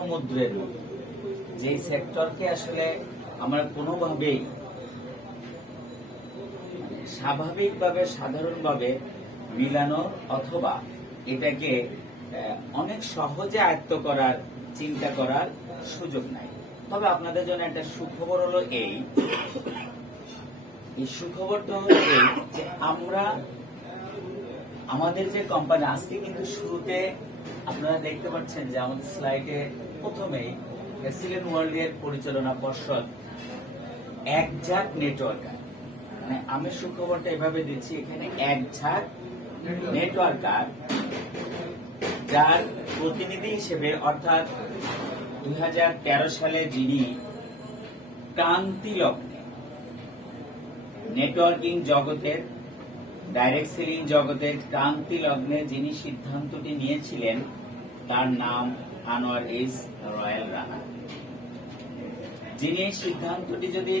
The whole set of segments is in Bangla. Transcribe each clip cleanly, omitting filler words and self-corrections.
সমুদ্রের মতো, যে সেক্টরকে আসলে আমরা কোনোভাবেই স্বাভাবিকভাবে সাধারণভাবে মিলানোর অথবা এটাকে অনেক সহজে আয়ত্ত করার চিন্তা করার সুযোগ নাই। তবে আপনাদের জন্য একটা সুখবর হলো এই সুখবরটা হলো এই যে আমরা আমাদের যে কোম্পানি আজকে কিন্তু শুরুতে আপনারা দেখতে পাচ্ছেন যে আমাদের স্লাইডে প্রথমেই এক্সিলেন্ট ওয়ার্ল্ড এর পরিচালনা পর্ষদ এক ঝাঁক নেটওয়ার্কার, মানে আমি সুখবরটা এভাবে দিচ্ছি, এখানে এক ঝাঁক নেটওয়ার্কার যার প্রতিনিধি হিসেবে অর্থাৎ 2013 সালে যিনি ক্রান্তি লগ্নে নেটওয়ার্কিং জগতের ডাইরেক্ট সেলিং জগতের ক্রান্তি লগ্নে যিনি সিদ্ধান্তটি নিয়েছিলেন তার নাম আনোয়ার ইজ রয়্যাল রানা। যিনি এই সিদ্ধান্তটি যদি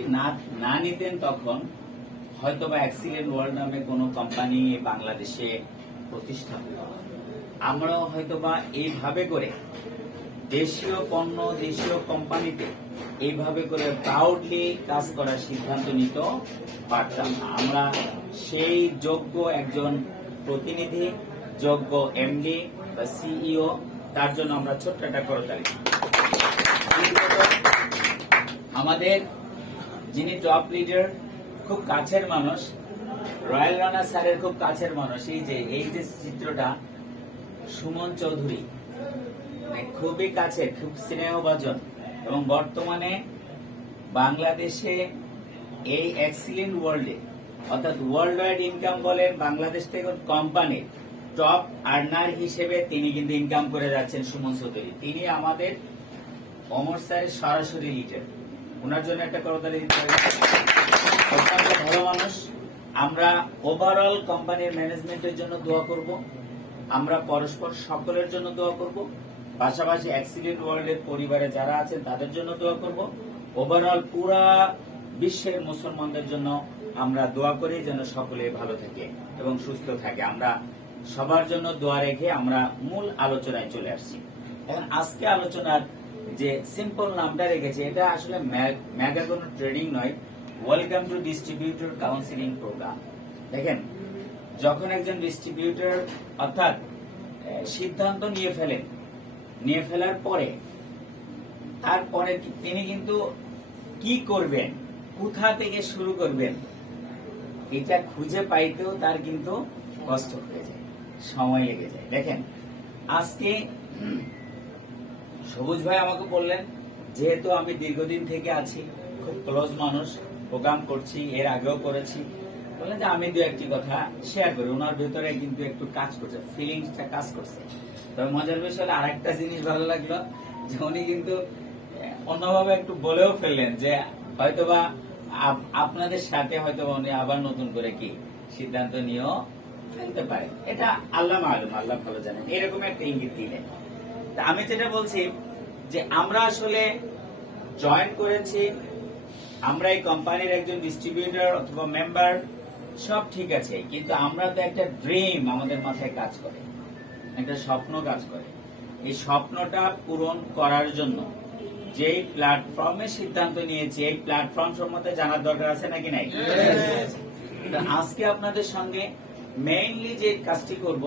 না নিতেন তখন হয়তোবা এক্সিলেন্ট ওয়ার্ল্ড নামে কোনো কোম্পানি বাংলাদেশে প্রতিষ্ঠা হতো। আমরাও হয়তোবা এইভাবে করে দেশীয় পণ্য দেশীয় কোম্পানিতে এইভাবে করে প্রাউডলি কাজ করার সিদ্ধান্ত নিত পারতাম না। আমরা সেই যোগ্য একজন প্রতিনিধি, যোগ্য এমডি বা সিইও, তার জন্য আমরা ছোট্ট একটা করতালি। আমাদের যিনি টপ লিডার, খুব কাছের মানুষ, রয়্যাল রানা স্যারের খুব কাছের মানুষ, এই যে চিত্রটা সুমন চৌধুরী, খুবই কাছে, খুব স্নেহভাজন, এবং বর্তমানে বাংলাদেশে এই এক্সিলেন্ট ওয়ার্ল্ডে অর্থাৎ ওয়ার্ল্ড ওয়াইড ইনকাম বলেন বাংলাদেশ থেকে কোম্পানির টপ আর্নার হিসেবে তিনি কিন্তু ইনকাম করে যাচ্ছেন। সুমন চৌধুরী তিনি আমাদের অমর স্যারের সরাসরি লিডার, ওনার জন্য একটা করতালি দিতে হবে। অত্যন্ত ভালো মানুষ। আমরা ওভারঅল কোম্পানির ম্যানেজমেন্টের জন্য দোয়া করব, আমরা পরস্পর সকলের জন্য দোয়া করব, পাশাপাশি এক্সিলেন্ট ওয়ার্ল্ডের পরিবারে যারা আছেন তাদের জন্য দোয়া করব, ওভারঅল পুরা বিশ্বের মুসলমানদের জন্য আমরা দোয়া করি যেন সকলে ভালো থাকে এবং সুস্থ থাকে। আমরা সবার জন্য দোয়া রেখে আমরা মূল আলোচনায় চলে আসছি। এখন আজকে আলোচনার যে সিম্পল নামটা রেখেছে এটা আসলে মেগা কোনো ট্রেডিং নয়, welcome to distributor counselling programme. দেখেন, যখন একজন ডিস্ট্রিবিউটর অর্থাৎ সিদ্ধান্ত নিয়ে ফেলার পরে তারপরে তিনি কিন্তু কি করবেন, কোথা থেকে শুরু করবেন, এটা খুঁজে পাইতেও তার কিন্তু কষ্ট হয়ে যায়, সময় লেগে যায়। দেখেন, আজকে সবুজ ভাই আমাকে বললেন, যেহেতু আমি দীর্ঘদিন থেকে আছি, খুব ক্লোজ মানুষ, প্রোগ্রাম করছি, এর আগেও করেছি, বললেন যে আমি দু একটি কথা শেয়ার করি। ওনার ভেতরে কিন্তু একটু কাজ করছে, ফিলিংসটা কাজ করছে। তবে মজার বিষয় হলো আরেকটা জিনিস ভালো লাগলো যে উনি কিন্তু অন্যভাবে একটু বলেও ফেললেন যে হয়তোবা আপনাদের সাথে হয়তো উনি আবার নতুন করে কি সিদ্ধান্ত নিয়েও ফেলতে পারে। এটা আল্লাহ মালুম, আল্লাহ ভালো জানেন, এরকম একটা ইঙ্গিত দিলেন। আমি যেটা বলছি যে আমরা আসলে জয়েন করেছি, আমরা এই কোম্পানির একজন ডিস্ট্রিবিউটর অথবা মেম্বার, সব ঠিক আছে, কিন্তু আমরা তো একটা ড্রিম আমাদের মাথায় কাজ করে, একটা স্বপ্ন কাজ করে। এই স্বপ্নটা পূরণ করার জন্য যেই প্ল্যাটফর্মে সিদ্ধান্ত নিয়েছি, এই প্ল্যাটফর্ম সম্বন্ধে জানার দরকার আছে নাকি নাই? আজকে আপনাদের সঙ্গে মেইনলি যে কাজটি করব,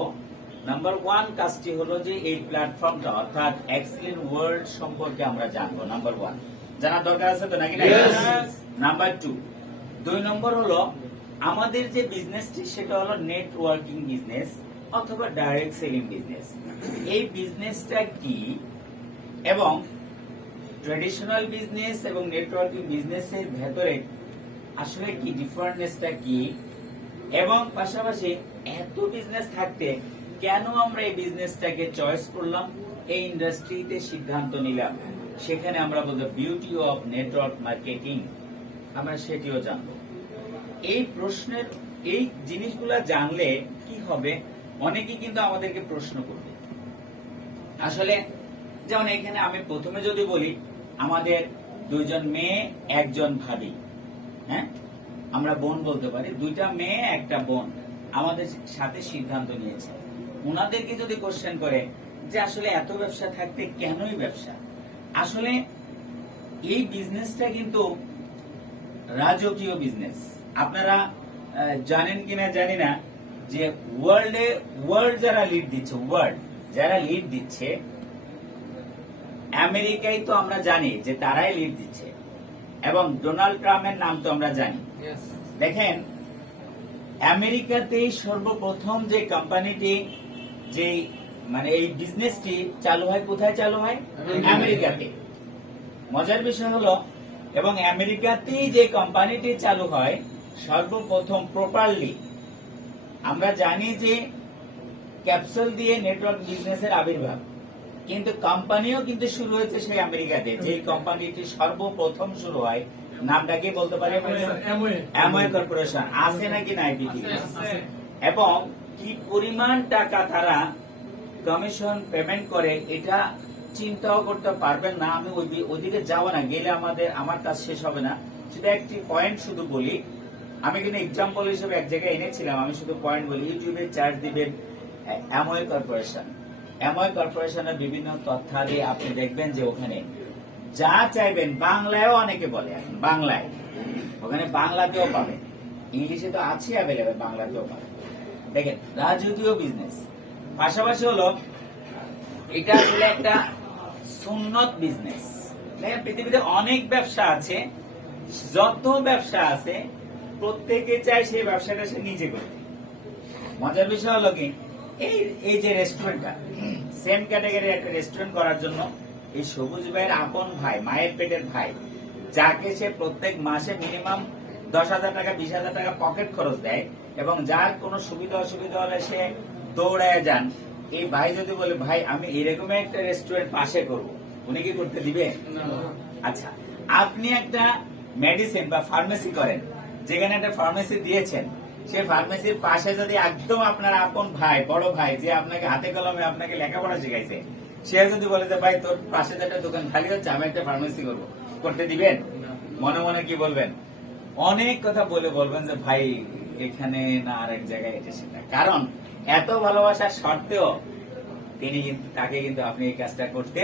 নাম্বার 1 কাজটি হলো যে এই প্ল্যাটফর্মটা অর্থাৎ এক্সিলেন্ট ওয়ার্ল্ড সম্পর্কে আমরা জানবো। নাম্বার 1 জানার দরকার আছে তো নাকি নাই? নাম্বার 2 নম্বর হলো আমাদের যে বিজনেসটি সেটা হলো নেটওয়ার্কিং বিজনেস অথবা ডাইরেক্ট সেলিং বিজনেস। এই বিজনেসটা কি এবং ট্রেডিশনাল বিজনেস এবং নেটওয়ার্কিং বিজনেসের ভেতরে আসলে কি ডিফারেন্সটা কি, এবং পাশাপাশি এত বিজনেস থাকতে কেন আমরা এই বিজনেসটাকে চয়েস করলাম, এই ইন্ডাস্ট্রিতে সিদ্ধান্ত নিলাম, সেখানে আমরা বলতে বিউটি অফ নেটওয়ার্ক মার্কেটিং, আমরা সেটিও জানবো। এই প্রশ্নের এই জিনিসগুলা জানলে কি হবে, অনেকেই কিন্তু আমাদেরকে প্রশ্ন করবে। আসলে যেমন এখানে আমি প্রথমে যদি বলি, আমাদের 2 জন মেয়ে 1 জন ভাবি, হ্যাঁ আমরা বোন বলতে পারি, 2টা মেয়ে 1টা বোন আমাদের সাথে সিদ্ধান্ত নিয়েছে। ওনাদেরকে যদি কোশ্চেন করে যে আসলে এত ব্যবসা থাকতে কেনই ব্যবসা, আসলে এই বিজনেসটা কিন্তু রাজকীয় বিজনেস। আপনারা জানেন কিনা জানি না যে ওয়ার্ল্ড যারা লিড দিচ্ছে, আমেরিকায় তো আমরা জানি যে তারাই লিড দিচ্ছে, এবং ডোনাল্ড ট্রাম্পের নাম তো আমরা জানি। দেখেন, আমেরিকাতেই সর্বপ্রথম যে কোম্পানিটি, যে মানে এই বিজনেসটি চালু হয়, কোথায় চালু হয়? আমেরিকাতে। মজার বিষয় হলো, এবং আমেরিকাতেই যে কোম্পানিটি চালু হয় সর্বপ্রথম প্রপারলি, আমরা জানি যে ক্যাপসুল দিয়ে নেটওয়ার্ক বিজনেসের আবির্ভাব, কিন্তু কোম্পানিও কিন্তু শুরু হয়েছে সেই আমেরিকাতে। যে কোম্পানিটি সর্বপ্রথম শুরু হয়, নামটা কি বলতে পারে? Amway corporation. আছে নাকি নাই পৃথিবীতে? এবং কি পরিমাণ টাকা তারা কমিশন পেমেন্ট করে, এটা চিন্তাও করতে পারবেন না। আমি ওইদিকে যাবো না, গেলে আমার কাজ শেষ হবে না। সেটা একটি পয়েন্ট শুধু বলি, আমি কিন্তু এক্সাম্পল হিসেবে এক জায়গায় এনেছিলাম, আমি শুধু পয়েন্ট বলি। ইউটিউবে চার্জ দিবেন অ্যামওয়ে কর্পোরেশনের বিভিন্ন তথ্যাদি, আপনি দেখবেন যে ওখানে যা চাইবেন, বাংলায়ও অনেকে বলে, এখন বাংলায়, ওখানে বাংলাতেও পাবেন, ইংলিশে তো আছে অ্যাভেলেবেল, বাংলাতেও পাবেন। দেখেন, রাজকীয় বিজনেস। পাশাপাশি হলো এটা আসলে একটা সুন্নত বিজনেস। দেখেন, পৃথিবীতে অনেক ব্যবসা আছে, যত ব্যবসা আছে প্রত্যেকে চায় সেই ব্যবসাটা সে নিজে করতে। মজার বিষয় হলো কি, এই যে রেস্টুরেন্টটা, সেম ক্যাটাগরির একটা রেস্টুরেন্ট করার জন্য এই সবুজ ভাইয়ের আপন ভাই, মায়ের পেটের ভাই, যাকে সে প্রত্যেক মাসে মিনিমাম 10,000 টাকা 20,000 টাকা পকেট খরচ দেয়, এবং যার কোনো সুবিধা অসুবিধা হলে সে দৌড়ায় যান, এই ভাই যদি বলে ভাই আমি এরকম একটা রেস্টুরেন্ট পাশে করব, উনি কি করতে দিবে? আচ্ছা, আপনি একটা মেডিসিন বা ফার্মেসি করেন, যেখানে একটা ফার্মেসি দিয়েছেন, সেই ফার্মেসির পাশে যদি একদম আপনার আপন ভাই, বড় ভাই, যে আপনাকে হাতে কলমে আপনাকে লেখাপড়া শিখাইছে, সে যদি বলে যে ভাই তোর পাশে একটা দোকান খালি হচ্ছে, আমি একটা ফার্মেসি করবো, করতে দিবেন? মনে মনে কি বলবেন? অনেক কথা বলবেন যে ভাই এখানে না আর এক জায়গায়, এটা সেটা। কারণ এত ভালোবাসার সত্ত্বেও তাকে কিন্তু আপনি এই কাজটা করতে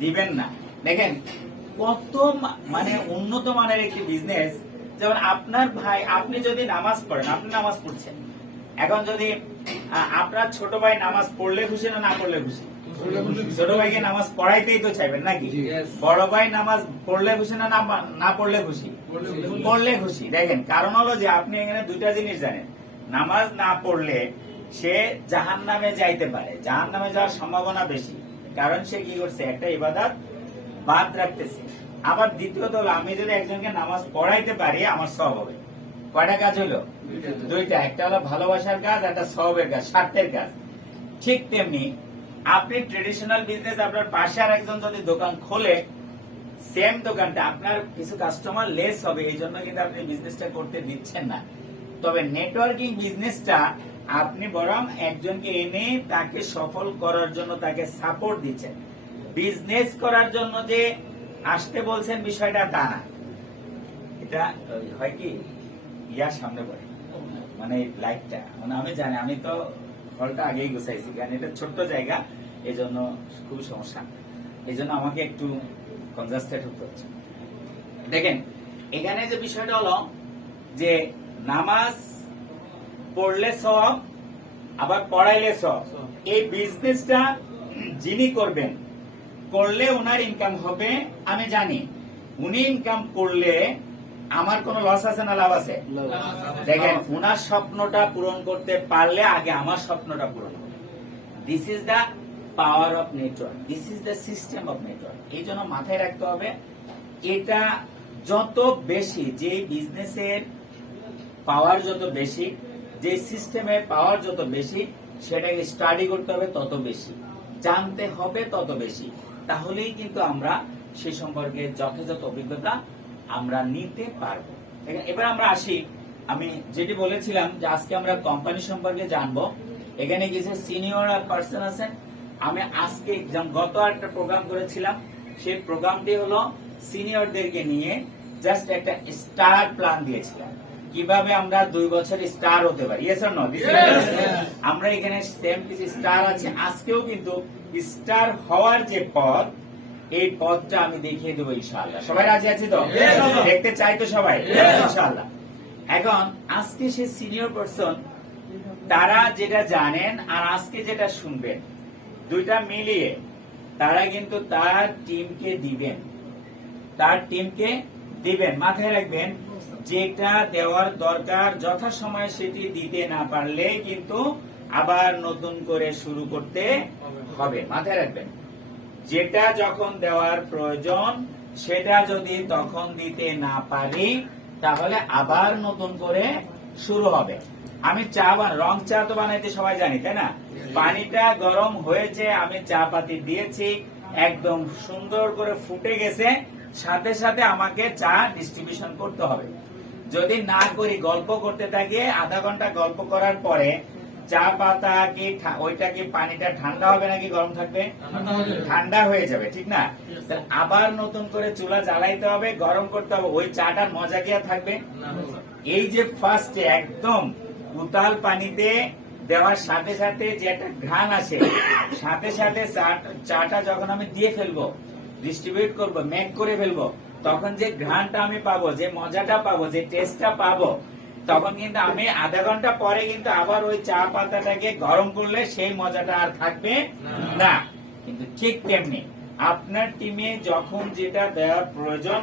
দিবেন না। দেখেন, কত মানে উন্নত মানের একটি বিজনেস। যেমন আপনার ভাই, আপনি যদি নামাজ পড়েন, আপনি নামাজ পড়ছেন, এখন যদি আপনার ছোট ভাই নামাজ পড়লে খুশি না পড়লে খুশি? ছোট ভাইকে নামাজ পড়াইতেই তো চাইবেন নাকি? বড় ভাই নামাজ পড়লে খুশি না পড়লে খুশি? পড়লে খুশি। দেখেন, কারণ হলো যে আপনি এখানে দুইটা জিনিস জানেন, নামাজ না পড়লে সে জাহান্নামে যাইতে পারে, জাহান্নামে যাওয়ার সম্ভাবনা বেশি, কারণ সে কি করছে? একটা ইবাদত বাদ রাখতেছে। আবার দ্বিতীয়ত হলো, আমি যদি একজনকে নামাজ পড়াইতে পারি, আমার সওয়াব হবে। কয়টা কাজ হলো? দুইটা। একটা হলো ভালোবাসার কাজ, একটা সওয়াবের কাজ, স্বার্থের কাজ। ঠিক তেমনি আপনি ট্রেডিশনাল বিজনেস, আপনার পাশে আর একজন যদি দোকান খোলে, সেম দোকানটা আপনার কিছু কাস্টমার লেস হবে, এই জন্য কিন্তু আপনি বিজনেসটা করতে দিচ্ছেন না। তবে নেটওয়ার্কিং বিজনেসটা আপনি বরং একজনকে এনে তাকে সফল করার জন্য তাকে সাপোর্ট দিচ্ছেন। বিজনেস করার জন্য যে আসতে বলছেন বিষয়টা তা না। এটা হয় কি, ইয়ার সামনে পড়ে, মানে লাইটটা, মানে আমি জানি, আমি তো হলটা আগেই গুছাইছি, কারণ এটা ছোট্ট জায়গা, এই জন্য খুব সমস্যা, এই জন্য আমাকে একটু কনজাস্টেড হতে হচ্ছে। দেখেন, এখানে যে বিষয়টা হলো যে নামাজ পড়লে সওয়াব, আবার পড়াইলে সওয়াব। এই বিজনেসটা যিনি করলে ওনার ইনকাম হবে, আমি জানি। উনি ইনকাম করলে আমার কোনো লস আছে না লাভ আছে? দেখেন, ওনার স্বপ্নটা পূরণ করতে পারলে আগে আমার স্বপ্নটা পূরণ হবে। This is the power of network, this is the system of network. এই জন্য মাথায় রাখতে হবে, এটা যত বেশি, যে বিজনেসের পাওয়ার যত বেশি, যে সিস্টেমের পাওয়ার যত বেশি, সেটাকে স্টাডি করতে হবে তত বেশি, জানতে হবে তত বেশি। তাহলেই কিন্তু আমরা সে সম্পর্কে যথাযথ অভিজ্ঞতা আমরা নিতে পারবো। এবার আমরা আসি, আমি যেটি বলেছিলাম যে আজকে আমরা কোম্পানি সম্পর্কে জানবো। এখানে কিছু সিনিয়র পার্সন আছেন। আমি আজকে গত একটা প্রোগ্রাম করেছিলাম, সেই প্রোগ্রামটি হলো সিনিয়রদেরকে নিয়ে জাস্ট একটা স্টার প্ল্যান দিয়েছিলাম, কিভাবে আমরা 2 বছর স্টার হতে পারি। Yes or no? আমরা এখানে সেম কিছু স্টার আছে। আজকেও কিন্তু স্টার হওয়ার যে পথ, এই পথটা আমি দেখিয়ে দেবো ইনশাআল্লাহ। সবাই রাজি আছি তো? দেখতে চাই তো সবাই ইনশাআল্লাহ। এখন আজকে সে সিনিয়র পারসন, তারা যেটা জানেন আর আজকে যেটা শুনবেন দুইটা মিলিয়ে তারা কিন্তু তার টিমকে দিবেন। মাথায় রাখবেন, যেটা দেওয়ার দরকার যথাসময়ে সেটি দিতে না পারলে কিন্তু আবার নতুন করে শুরু করতে হবে। মাথায় রাখবেন, যেটা যখন দেওয়ার প্রয়োজন সেটা যদি তখন দিতে না পারি তাহলে আবার নতুন করে শুরু হবে। আমি রং চা তো বানাইতে সবাই জানি, তাই না? পানিটা গরম হয়েছে, আমি চা পাতি দিয়েছি, একদম সুন্দর করে ফুটে গেছে, সাথে সাথে আমাকে চা ডিস্ট্রিবিউশন করতে হবে। যদি না করি, গল্প করতে থাকি, আধা ঘন্টা গল্প করার পরে চা পাতা কি ওইটা কি পানিটা ঠান্ডা হবে নাকি গরম থাকবে? ঠান্ডা হয়ে যাবে, ঠিক না? আবার নতুন করে চুলা জ্বালাইতে হবে, গরম করতে হবে। ওই চাটার মজা কি আর থাকবে? এই যে ফার্স্টে একদম উতাল পানিতে দেওয়ার সাথে সাথে যে একটা ঘ্রাণ আসে, সাথে সাথে চাটা যখন আমি দিয়ে ফেলবো, ডিস্ট্রিবিউট করবো, মেক করে ফেলবো, তখন যে ঘ্রাণটা আমি পাবো, যে মজাটা পাবো, যে টেস্টটা পাবো, তখন কিন্তু আমি আধা ঘন্টা পরে কিন্তু আবার ওই চা পাতাটাকে গরম করলে সেই মজাটা আর থাকবে না। কিন্তু ঠিক তেমনি আপনার টিমে যখন যেটা দেওয়ার প্রয়োজন,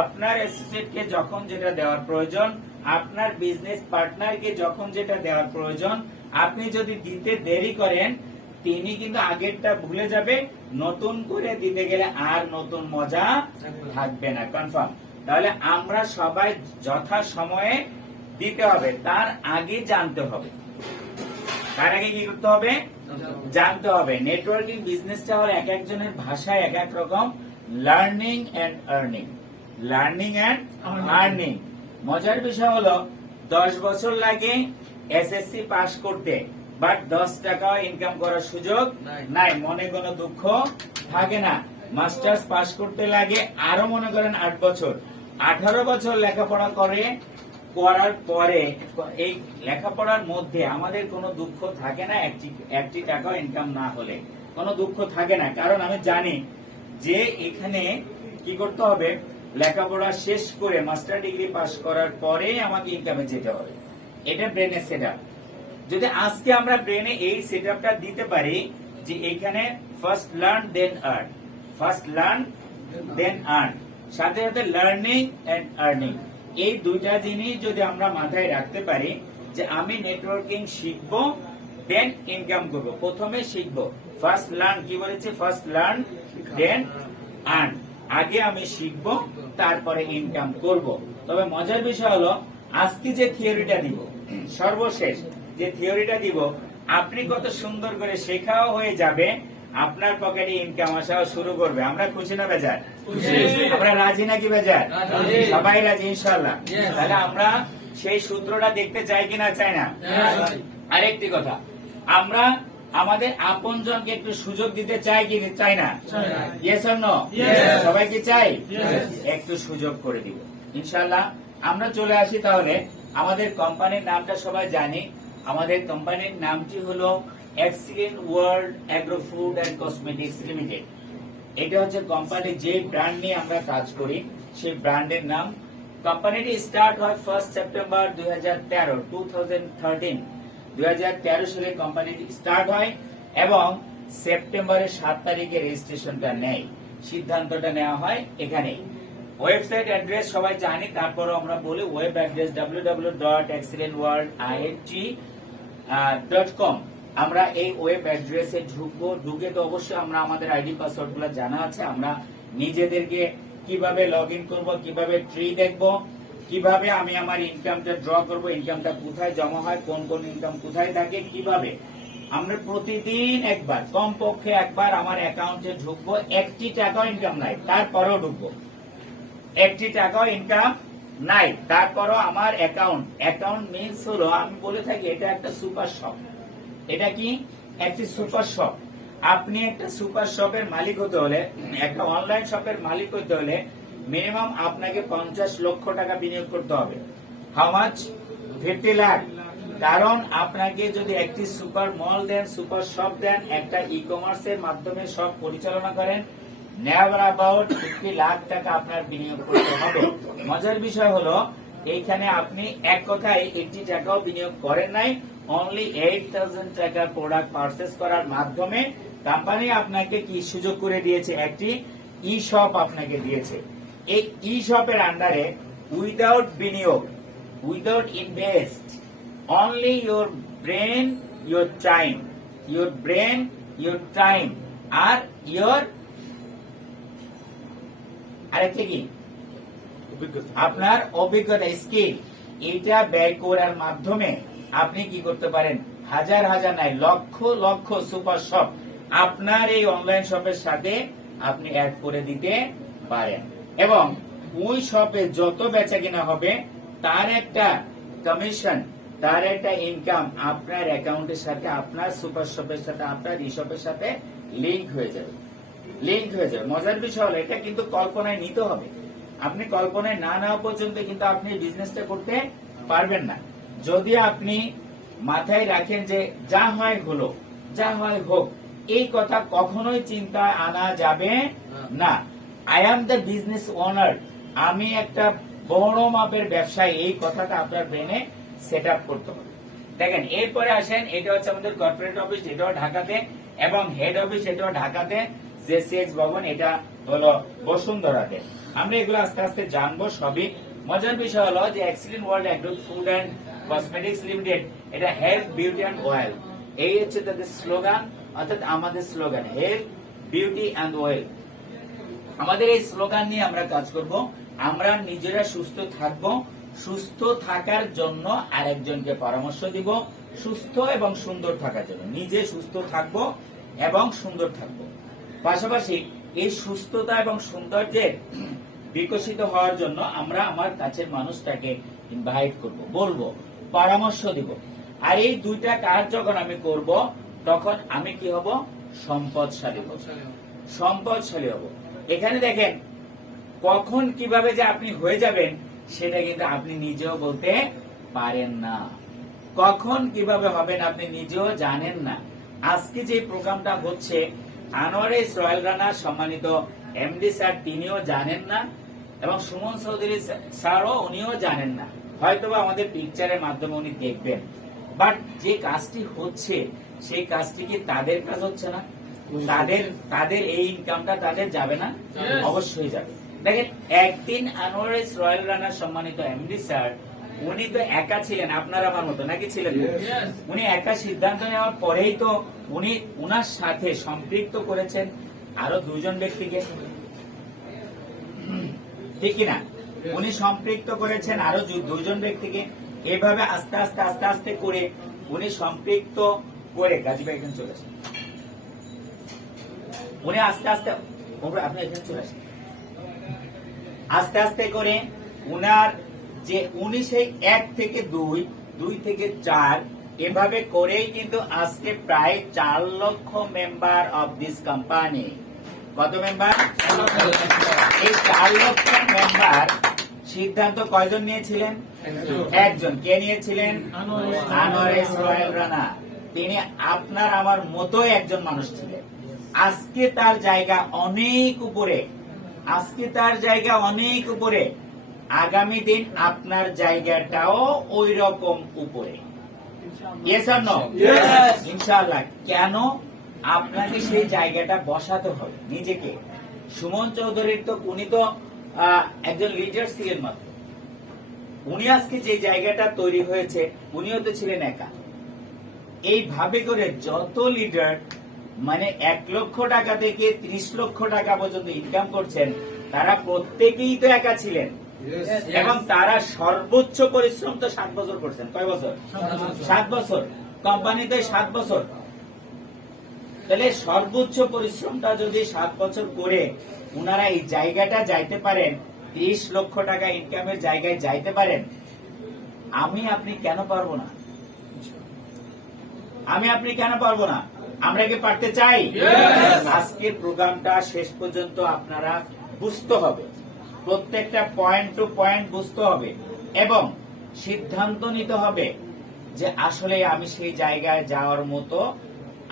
আপনার অ্যাসোসিয়েটকে যখন যেটা দেওয়ার প্রয়োজন, আপনার বিজনেস পার্টনারকে যখন যেটা দেওয়ার প্রয়োজন, আপনি যদি দিতে দেরি করেন তিনি কিন্তু আগেরটা ভুলে যাবে, নতুন করে দিতে গেলে আর নতুন মজা থাকবে না। কনফার্ম? তাহলে আমরা সবাই যথা সময়ে দিতে হবে, তার আগে জানতে হবে। তার আগে কি করতে হবে? জানতে হবে। নেটওয়ার্কিং বিজনেসটা হলো এক একজনের ভাষায় এক এক রকম। Learning and earning. মজার বিষয় হলো 10 বছর লাগে এসএসসি পাস করতে, বাট 10 টাকা ইনকাম করার সুযোগ নাই, মনে কোনো দুঃখ থাকে না। মাস্টার্স পাস করতে লাগে আরো মনে করেন 8 বছর, 18 বছর লেখাপড়া করার পরে এই লেখাপড়ার মধ্যে আমাদের কোনো দুঃখ থাকে না। একটি টাকা ইনকাম না হলে কোনো দুঃখ থাকে না, কারণ আমি জানি যে এখানে কি করতে হবে, লেখাপড়া শেষ করে মাস্টার ডিগ্রি পাস করার পরে আমাকে ইনকামে যেতে হবে। এটা ব্রেনের সেটআপ। যদি আজকে আমরা ব্রেনে এই সেটআপটা দিতে পারি যে এখানে ফার্স্ট লার্ন দেন আর্ন, সাথে সাথে লার্নিং এন্ড আর্নিং, এই দুইটা জিনিস যদি আমরা মাথায় রাখতে পারি যে আমি নেটওয়ার্কিং শিখবো দেন ইনকাম করব। প্রথমে শিখবো, ফার্স্ট লার্ন কি বলেছে? ফার্স্ট লার্ন দেন আর্ন। আগে আমি শিখবো তারপরে ইনকাম করব। তবে মজার বিষয় হলো আজকে যে থিওরিটা দিব, সর্বশেষ যে থিওরিটা দিব, আপনি কত সুন্দর করে শেখাও হয়ে যাবে, আপনার পকেটে ইনকাম আসাও শুরু করবে। আমরা খুশি না বেজার? আমরা রাজি নাকি বেজার? সবাই রাজি ইনশাআল্লাহ। তাহলে আমরা সেই সূত্রটা দেখতে চাই কিনা চাই না? আরেকটি কথা, আমরা আমাদের আপনজনকে একটু সুযোগ দিতে চাই কি চাই না? Yes or no? সবাই কি চাই? একটু সুযোগ করে দিব ইনশাআল্লাহ। আমরা চলে আসি তাহলে, আমাদের কোম্পানির নামটা সবাই জানি। আমাদের কোম্পানির নামটি হলো excellent world agro food and cosmetics limited. এটা হচ্ছে কোম্পানি যে ব্র্যান্ড নিয়ে আমরা কাজ করি, সেই ব্র্যান্ডের নাম। কোম্পানিটি স্টার্ট হয় 1 সেপ্টেম্বর 2013 সালে কোম্পানিটি স্টার্ট হয় এবং সেপ্টেম্বরের 7 তারিখে রেজিস্ট্রেশনটা নেয়, সিদ্ধান্তটা নেওয়া হয় এখানেই। ওয়েবসাইট অ্যাড্রেস সবাই জানি, তারপর আমরা বলি ওয়েব অ্যাড্রেস www.excellentworldiet.com। আমরা এই ওয়েব অ্যাড্রেসে ঢুকবো, ঢুকে তো অবশ্যই আমরা আমাদের আইডি পাসওয়ার্ড গুলো জানা আছে। আমরা নিজেদেরকে কিভাবে লগ ইন করবো, কিভাবে ট্রি দেখবো, কিভাবে আমি আমার ইনকামটা ড্র করবো, ইনকামটা কোথায় জমা হয়, কোন কোন ইনকাম কোথায় থাকে, কিভাবে আমরা প্রতিদিন একবার, কমপক্ষে একবার আমার অ্যাকাউন্টে ঢুকবো। একটি টাকাও ইনকাম নাই, তারপরেও ঢুকবো। একটি টাকাও ইনকাম নাই, তারপরও আমার অ্যাকাউন্ট মিন্স হলো, আমি বলে থাকি এটা একটা সুপার শপ। এটা কি? একটি সুপার শপ। আপনি একটা সুপার শপের মালিক হতে হলে, একটা অনলাইন শপের মালিক হতে হলে মিনিমাম আপনাকে 50 লক্ষ টাকা বিনিয়োগ করতে হবে। How much? 50 লাখ। কারণ আপনাকে যদি একটি সুপার মল দেন, সুপার শপ দেন, একটা ই কমার্সের মাধ্যমে সব পরিচালনা করেন, নেভার অ্যাবাউট 50 লাখ টাকা আপনার বিনিয়োগ করতে হবে। মজার বিষয় হলো এইখানে আপনি এক কথায় 80 টাকাও বিনিয়োগ করেন নাই, অনলি 8000 টাকার প্রোডাক্ট পারচেজ করার মাধ্যমে কোম্পানি আপনাকে কি সুযোগ করে দিয়েছে, একটি ই শপ আপনাকে দিয়েছে। এই ই শপের আন্ডারে উইদাউট বিনিয়োগ, without invest, only your brain, your time, your brain, your time আর ইউর আরেকটা কি আপনার অভিজ্ঞতা, স্কিল, এটা ব্যয় করার মাধ্যমে আপনি কি করতে পারেন, হাজার হাজার নাই লক্ষ লক্ষ সুপার শপ আপনার এই অনলাইন শপের সাথে আপনি অ্যাড করে দিতে পারেন এবং ওই শপে যত বেচা কিনা হবে তার একটা কমিশন, তার একটা ইনকাম আপনার অ্যাকাউন্টের সাথে, আপনার সুপার শপের সাথে, আপনার ই শপের সাথে লিংক হয়ে যাবে, লিংক হয়ে যাবে। মজার বিষয় হলো এটা কিন্তু কল্পনায় নিতে হবে। আপনি কল্পনায় না নেওয়া পর্যন্ত কিন্তু আপনি বিজনেসটা করতে পারবেন না। যদি আপনি মাথায় রাখেন যে যা হয় হলো, যা হয় হোক, এই কথা কখনোই চিন্তায় আনা যাবে না। I am the business owner, আমি একটা বড় মাপের ব্যবসায়ী, এই কথাটা আপনার ব্রেনে সেট আপ করতে হবে। দেখেন এরপরে আসেন, এটা হচ্ছে আমাদের কর্পোরেট অফিস, এটাও ঢাকাতে এবং হেড অফিস এটাও ঢাকাতে, জেসিএক্স ভবন এটা হলো বসুন্ধরাতে। আমরা এগুলো আস্তে আস্তে জানবো সবই। মজার বিষয় হলো যে excellent world agro food and cosmetics limited, এটা হেলথ, বিউটি অ্যান্ড ওয়েল, এই হচ্ছে তাদের স্লোগান, অর্থাৎ আমাদের slogan health, beauty and well. আমাদের এই স্লোগান নিয়ে আমরা কাজ করব। আমরা নিজেরা সুস্থ থাকব, সুস্থ থাকার জন্য আরেকজনকে পরামর্শ দিব, সুস্থ এবং সুন্দর থাকার জন্য নিজে সুস্থ থাকব এবং সুন্দর থাকব। পাশাপাশি এই সুস্থতা এবং সৌন্দর্যের বিকশিত হওয়ার জন্য আমরা আমার কাছের মানুষটাকে ইনভাইট করব, বলবো, পরামর্শ দিব। আর এই দুইটা কাজ যখন আমি করব তখন আমি কি হব, সম্পদশালী হব, সম্পদশালী হব। এখানে দেখেন কখন কিভাবে যে আপনি হয়ে যাবেন সেটা কিন্তু আপনি নিজেও বলতে পারেন না। কখন কিভাবে হবেন আপনি নিজেও জানেন না। আজকে যে প্রোগ্রামটা হচ্ছে আনোয়ারেস রয়্যাল রানা সম্মানিত এমডি স্যার তিনিও জানেন না এবং সুমন চৌধুরী স্যারও উনিও জানেন না, হয়তোবা আমাদের পিকচারের মাধ্যমে উনি দেখবেন। বাট যে কাজটি হচ্ছে সেই কাজটি কি তাদের কাজ হচ্ছে না? তাদের এই ইনকামটা তাদের যাবে না? অবশ্যই যাবে। দেখেন একদিন আনোয়ারেস রয়্যাল রানা সম্মানিত এমডি স্যার উনি তো একা ছিলেন, আপনার আমার মতো নাকি ছিলেন? উনি একা সিদ্ধান্ত নেওয়ার পরেই তো উনি উনার সাথে সম্পৃক্ত করেছেন আরো দুজন ব্যক্তিকে, ঠিক কিনা? উনি সম্পৃক্ত করেছেন আরো দুজন ব্যক্তিকে। এভাবে আস্তে আস্তে আস্তে আস্তে করে উনি সম্পৃক্ত করে, গাজী ভাই এখানে চলে আসেন, উনি আস্তে আস্তে, আপনি এখানে চলে আসেন, আস্তে আস্তে করে উনার যে উনি সেই 1 থেকে 2, 2 থেকে 4 এভাবে করেই কিন্তু আজকে প্রায় 4 লক্ষ মেম্বার অফ দিস কোম্পানি। কত মেম্বার? এই 4 লক্ষ মেম্বার সিদ্ধান্ত কয়জন নিয়েছিলেন? একজন। কে নিয়েছিলেন? আনোয়ারেস রয়্যাল রানা। তিনি আপনার আমার মতোই একজন মানুষ ছিলেন। আজকে তার জায়গা অনেক উপরে, আজকে তার জায়গা অনেক উপরে, আগামী দিন আপনার জায়গাটাও ওই রকম উপরে। Yes or no? ইনশাআল্লাহ। কেন? আপনাকে সেই জায়গাটা বসাতে হবে নিজেকে। সুমন চৌধুরীর তো উনি তো একজন লিডার ছিলেন মাত্র, উনি আজকে যে জায়গাটা তৈরি হয়েছে উনিও তো ছিলেন একা। এইভাবে করে যত লিডার মানে 1 লক্ষ টাকা থেকে 30 লক্ষ টাকা পর্যন্ত ইনকাম করছেন তারা প্রত্যেকেই তো একা ছিলেন এবং তারা সর্বোচ্চ পরিশ্রম তো 7 বছর করছেন। কয় বছর? 7 বছর। কোম্পানিতে 7 বছর। তাহলে সর্বোচ্চ পরিশ্রমটা যদি 7 বছর করে উনারা এই জায়গাটা যাইতে পারেন, 30 লক্ষ টাকা ইনকামের জায়গায় যাইতে পারেন, আমি আপনি কেন পারবো না? আমি আপনি কেন পারবো না? আমরা কি পারতে চাই? আজকের প্রোগ্রামটা শেষ পর্যন্ত আপনারা বুঝতে হবে, প্রত্যেকটা পয়েন্ট টু পয়েন্ট বুঝতে হবে এবং সিদ্ধান্ত নিতে হবে যে আসলে আমি সেই জায়গায় যাওয়ার মতো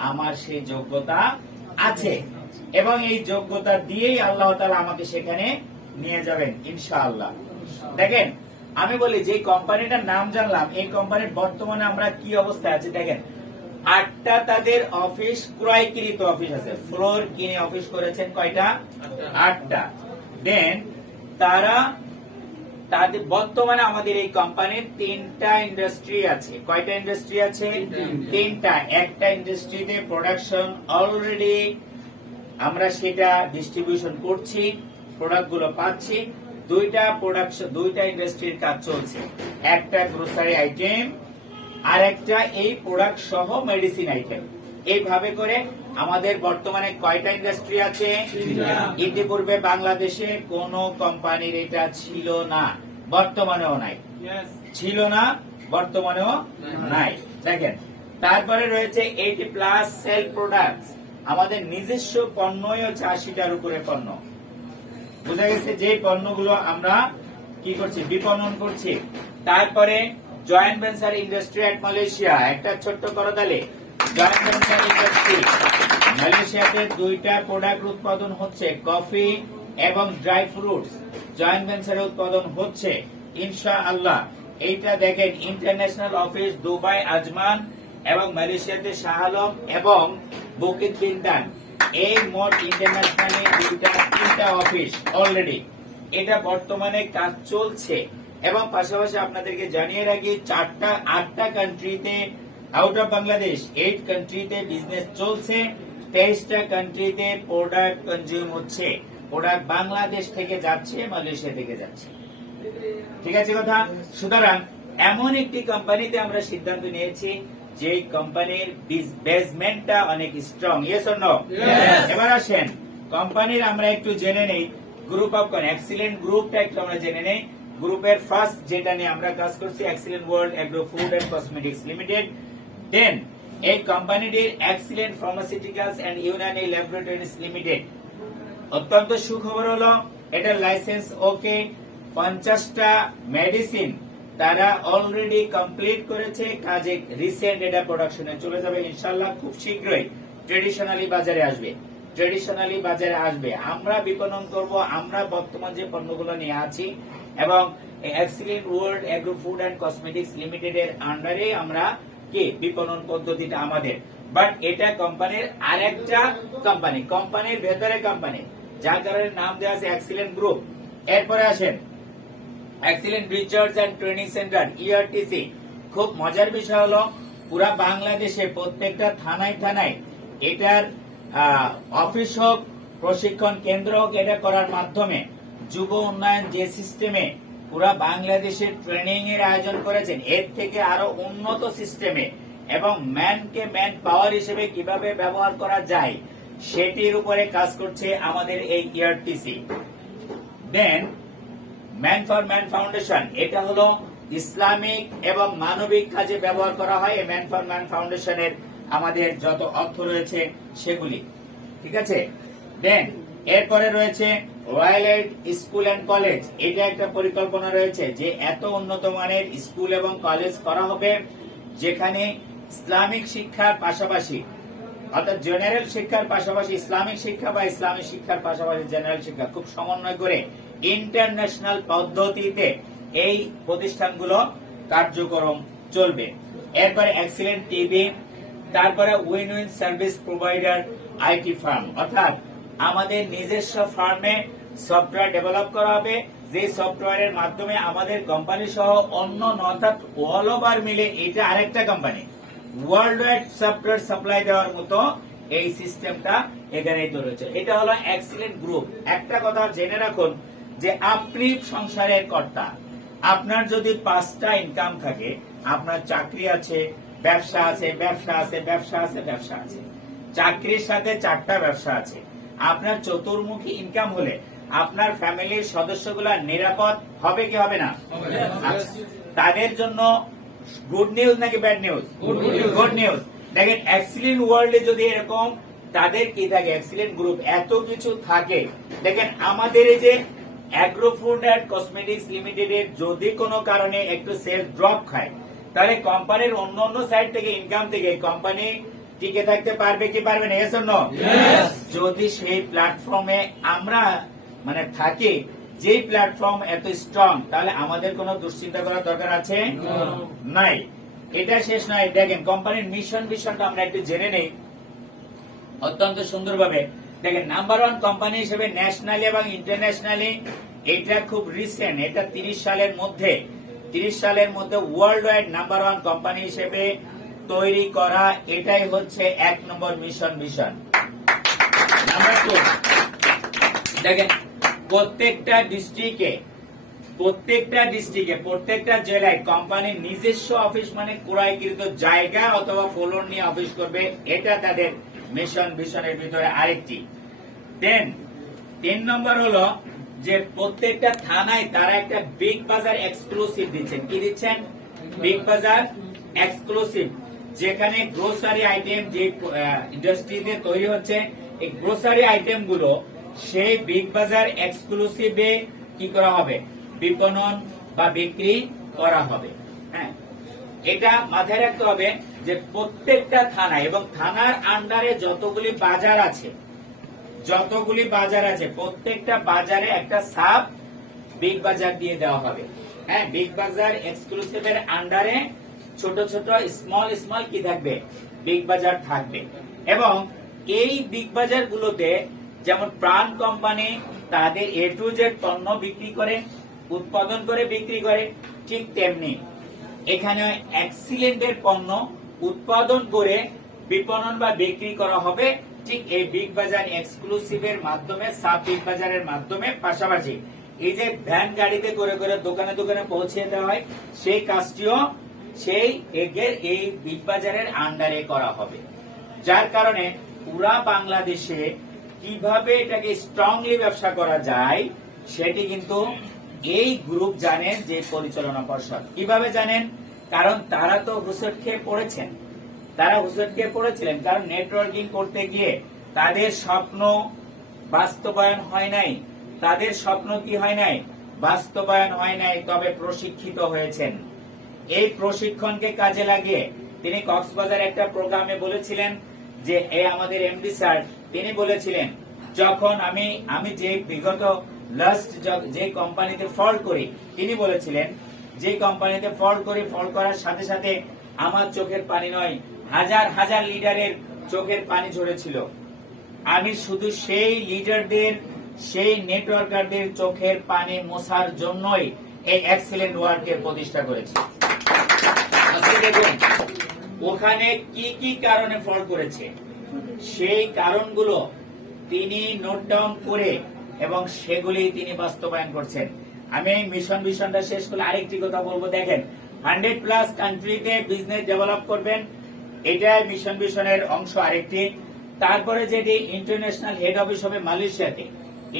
আমার সেই যোগ্যতা আছে এবং এই যোগ্যতা দিয়েই আল্লাহ তাআলা আমাকে সেখানে নিয়ে যাবেন ইনশাআল্লাহ। দেখেন, আমি বলি যে কোম্পানিটার নাম জানলাম, এই কোম্পানির বর্তমানে আমরা কি অবস্থায় আছি দেখেন। 8টা তাদের অফিস, ক্রয়কৃত অফিস আছে, ফ্লোর কিনে অফিস করেছেন কয়টা? 8টা। দেন তারা তাদের বর্তমানে আমাদের এই কোম্পানির 3টা ইন্ডাস্ট্রি আছে। কয়টা ইন্ডাস্ট্রি আছে? 3টা। একটা ইন্ডাস্ট্রিতে প্রোডাকশন অলরেডি আমরা সেটা ডিস্ট্রিবিউশন করছি, প্রোডাক্ট গুলো পাচ্ছি। দুইটা ইন্ডাস্ট্রির কাজ চলছে, একটা গ্রোসারি আইটেম আর একটা এই প্রোডাক্ট সহ মেডিসিন আইটেম। এইভাবে করে আমাদের বর্তমানে কয়টা ইন্ডাস্ট্রি আছে? ইতিপূর্বে বাংলাদেশে কোন কোম্পানির এটা ছিল না, বর্তমানেও নাই। ছিল না, বর্তমানেও নাই। দেখেন, তারপরে রয়েছে 80+ সেল প্রোডাক্টস। আমাদের নিজস্ব পণ্যই হচ্ছে 80টার উপরে পণ্য। বোঝা গেছে যে পণ্যগুলো আমরা কি করছি? বিপণন করছি। তারপরে জয়েন্ট ভেঞ্চার ইন্ডাস্ট্রি এট মালয়েশিয়া, একটা ছোট্ট করতালে জয়েন্ট ভেঞ্চার ইন্ডাস্ট্রি মালয়েশিয়াতে 2টা প্রোডাক্ট উৎপাদন হচ্ছে, কফি এবং ড্রাই ফ্রুটস জয়েন্ট ভেঞ্চারে উৎপাদন হচ্ছে ইনশাআল্লাহ। এইটা দেখেন, ইন্টারন্যাশনাল অফিস দুবাই আজমান এবং মালয়েশিয়াতে শাহ আলম এবং বুকিত বিনতান। এই মোট ইন্টারন্যাশনালি 3টা অফিস অলরেডি এটা বর্তমানে কাজ চলছে। এবং পাশাপাশি আপনাদেরকে জানিয়ে রাখি 8টা কান্ট্রিতে আউট অফ বাংলাদেশ 8 কান্ট্রিতে বিজনেস চলছে। 23টা কান্ট্রিতে প্রোডাক্ট কনজিউম হচ্ছে, প্রোডাক্ট বাংলাদেশ থেকে যাচ্ছে, মালয়েশিয়া থেকে যাচ্ছে। ঠিক আছে কথা? সুতরাং এমন একটি কোম্পানিতে আমরা সিদ্ধান্ত নিয়েছি যে কোম্পানির বেসমেন্টটা অনেক স্ট্রং। Yes or no? এবার আসেন কোম্পানির আমরা একটু জেনে নেই গ্রুপ অফ এক্সিলেন্ট গ্রুপটা একটু আমরা জেনে নেই। গ্রুপের ফার্স্ট যেটা নিয়ে আমরা কাজ করছি, excellent world agro food and cosmetics limited. Then এই কোম্পানিটির excellent pharmaceuticals and Unani laboratories limited. অত্যন্ত সুখবর হলো এটার লাইসেন্স ওকে। 50টা মেডিসিন তারা অলরেডি কমপ্লিট করেছে, কাজে রিসেন্ট এটা প্রোডাকশনে চলে যাবে ইনশাআল্লাহ। খুব শীঘ্রই ট্রেডিশনালি বাজারে আসবে। আমরা বিপণন করব আমরা বর্তমান যে পণ্যগুলো নিয়ে আছি এবং excellent world agro food and cosmetics limited এর আন্ডারে আমরা কি বিপণন পদ্ধতিটা আমাদের। বাট এটা কোম্পানির আরেকটা কোম্পানির ভেতরে কোম্পানি, যার কারণে নাম দেওয়া আছে এক্সিলেন্ট গ্রুপ। এরপরে আসেন excellent research and training centre ERTC. খুব মজার বিষয় হলো পুরা বাংলাদেশে প্রত্যেকটা থানায় এটার অফিস হোক, প্রশিক্ষণ কেন্দ্র হোক, এটা করার মাধ্যমে যুব উন্নয়ন যে সিস্টেমে পুরা বাংলাদেশের ট্রেনিং এর আয়োজন করেছেন, এর থেকে আরো উন্নত সিস্টেমে এবং ম্যানকে ম্যান পাওয়ার হিসেবে কিভাবে ব্যবহার করা যায় সেটির উপরে কাজ করছে আমাদের এই ইআরটিসি। দেন ম্যান ফর ম্যান ফাউন্ডেশন, এটা হলো ইসলামিক এবং মানবিক কাজে ব্যবহার করা হয়। এই ম্যান ফর ম্যান ফাউন্ডেশনের আমাদের যত অর্থ রয়েছে সেগুলি, ঠিক আছে। দেন এরপরে রয়েছে royal aid school and college. এটা একটা পরিকল্পনা রয়েছে যে এত উন্নত মানের স্কুল এবং কলেজ করা হবে যেখানে ইসলামিক শিক্ষার পাশাপাশি, অর্থাৎ জেনারেল শিক্ষার পাশাপাশি ইসলামিক শিক্ষা বা ইসলামিক শিক্ষার পাশাপাশি জেনারেল শিক্ষা খুব সমন্বয় করে ইন্টারন্যাশনাল পদ্ধতিতে এই প্রতিষ্ঠানগুলো কার্যক্রম চলবে। এরপরে এক্সিলেন্ট টিভি, তারপরে win win service provider IT firm, অর্থাৎ আমাদের নিজস্ব ফার্মে সফটওয়্যার ডেভেলপ করা হবে, যে সফটওয়্যারের মাধ্যমে আমাদের কোম্পানি সহ অন্য অর্থাৎ অল ওভার মিলে এটা আরেকটা company world wide software supply দেওয়ার মতো এই সিস্টেমটা এখানেই তো রয়েছে। এটা হলো এক্সিলেন্ট গ্রুপ। একটা কথা জেনে রাখুন যে আপনি সংসারের কর্তা। আপনার যদি 5টা ইনকাম থাকে, আপনার চাকরি আছে, ব্যবসা আছে, চাকরির সাথে 4টা ব্যবসা আছে, আপনার চতুর্মুখী ইনকাম হলে আপনার ফ্যামিলির সদস্যগুলা নিরাপদ হবে কি হবে না? তাদের জন্য গুড নিউজ নাকি ব্যাড নিউজ? Good news. দেখেন এক্সিলেন্ট ওয়ার্ল্ডে যদি এরকম তাদের কি থাকে, এক্সিলেন্ট গ্রুপ এত কিছু থাকে, দেখেন আমাদের এই যে অ্যাগ্রো ফুড এন্ড কসমেটিক্স লিমিটেডের যদি কোনো কারণে একটু সেল ড্রপ খায়, তাহলে কোম্পানির অন্য সাইড থেকে ইনকাম থেকে কোম্পানি টিকে থাকতে পারবে কি পারবে না? এজন্য যদি সেই প্ল্যাটফর্মে আমরা মানে থাকি, যে প্ল্যাটফর্ম এত স্ট্রং, তাহলে আমাদের কোনো দুশ্চিন্তা করার দরকার আছে নাই। এটা শেষ নয়, দেখেন কোম্পানির মিশন ভিশনটা আমরা একটু জেনে নেই অত্যন্ত সুন্দরভাবে। দেখেন, নাম্বার 1 কোম্পানি হিসেবে ন্যাশনালি এবং ইন্টারন্যাশনালি, এটা খুব রিসেন্ট, এটা 30 সালের মধ্যে ওয়ার্ল্ড ওয়াইড নাম্বার 1 কোম্পানি হিসেবে তৈরি করা, এটাই হচ্ছে 1 নম্বর মিশন ভিশন। নাম্বার 2, দেখেন প্রত্যেকটা ডিস্ট্রিক্টে, প্রত্যেকটা জেলায় কোম্পানির নিজস্ব অফিস, মানে ক্রয়কৃত জায়গা অথবা ফ্লোর নিয়ে অফিস করবে, এটা তাদের মিশন ভিশনের ভিতরে আরেকটি। 10 নম্বর হলো যে প্রত্যেকটা থানায় তারা একটা বিগ বাজার এক্সক্লুসিভ দিচ্ছেন। কি দিচ্ছেন? বিগ বাজার এক্সক্লুসিভ, যেখানে গ্রোসারি আইটেম যে ইন্ডাস্ট্রিতে তৈরি হচ্ছে, এই গ্রোসারি আইটেম গুলো সেই বিগ বাজার এক্সক্লুসিভে কি করা হবে? বিপণন বা বিক্রি করা হবে। হ্যাঁ, এটা মাথায় রাখতে হবে যে প্রত্যেকটা থানা এবং থানার আন্ডারে যতগুলি বাজার আছে, প্রত্যেকটা বাজারে একটা সাব বিগ বাজার দিয়ে দেওয়া হবে। হ্যাঁ, বিগ বাজার এক্সক্লুসিভের আন্ডারে ছোট ছোট স্মল কি থাকবে? বিগ বাজার থাকবে। এবং এই বিগ বাজার গুলোতে যেমন প্রাণ কোম্পানি তাদের A to Z পণ্য বিক্রি করে, উৎপাদন করে বিক্রি করে, ঠিক তেমনি এখানে এক্সিলেন্টের পণ্য উৎপাদন করে বিপণন বা বিক্রি করা হবে, ঠিক এই বিগ বাজার এক্সক্লুসিভের মাধ্যমে, সাব বিগ বাজারের মাধ্যমে। পাশাপাশি এই যে ভ্যান গাড়িতে করে করে দোকানে দোকানে পৌঁছে দেওয়া হয়, সেই কাজটিও সেই এই বিগ বাজারের আন্ডারে করা হবে। যার কারণে পুরা বাংলাদেশে কিভাবে এটাকে স্ট্রংলি ব্যবসা করা যায় সেটি কিন্তু এই গ্রুপ জানেন, যে পরিচালনা পর্ষদ। কিভাবে জানেন? কারণ তারা তো হুঁচট খেয়ে পড়েছিলেন, কারণ নেটওয়ার্কিং করতে গিয়ে তাদের স্বপ্ন বাস্তবায়ন হয় নাই, বাস্তবায়ন হয় নাই, তবে প্রশিক্ষিত হয়েছেন। এই প্রশিক্ষণকে কাজে লাগিয়ে তিনি কক্সবাজার একটা প্রোগ্রামে বলেছিলেন যে আমাদের এমডি স্যার তিনি বলেছিলেন, যখন আমি যে বিগত লাস্ট যে কোম্পানিতে ফল্ট করি, তিনি বলেছিলেন যে কোম্পানিতে ফল্ট করার সাথে সাথে আমার চোখের পানি নয়, হাজার হাজার লিডারের চোখের পানি ঝরেছিল। আমি শুধু সেই লিডারদের, সেই নেটওয়ার্কারদের চোখের পানি মোছার জন্যই এই এক্সিলেন্ট ওয়ার্কের প্রতিষ্ঠা করেছি। দেখুন ওখানে কি কি কারণে ফল্ট করেছে, সেই কারণগুলো তিনি নোট ডাউন করে এবং সেগুলি তিনি বাস্তবায়ন করছেন। আমি এই মিশন ভিশনটা শেষ করলে আরেকটি কথা বলবো। দেখেন, 100+ কান্ট্রিতে বিজনেস ডেভেলপ করবেন, এটা মিশন ভিশনের অংশ আরেকটি। তারপরে যেটি ইন্টারন্যাশনাল হেড অফিস হবে মালয়েশিয়াতে।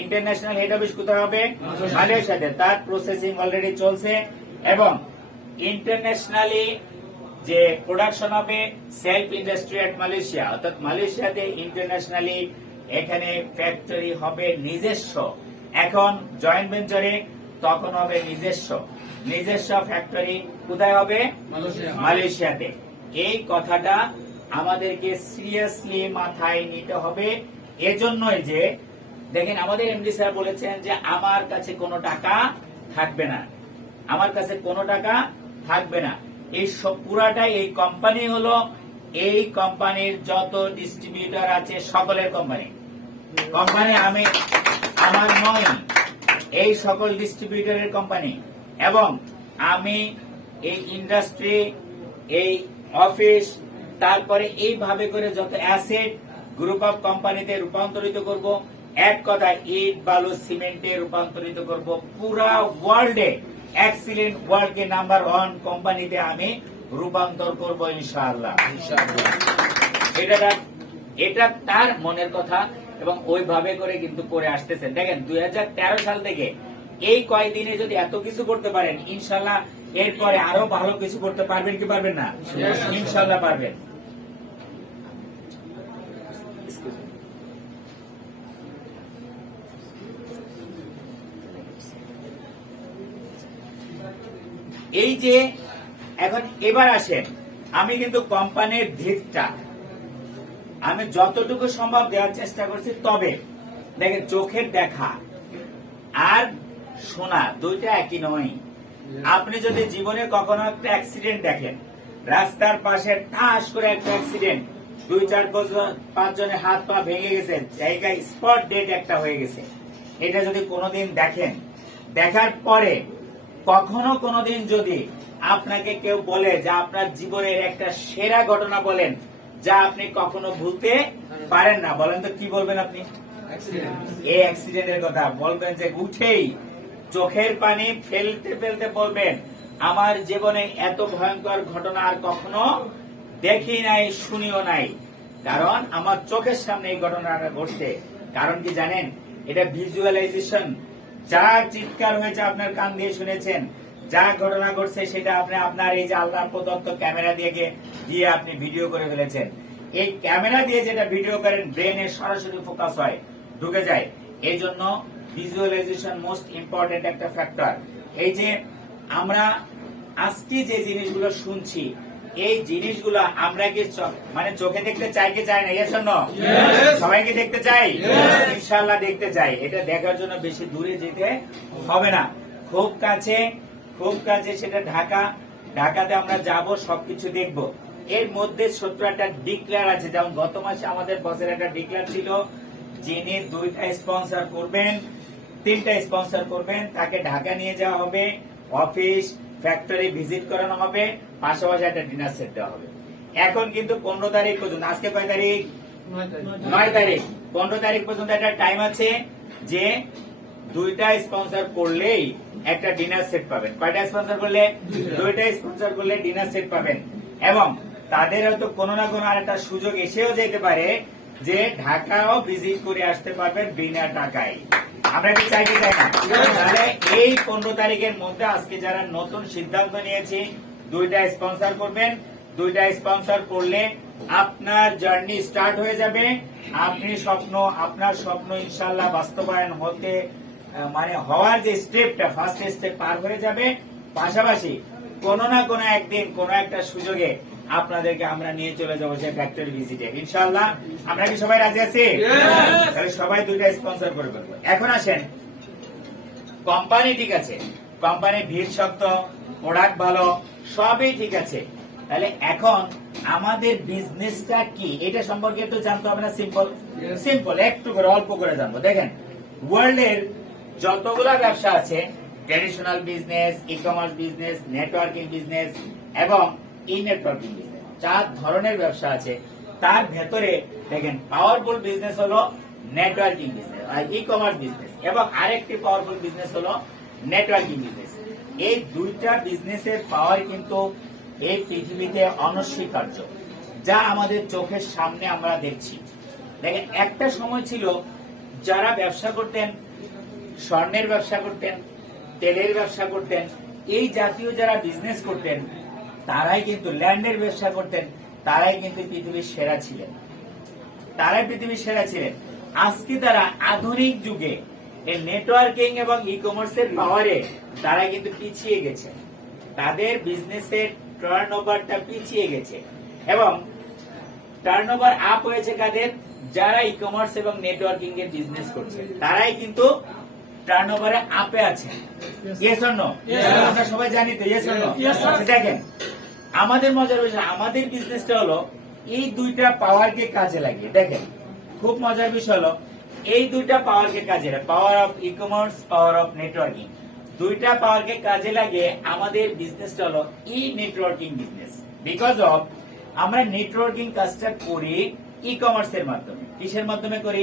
ইন্টারন্যাশনাল হেড অফিস কোথায় হবে? মালয়েশিয়াতে। তার প্রসেসিং অলরেডি চলছে। এবং ইন্টারন্যাশনালি যে প্রোডাকশন হবে সেলফ ইন্ডাস্ট্রি এট মালয়েশিয়া, অর্থাৎ মালয়েশিয়াতে ইন্টারন্যাশনালি এখানে ফ্যাক্টরি হবে নিজস্ব। এখন জয়েন্ট ভেঞ্চারে, তখন হবে নিজস্ব ফ্যাক্টরি কোথায় হবে? মালয়েশিয়াতে। এই কথাটা আমাদেরকে সিরিয়াসলি মাথায় নিতে হবে। এজন্যই যে দেখেন আমাদের এমডি স্যার বলেছেন যে আমার কাছে কোনো টাকা থাকবে না, এই সব পুরাটাই এই কোম্পানি হলো, এই কোম্পানির যত ডিস্ট্রিবিউটর আছে সকলের কোম্পানি আমার নয়, এই সকল ডিস্ট্রিবিউটরের কোম্পানি। এবং আমি এই ইন্ডাস্ট্রি, এই অফিস, তারপরে এইভাবে করে যত অ্যাসেট গ্রুপ অফ কোম্পানিতে রূপান্তরিত করব, এক কথায় ইট বালু সিমেন্টে রূপান্তরিত করব। পুরা ওয়ার্ল্ডে এক্সিলেন্ট ওয়ার্ল্ডকে নাম্বার 1 কোম্পানিতে আমি রূপান্তর করব ইনশাআল্লাহ। এটা তার মনের কথা এবং ওইভাবে করে কিন্তু করে আসতেছেন। দেখেন 2013 সাল থেকে এই কয়েকদিনে যদি এত কিছু করতে পারেন, ইনশাআল্লাহ এরপরে আরো ভালো কিছু করতে পারবেন কি পারবেন না? ইনশাআল্লাহ পারবেন। এই যে এখন এবার আসেন, আমি কিন্তু কোম্পানির ভিতটা আমি যতটুকু সম্ভব দেওয়ার চেষ্টা করছি। তবে দেখেন, চোখের দেখা আর শোনা দুইটা একই নয়। আপনি যদি জীবনে কখনো একটা অ্যাক্সিডেন্ট দেখেন, রাস্তার পাশে ঠাস করে একটা অ্যাক্সিডেন্ট, 2-4-5 জনের হাত পা ভেঙে গেছে, জায়গায় স্পট ডেড একটা হয়ে গেছে, এটা যদি কোনোদিন দেখেন, দেখার পরে কখনো কোনোদিন যদি আপনাকে কেউ বলে যে আপনার জীবনের একটা সেরা ঘটনা বলেন যা আপনি কখনো ভুলতে পারেন না, বলেন তো কি বলবেন আপনি? এই অ্যাক্সিডেন্টের কথা বলবেন, যে উঠেই চোখের পানি ফেলতে ফেলতে বলবেন, আমার জীবনে এত ভয়ঙ্কর ঘটনা আর কখনো দেখি নাই, শুনিও নাই, কারণ আমার চোখের সামনে এই ঘটনাটা ঘটছে। কারণ কি জানেন? এটা ভিজুয়ালাইজেশন। যা চিৎকার হয়েছে আপনার কান দিয়ে শুনেছেন, যা ঘটনা ঘটছে সেটা আপনি আপনার এই যে আল্লাহ প্রদত্ত ক্যামেরা দিয়ে গিয়ে আপনি ভিডিও করে ফেলেছেন। এই ক্যামেরা দিয়ে যেটা ভিডিও করেন, ব্রেনে সরাসরি ফোকাস হয়, ঢুকে যায়। এই জন্য ভিজুয়ালাইজেশন মোস্ট ইম্পর্টেন্ট একটা ফ্যাক্টর। এই যে আমরা আজকে যে জিনিসগুলো শুনছি, এই জিনিসগুলো আমরা কি মানে চোখে দেখতে চাই কি চাই না? Yes or no? সবাইকে দেখতে চাই, ইনশাআল্লাহ দেখতে চাই। এটা দেখার জন্য বেশি দূরে যেতে হবে না, খুব কাছে, খুব কাছে, সেটা ঢাকা। ঢাকাতে আমরা যাব, সবকিছু দেখব। এর মধ্যে ছোট্ট একটা ডিক্লেয়ার আছে, যেমন গত মাসে আমাদের বসের একটা ডিক্লেয়ার ছিল, যিনি 2টা স্পন্সর করবেন, 3টা স্পন্সর করবেন, তাকে ঢাকা নিয়ে যাওয়া হবে, অফিস ফ্যাক্টরি ভিজিট করানো হবে, পাশাপাশি একটা ডিনার সেট দেওয়া হবে। এখন কিন্তু 15 তারিখ পর্যন্ত, আজকে কয় তারিখ? 9 তারিখ। 15 তারিখ পর্যন্ত একটা টাইম আছে, যে 2টা স্পন্সর করলেই একটা ডিনার সেট পাবেন। কয়টা স্পন্সর করলে? 2টা স্পন্সর করলে ডিনার সেট পাবেন। এবং তাদের হয়তো কোনো না কোনো আরেকটা সুযোগ এসেও যেতে পারে, যে ঢাকাও ভিজিট করে আসতে পারবেন বিনা টাকায়। আমরা কি চাই কি চাই না? তাহলে এই 15 তারিখের মধ্যে আজকে যারা নতুন সিদ্ধান্ত নিয়েছি, 2টা স্পন্সর করবেন। 2টা স্পন্সর করলে আপনার জার্নি স্টার্ট হয়ে যাবে। আপনার স্বপ্ন ইনশাআল্লাহ বাস্তবায়ন হতে মানে হওয়ার যে স্টেপটা, ফার্স্ট স্টেপ পার হয়ে যাবে। পাশাপাশি কোনো না কোনো একদিন কোনো একটা সুযোগে আপনাদেরকে আমরা নিয়ে চলে যাবো সেই ফ্যাক্টরি ভিজিটে, ইনশাআল্লাহ। আমরা কি সবাই রাজি আছি? তাহলে সবাই 2টা স্পন্সর করে ফেলবো। এখন আসেন, কোম্পানি ঠিক আছে, কোম্পানির ভিড় শক্ত, প্রোডাক্ট ভালো, সবই ঠিক আছে। তাহলে এখন আমাদের বিজনেসটা কি, এটা সম্পর্কে একটু জানতে হবে না? সিম্পল একটু করে, অল্প করে জানবো। দেখেন, ওয়ার্ল্ডের যতগুলা ব্যবসা আছে, traditional business, e commerce business, networking business এবং ই নেটওয়ার্কিং বিজনেস, 4 ধরনের ব্যবসা আছে। তার ভেতরে দেখেন, পাওয়ারফুল বিজনেস হলো নেটওয়ার্কিং বিজনেস আর ই কমার্স বিজনেস, এবং আরেকটি পাওয়ারফুল বিজনেস হলো নেটওয়ার্কিং বিজনেস। এই 2টা বিজনেসের পাওয়ার কিন্তু এই পৃথিবীতে অনস্বীকার্য, যা আমাদের চোখের সামনে আমরা দেখছি। দেখেন, একটা সময় ছিল যারা ব্যবসা করতেন, স্বর্ণের ব্যবসা করতেন, তেলের ব্যবসা করতেন, এই জাতীয় যারা বিজনেস করতেন, তারাই কিন্তু ল্যান্ডের ব্যবসা করতেন, তারাই কিন্তু পৃথিবীর সেরা ছিলেন, তারাই পৃথিবীর সেরা ছিলেন। আজকে তারা আধুনিক যুগে এই নেটওয়ার্কিং এবং ই কমার্সের পাওয়ারে তারা কিন্তু পিছিয়ে গেছে, তাদের বিজনেসের টার্নওভারটা পিছিয়ে গেছে। এবং টার্নওভার আপ হয়েছে কাদের? যারা ই কমার্স এবং নেটওয়ার্কিং এর বিজনেস করছে, তারাই কিন্তু টার্নওভারে আপে আছে। Yes or no? আমরা সবাই জানি তো, ইয়েস অর নো? দেখেন, আমাদের মজার বিষয়, আমাদের বিজনেসটা হলো এই 2টা পাওয়ারকে কাজে লাগিয়ে। দেখেন, খুব মজার বিষয় হলো এই 2টা পাওয়ারকে কাজে লাগে, power of e commerce, power of networking. 2টা পাওয়ারকে কাজে লাগিয়ে আমাদের বিজনেসটা হলো ই নেটওয়ার্কিং বিজনেস। বিকজ অফ আমরা নেটওয়ার্কিং কাজটা করি ই কমার্সের মাধ্যমে। কিসের মাধ্যমে করি?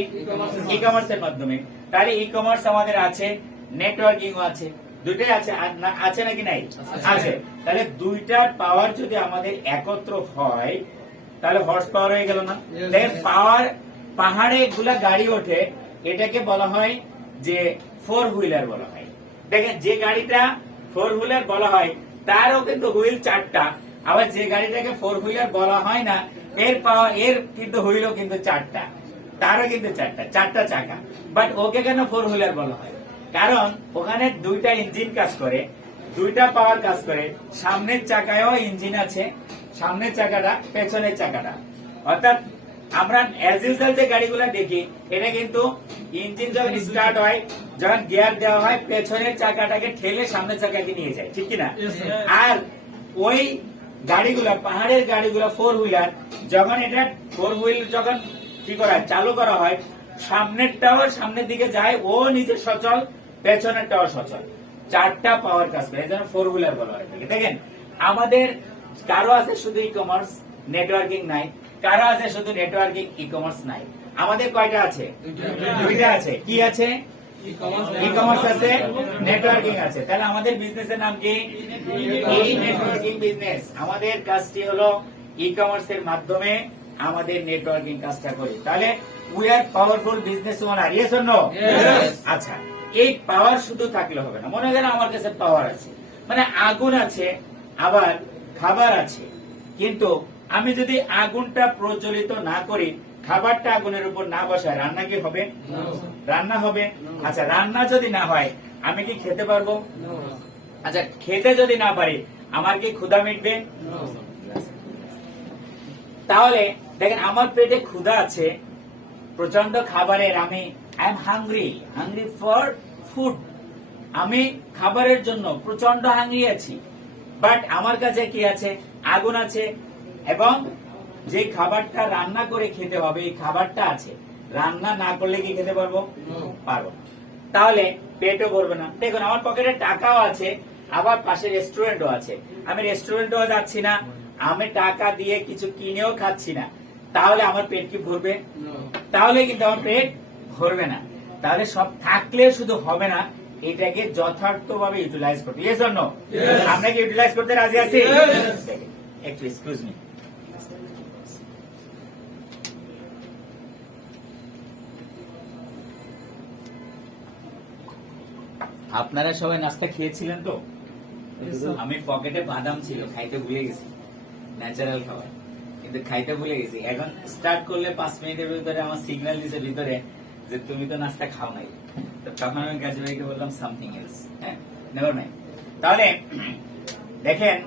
ই কমার্সের মাধ্যমে। তাহলে ই কমার্স আমাদের আছে, নেটওয়ার্কিং আছে, 2টাই আছে, আছে নাকি নাই? আছে। তাহলে 2টার পাওয়ার যদি আমাদের একত্র হয়, তাহলে হর্স পাওয়ার হয়ে গেল না? দেখেন, পাওয়ার, পাহাড়ে এগুলা গাড়ি ওঠে, এটাকে বলা হয় যে 4 হুইলার বলা হয়। দেখেন, যে গাড়িটা 4 হুইলার বলা হয়, তারও কিন্তু হুইল 4টা। আবার যে গাড়িটাকে 4 হুইলার বলা হয় না, এর পাওয়ার, এর কিন্তু হুইলও কিন্তু 4টা, তারও কিন্তু 4টা চাকা। বাট ওকে কেন 4 হুইলার বলা হয়? কারণ ওখানে 2টা ইঞ্জিন কাজ করে, 2টা পাওয়ার কাজ করে। সামনের চাকায়ও ইঞ্জিন আছে, সামনের চাকাটা, পেছনের চাকাটা, অর্থাৎ আমরা অ্যাজ ইউজুয়াল যে গাড়িগুলো দেখি এটা কিন্তু ইঞ্জিন যখন স্টার্ট হয়, যখন গিয়ার দেওয়া হয়, পেছনের চাকাটাকে ঠেলে সামনের চাকাকে নিয়ে যায়, ঠিক কিনা? আর ওই গাড়িগুলা, পাহাড়ের গাড়িগুলা, 4 হুইলার, যখন এটা 4 হুইল যখন কি করা হয়, চালু করা হয়, সামনেরটাও সামনের দিকে যায়, ও নিজে সচল, পেছনেরটাও সচল, 4টা পাওয়ার কাজ করে, এই জন্য 4 হুইলার বলা হয়। দেখেন আমাদের কারো আছে শুধু ই কমার্স, নেটওয়ার্কিং নাই, কারো আছে শুধু নেটওয়ার্কিং, ই কমার্স নাই। আমাদের কয়টা আছে? দুইটা আছে। কি আছে? ই কমার্স আছে, নেটওয়ার্কিং আছে। তাহলে আমাদের বিজনেসের নাম কি? ই নেটওয়ার্কিং বিজনেস। আমাদের কাজটি হলো ই কমার্সের মাধ্যমে আমাদের নেটওয়ার্কিং কাজটা করি। তাহলে we are powerful business owner, yes or no? আচ্ছা, এই পাওয়ার শুধু থাকলে হবে না। মনে করেন আমার কাছে পাওয়ার আছে, মানে আগুন আছে, আবার খাবার আছে, কিন্তু আমি যদি আগুনটা প্রজ্বলিত না করি, খাবারটা আগুনের উপর না বসায়, রান্না কি হবে? রান্না হবে। আচ্ছা, রান্না যদি না হয় আমি কি খেতে পারবো? আচ্ছা, খেতে যদি না পারি আমার কি ক্ষুধা মিটবে? তাহলে দেখেন আমার পেটে ক্ষুধা আছে, প্রচন্ড খাবারের, আমি I am hungry, hungry for food, আমি খাবারের জন্য প্রচন্ড হাংরি আছি, বাট আমার কাছে কি আছে? আগুন আছে, এবং যে খাবারটা রান্না করে খেতে হবে এই খাবারটা আছে। রান্না না করলে কি খেতে পারবো? পারবো। তাহলে পেটও ভরবে না। দেখুন আমার পকেটে টাকাও আছে, আবার পাশে রেস্টুরেন্টও আছে, আমি রেস্টুরেন্টও যাচ্ছি না, আমি টাকা দিয়ে কিছু কিনেও খাচ্ছি না, তাহলে আমার পেট কি ভরবে? তাহলে কিন্তু আমার পেট ভরবে না। তাহলে সব থাকলে শুধু হবে না, এটাকে যথার্থভাবে ইউটিলাইজ করতে, ইয়েস অর নো? আমরা কি ইউটিলাইজ করতে রাজি আছি? একটু এক্সকিউজ মি। আপনারা সবাই নাস্তা খেয়েছিলেন তো? আমি পকেটে বাদাম ছিল, খাইতে ভুলে গেছি, ন্যাচারাল খাবার, কিন্তু খাইতে ভুলে গেছি। এখন স্টার্ট করলে 5 মিনিটের ভিতরে আমার সিগন্যাল দিছে ভিতরে যে তুমি তো নাস্তা খাও নাই। তো তখন আমি গাজী ভাইকে বললাম সামথিং এলস। হ্যাঁ, নেভার মাইন্ড। তাহলে দেখেন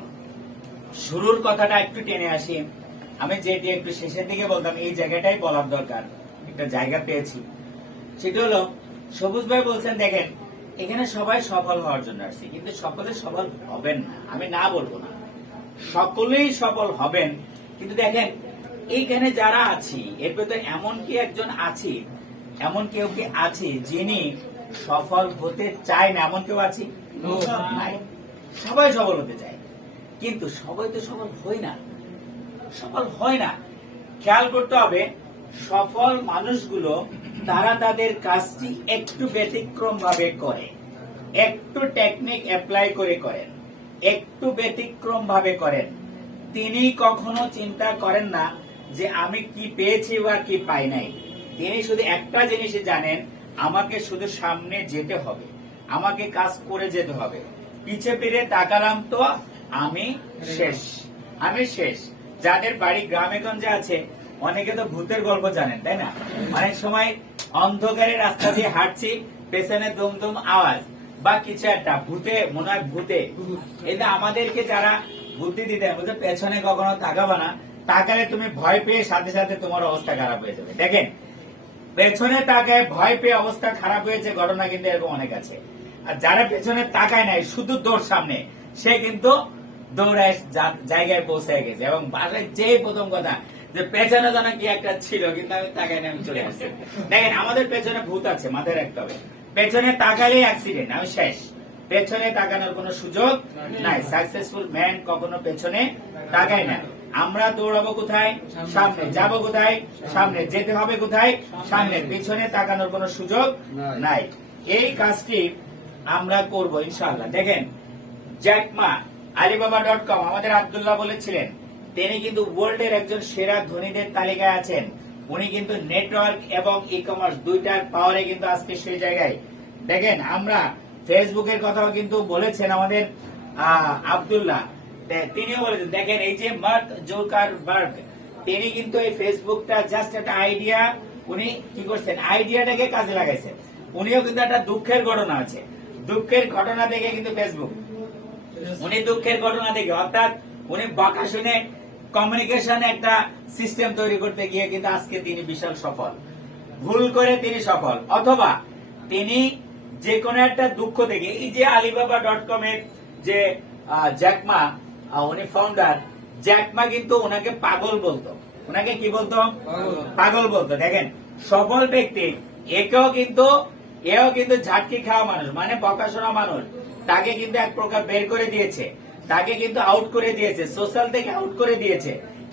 শুরুর কথাটা একটু টেনে আসি। আমি যেটি একটু শেষের দিকে বলতাম, এই জায়গাটাই বলার দরকার, একটা জায়গা পেয়েছি। সেটা হলো সবুজ ভাই বলছেন, দেখেন এখানে সবাই সফল হওয়ার জন্য আসছে, কিন্তু সকলে সফল হবেন না, আমি না বলবো না, সকলেই সফল হবেন। কিন্তু দেখেন এইখানে যারা আছি এর ভেতরে এমন কি একজন আছি, এমন কেউ কি আছে যিনি সফল হতে চায় না? এমন কেউ আছে? নাই। সবাই সফল হতে চায়, কিন্তু সবাই তো সফল হয় না, সফল হয় না। খেয়াল করতে হবে, সফল মানুষগুলো তারা তাদের কাজটি একটু ব্যতিক্রম ভাবে করে, একটু টেকনিক অ্যাপ্লাই করে করেন, একটু ব্যতিক্রম ভাবে করেন। তিনি কখনো চিন্তা করেন না যে আমি কি পেয়েছি বা কি পাই নাই। তিনি শুধু একটা জিনিসই জানেন, আমাকে শুধু সামনে যেতে হবে, আমাকে কাজ করে যেতে হবে। পিছে ফিরে তাকালাম তো আমি শেষ, আমি শেষ। যাদের বাড়ি গ্রামে গঞ্জে আছে অনেকে তো ভূতের গল্প জানেন, তাই না? অনেক সময় অন্ধকারে রাস্তা দিয়ে হাঁটছি, পেছনে দুমদুম আওয়াজ বা কিছু একটা, ভূতে মনে হয়, ভূতে। এটা আমাদেরকে যারা বুদ্ধি দিতে বলছে পেছনে কখনো তাকাবা না, তাকালে তুমি ভয় পেয়ে সাথে সাথে তোমার অবস্থা খারাপ হয়ে যাবে। দেখেন পেছনে তাকায় ভয় পেয়ে অবস্থা খারাপ হয়েছে ঘটনা কিন্তু এরকম অনেক আছে। আর যারা পেছনে তাকায় নাই, শুধু দৌড় সামনে, সে কিন্তু দৌড়ায় জায়গায় পৌঁছে গেছে। এবং বাসায় যেই প্রথম কথা যে পেছনে যেন কি একটা ছিল, কিন্তু আমি তাকাই না, আমি চলে আসছি। দেখেন আমাদের পেছনে ভূত আছে, মাথায় রাখতে হবে। পেছনে তাকালে অ্যাক্সিডেন্ট, আমি শেষ। পেছনে তাকানোর কোনো সুযোগ নাই। সাকসেসফুল ম্যান কখনো পেছনে তাকায় না। আমরা দৌড়াবো কোথায়? সামনে। যাবো কোথায়? সামনে। যেতে হবে কোথায়? সামনে। পেছনে তাকানোর কোনো সুযোগ নাই। এই কাজটি আমরা করব ইনশাআল্লাহ। দেখেন জ্যাকমা alibaba.com আমাদের আব্দুল্লাহ বলেছিলেন, তিনি কিন্তু ওয়ার্ল্ডের একজন সেরা ধনীদের তালিকায় আছেন। উনি কিন্তু নেটওয়ার্ক এবং ই কমার্স দুইটার পাওয়ারে কিন্তু আজকে সেই জায়গায়। দেখেন আমরা ফেসবুকের কথাও কিন্তু বলেছেন আমাদের আব্দুল্লাহ, তিনিও বলেছেন। দেখেন এই যে মার্ক জুকারবার্গ, তিনি কিন্তু এই ফেসবুকটা জাস্ট একটা আইডিয়া, উনি কি করছেন, আইডিয়াটাকে কাজে লাগাইছেন। উনিও কিন্তু একটা দুঃখের ঘটনা আছে, দুঃখের ঘটনা দেখে কিন্তু ফেসবুক, উনি দুঃখের ঘটনা দেখে, অর্থাৎ উনি বকা শুনে কমিউনিকেশন একটা সিস্টেম তৈরি করতে গিয়ে কিন্তু আজকে তিনি বিশাল সফল। ভুল করে তিনি সফল, অথবা তিনি যে কোনো একটা দুঃখ থেকে, এই যে alibaba.com এর যে জ্যাকমা, উনি ফাউন্ডার, জ্যাকমা কিন্তু ওনাকে পাগল বলতো। ওনাকে কি বলতো? পাগল বলতো। দেখেন, সফল ব্যক্তি এও কিন্তু ঝাটকি খাওয়া মানুষ, মানে বকাশোনা মানুষ, তাকে কিন্তু এক প্রকার বের করে দিয়েছে, তাকে কিন্তু আউট করে দিয়েছে, সোশ্যাল থেকে আউট করে দিয়েছে।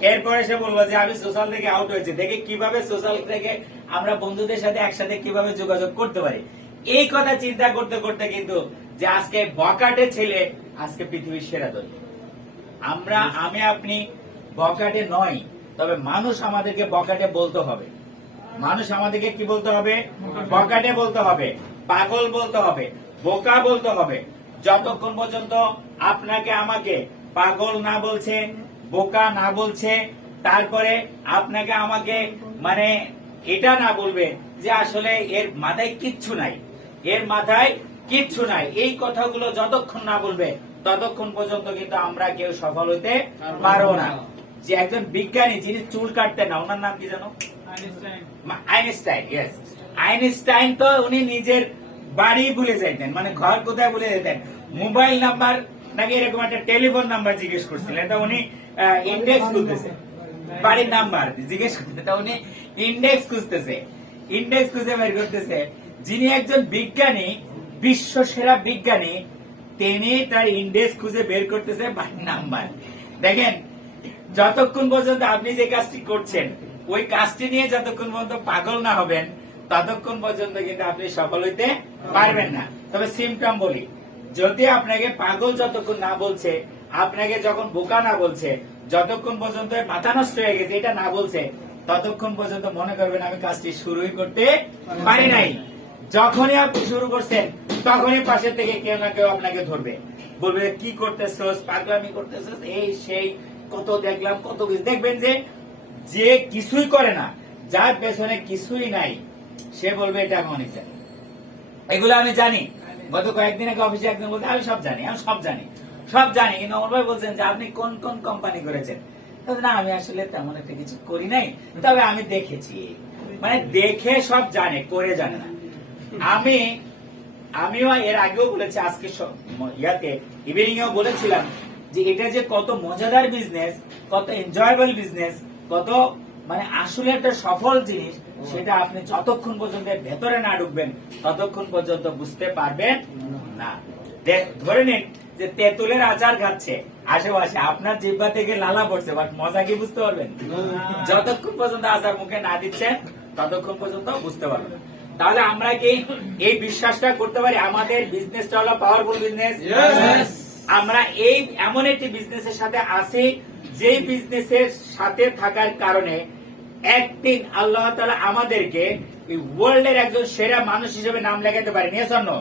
এরপরে সে বলবো যে আমি সোশ্যাল থেকে আউট হয়েছে, দেখে কিভাবে সোশ্যাল থেকে আমরা বন্ধুদের সাথে একসাথে কিভাবে যোগাযোগ করতে পারি। এই কথা চিন্তা করতে করতে কিন্তু যে আজকে বকাটে ছেলে আজকে পৃথিবীর সেরা দল। আমি আপনি বকাটে নয়, তবে মানুষ আমাদেরকে বকাটে বলতে হবে। মানুষ আমাদেরকে কি বলতে হবে? বকাটে বলতে হবে, পাগল বলতে হবে, বোকা বলতে হবে। যতক্ষণ পর্যন্ত আপনাকে আমাকে পাগল না বলছে, বোকা না বলছে, তারপরে আপনাকে আমাকে মানে এটা না বলবে যে আসলে এর মাথায় কিচ্ছু নাই, এর মাথায় কিচ্ছু নাই, এই কথাগুলো যতক্ষণ না বলবে ততক্ষণ পর্যন্ত কিন্তু আমরা কেউ সফল হইতে পারবো না। যে একজন বিজ্ঞানী যিনি চুল কাটতেন না, ওনার নাম কি জানো? আইনস্টাইন। ইয়েস, আইনস্টাইন তো উনি নিজের বাড়ি ভুলে যাইতেন, মানে ঘর কোথায় ভুলে যেতেন, মোবাইল নাম্বার নাকি এরকম একটা টেলিফোন নাম্বার জিজ্ঞেস করছিলেন, তা উনি ইন্ডেক্স খুঁজতেছে, বাড়ির নাম্বার জিজ্ঞেস করতে, তা উনি ইন্ডেক্স খুঁজতেছে, ইন্ডেক্স খুঁজে বের করতেছে। যিনি একজন বিজ্ঞানী, বিশ্ব সেরা বিজ্ঞানী, তিনি তার ইন্ডেক্স খুঁজে বের করতেছে বাড়ির নাম্বার। দেখেন, যতক্ষণ পর্যন্ত আপনি যে কাজটি করছেন ওই কাজটি নিয়ে যতক্ষণ পর্যন্ত পাগল না হবেন ততক্ষণ পর্যন্ত কিন্তু আপনি সফল হইতে পারবেন না। তবে সিমটম বলি, যদি আপনাকে পাগল যতক্ষণ না বলছে, আপনাকে যখন বোকা না বলছে, যতক্ষণ পর্যন্ত মাথা নষ্ট হয়ে গেছে এটা না বলছে, ততক্ষণ পর্যন্ত মনে করবেন আমি কাজটি শুরুই করতে পারি নাই। যখনই আপনি শুরু করছেন তখনই পাশে থেকে কেউ না কেউ আপনাকে ধরবে, বলবে কি করতেছস, পাগলামি করতেছস, এই সেই কত দেখলাম, কত কিছু। দেখবেন যে কিছুই করে না, যার পেছনে কিছুই নাই, সে বলবে এটা আমি অনেক জানি, এগুলো আমি জানি। গত কয়েকদিন আগে অফিসে একজন বলছে আমি সব জানি, আমি সব জানি, সব জানি। কিন্তু অমর ভাই বলছেন যে আপনি কোন কোন কোম্পানি করেছেন? না, আমি আসলে তেমন একটা কিছু করি নাই, তবে আমি দেখেছি। মানে দেখে সব জানে, করে জানে না। আমিও এর আগেও বলেছি, আজকে ইভিনিং এও বলেছিলাম যে এটা যে কত মজাদার বিজনেস, কত এনজয়েবল বিজনেস, কত মানে আসলে একটা সফল জিনিস, সেটা আপনি যতক্ষণ পর্যন্ত ভেতরে না ঢুকবেন ততক্ষণ পর্যন্ত বুঝতে পারবেন না। ধরে নিন যে তেঁতুলের আচার খাচ্ছে আশেপাশে, আপনার জিহ্বা থেকে লালা পড়ছে, বাট মজা কি বুঝতে পারবেন? যতক্ষণ পর্যন্ত আচার মুখে না দিচ্ছেন ততক্ষণ পর্যন্ত বুঝতে পারবেন। তাহলে আমরা কি এই বিশ্বাসটা করতে পারি আমাদের বিজনেসটা হলো পাওয়ারফুল বিজনেস? আমরা এই এমন একটি বিজনেসের সাথে আছি যে বিজনেসের সাথে থাকার কারণে একদিন আল্লাহ তাআলা আমাদেরকে ওয়ার্ল্ড এর একজন সেরা মানুষ হিসেবে নাম লেখাতে পারেন। Yes or no?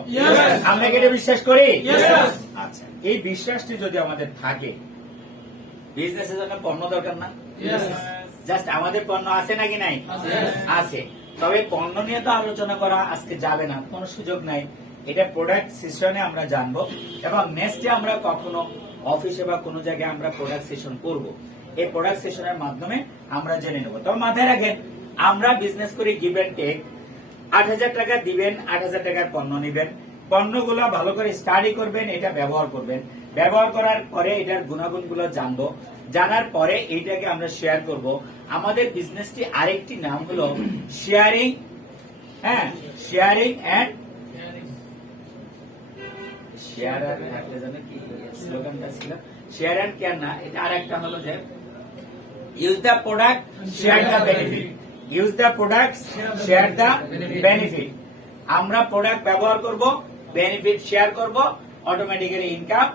আমরা কি এটা বিশ্বাস করি? আচ্ছা, এই বিশ্বাসটি যদি আমাদের থাকে, বিজনেসের জন্য পণ্য দরকার না? জাস্ট আমাদের পণ্য আছে নাকি নাই? আছে। তবে পণ্য নিয়ে তো আলোচনা করা আজকে যাবে না, কোনো সুযোগ নাই। এটা প্রোডাক্ট সেশনে আমরা জানবো, এবং নেক্সটে আমরা কখনো অফিসে বা কোনো জায়গায় আমরা প্রোডাক্ট সেশন করব। এই প্রোডাক্ট সেশনের মাধ্যমে আমরা জেনে নেব। তবে মাথায় রাখেন, আমরা বিজনেস করি গিভ এন্ড টেক। ৮,০০০ টাকা দিবেন, ৮,০০০ টাকার পণ্য নিবেন, পণ্যগুলো ভালো করে স্টাডি করবেন, এটা ব্যবহার করবেন, ব্যবহার করার পরে এটার গুণাগুণগুলো জানবো, জানার পরে এইটাকে আমরা শেয়ার করব। আমাদের বিজনেসটি আরেকটি নাম হলো শেয়ারিং, শেয়ারিং এন্ড শেয়ার কি স্লোগানটা ছিল? শেয়ার এন্ড কেয়ার না, এটা আরেকটা হলো যে use the product, share the benefit. Use the product, share the benefit. আমরা প্রোডাক্ট ব্যবহার করব, বেনিফিট শেয়ার করব, অটোমেটিক্যালি ইনকাম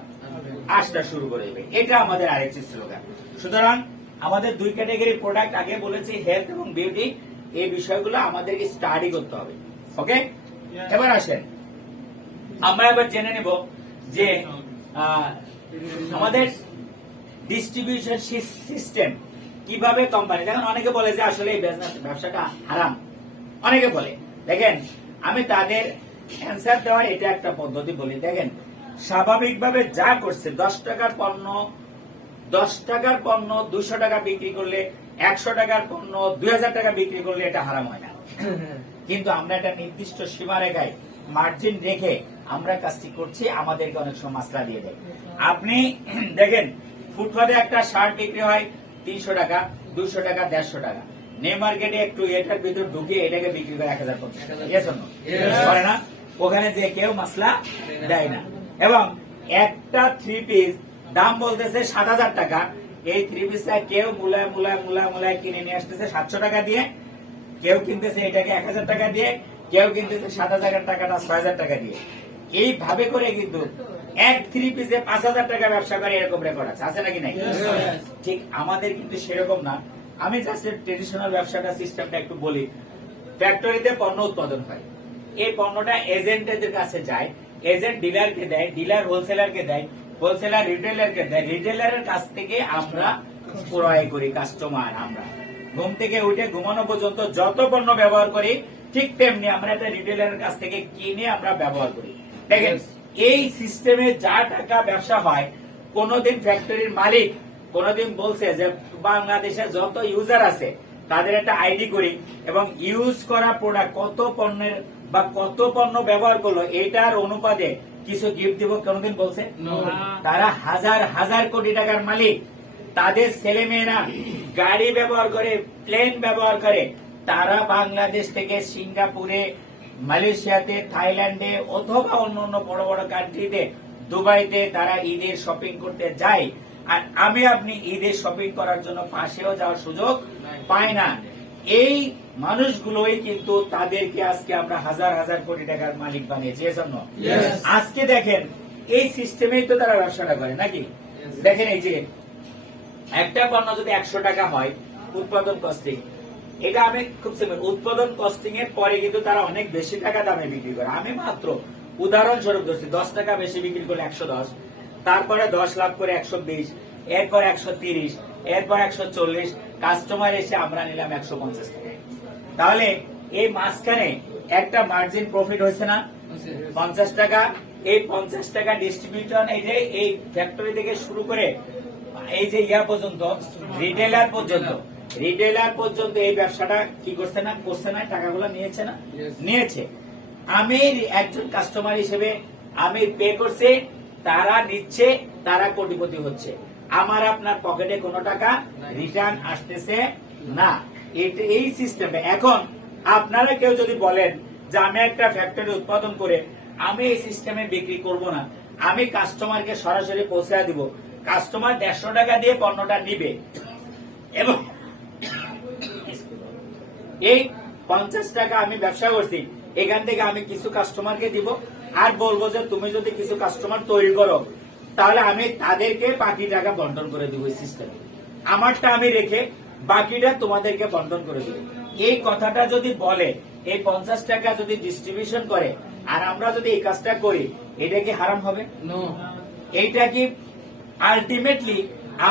আসতে শুরু করে দেবে। এটা আমাদের আরেকটি স্লোগান। সুতরাং আমাদের দুই ক্যাটাগরি প্রোডাক্ট আগে বলেছি, হেলথ এবং বিউটি। এই বিষয়গুলো আমাদেরকে স্টাডি করতে হবে। ওকে, এবার আসেন আমরা এবার জেনে নেব যে আমাদের ডিস্ট্রিবিউশন সিস্টেম কিভাবে কোম্পানি। দেখেন, অনেকে বলে যে আসলে এই ব্যবসাটা হারাম, অনেকে বলে। দেখেন, আমি তাদের অ্যান্সার দেওয়ার এটা একটা পদ্ধতি বলি। দেখেন, স্বাভাবিকভাবে যা করছে, 10 টাকার পণ্য 10 টাকার পণ্য 200 টাকা বিক্রি করলে, 100 টাকার পণ্য 2000 টাকা বিক্রি করলে এটা হারাম হয় না। কিন্তু আমরা একটা নির্দিষ্ট সীমারেখায় মার্জিন রেখে আমরা কাজটি করছি, আমাদেরকে অনেক সময় মাসলা দিয়ে দেয়। আপনি দেখেন ফুটপাতে একটা শার্ট বিক্রি হয় 300 টাকা, 200 টাকা, 150 টাকা। নিউ মার্কেটে একটু এটার ভিতর ঢুকিয়ে এটাকে বিক্রি করে 1050 টাকা। Yes or no? করে না? ওখানে যে কেউ মাসলা দেয় না। এবং একটা 3 পিস দাম বলতেছে 7000 টাকা, এই 3 পিসটা কেউ মুলায় কিনে নিয়ে আসতেছে 700 টাকা দিয়ে, কেউ কিনতেছে এটাকে 1000 টাকা দিয়ে, কেউ কিনতেছে 7000 টাকাটা 6000 টাকা দিয়ে। এইভাবে করে কিন্তু এক 3 পিসে 5000 টাকা ব্যবসা করে, এরকম রেকর্ড আছে নাকি নাই? ঠিক আমাদের কিন্তু সেরকম না। আমি জাস্ট ট্রেডিশনাল ব্যবসাটা সিস্টেমটা একটু বলি। ফ্যাক্টরিতে পণ্য উৎপাদন হয়, এই পণ্যটা এজেন্টদের কাছে যায়, এজেন্ট ডিলারকে দেয়, ডিলার হোলসেলারকে দেয়, হোলসেলার রিটেলারকে দেয়, রিটেলারের কাছ থেকে আমরা ক্রয় করি। কাস্টমার আমরা ঘুম থেকে উঠে ঘুমানো পর্যন্ত যত পণ্য ব্যবহার করি, ঠিক তেমনি আমরা একটা রিটেলারের কাছ থেকে কিনে আমরা ব্যবহার করি। দেখেন এই সিস্টেমে যা টাকা ব্যবসা হয়, কোনদিন ফ্যাক্টরির মালিক কোনদিন বলছে যে বাংলাদেশে যত ইউজার আছে তাদের একটা আইডি করি এবং ইউজ করা প্রোডাক্ট কত পণ্যের বা কত পণ্য ব্যবহার করলো এটার অনুপাতে কিছু গিফট দিব, কোনদিন বলছে? তারা হাজার হাজার কোটি টাকার মালিক। তাদের ছেলে মেয়েরা গাড়ি ব্যবহার করে, প্লেন ব্যবহার করে, তারা বাংলাদেশ থেকে সিঙ্গাপুরে, মালয়েশিয়াতে, থাইল্যান্ডে অথবা অন্য অন্য বড় বড় কান্ট্রিতে, দুবাইতে তারা ঈদের শপিং করতে যায়। আর আমি আপনি ঈদের শপিং করার জন্য পাশেও যাওয়ার সুযোগ পাই না। এই মানুষগুলোই কিন্তু তাদেরকে আজকে আমরা হাজার হাজার কোটি টাকার মালিক বানিয়েছি। এজন্য আজকে দেখেন এই সিস্টেমেই তো তারা ব্যবসাটা করে নাকি? দেখেন এই যে একটা পণ্য যদি 100 টাকা হয় উৎপাদন কস্টিং, এটা আমি খুব সিম্পল, উৎপাদন কস্টিং এর পরে কিন্তু তারা অনেক বেশি টাকা দামে বিক্রি করে। আমি মাত্র উদাহরণস্বরূপ ধরছি, 10 টাকা বেশি বিক্রি করলে 110, তারপরে 10 লাভ করে 120, এরপর 130, এরপর 140, কাস্টমার এসে আমরা নিলাম 150 টাকা। তাহলে এই মাঝখানে একটা মার্জিন প্রফিট হয়েছে না? 50 টাকা। এই 50 টাকা ডিস্ট্রিবিউশন, এই যে এই ফ্যাক্টরি থেকে শুরু করে এই যে ইয়া পর্যন্ত, রিটেলার পর্যন্ত এই ব্যবসাটা কি করছে না? করছে না? টাকাগুলো নিয়েছে না? নিয়েছে। আমি একজন কাস্টমার হিসেবে আমি পে করছি, তারা নিচ্ছে, তারা কোটিপতি হচ্ছে। আমার আপনার পকেটে কোনো টাকা রিটার্ন আসতেছে না। এই সিস্টেমে এখন আপনারা কেউ যদি বলেন যে আমি একটা ফ্যাক্টরি উৎপাদন করে আমি এই সিস্টেমে বিক্রি করব না, আমি কাস্টমারকে সরাসরি পৌঁছে দিব, কাস্টমার 150 টাকা দিয়ে পণ্যটা নিবে এবং এই 50 টাকা আমি ব্যবসা করছি, এখান থেকে আমি কিছু কাস্টমারকে দিব আর বলবো যে তুমি যদি কিছু কাস্টমার তৈরি করো তাহলে আমি তাদেরকে বাকি টাকা বন্টন করে দিব। এই সিস্টেমে আমারটা আমি রেখে বাকিটা তোমাদেরকে বন্টন করে দিব। এই কথাটা যদি বলে, এই 50 টাকা যদি ডিস্ট্রিবিউশন করে আর আমরা যদি এই কাজটা করি, এটা কি হারাম হবে? এইটা কি আলটিমেটলি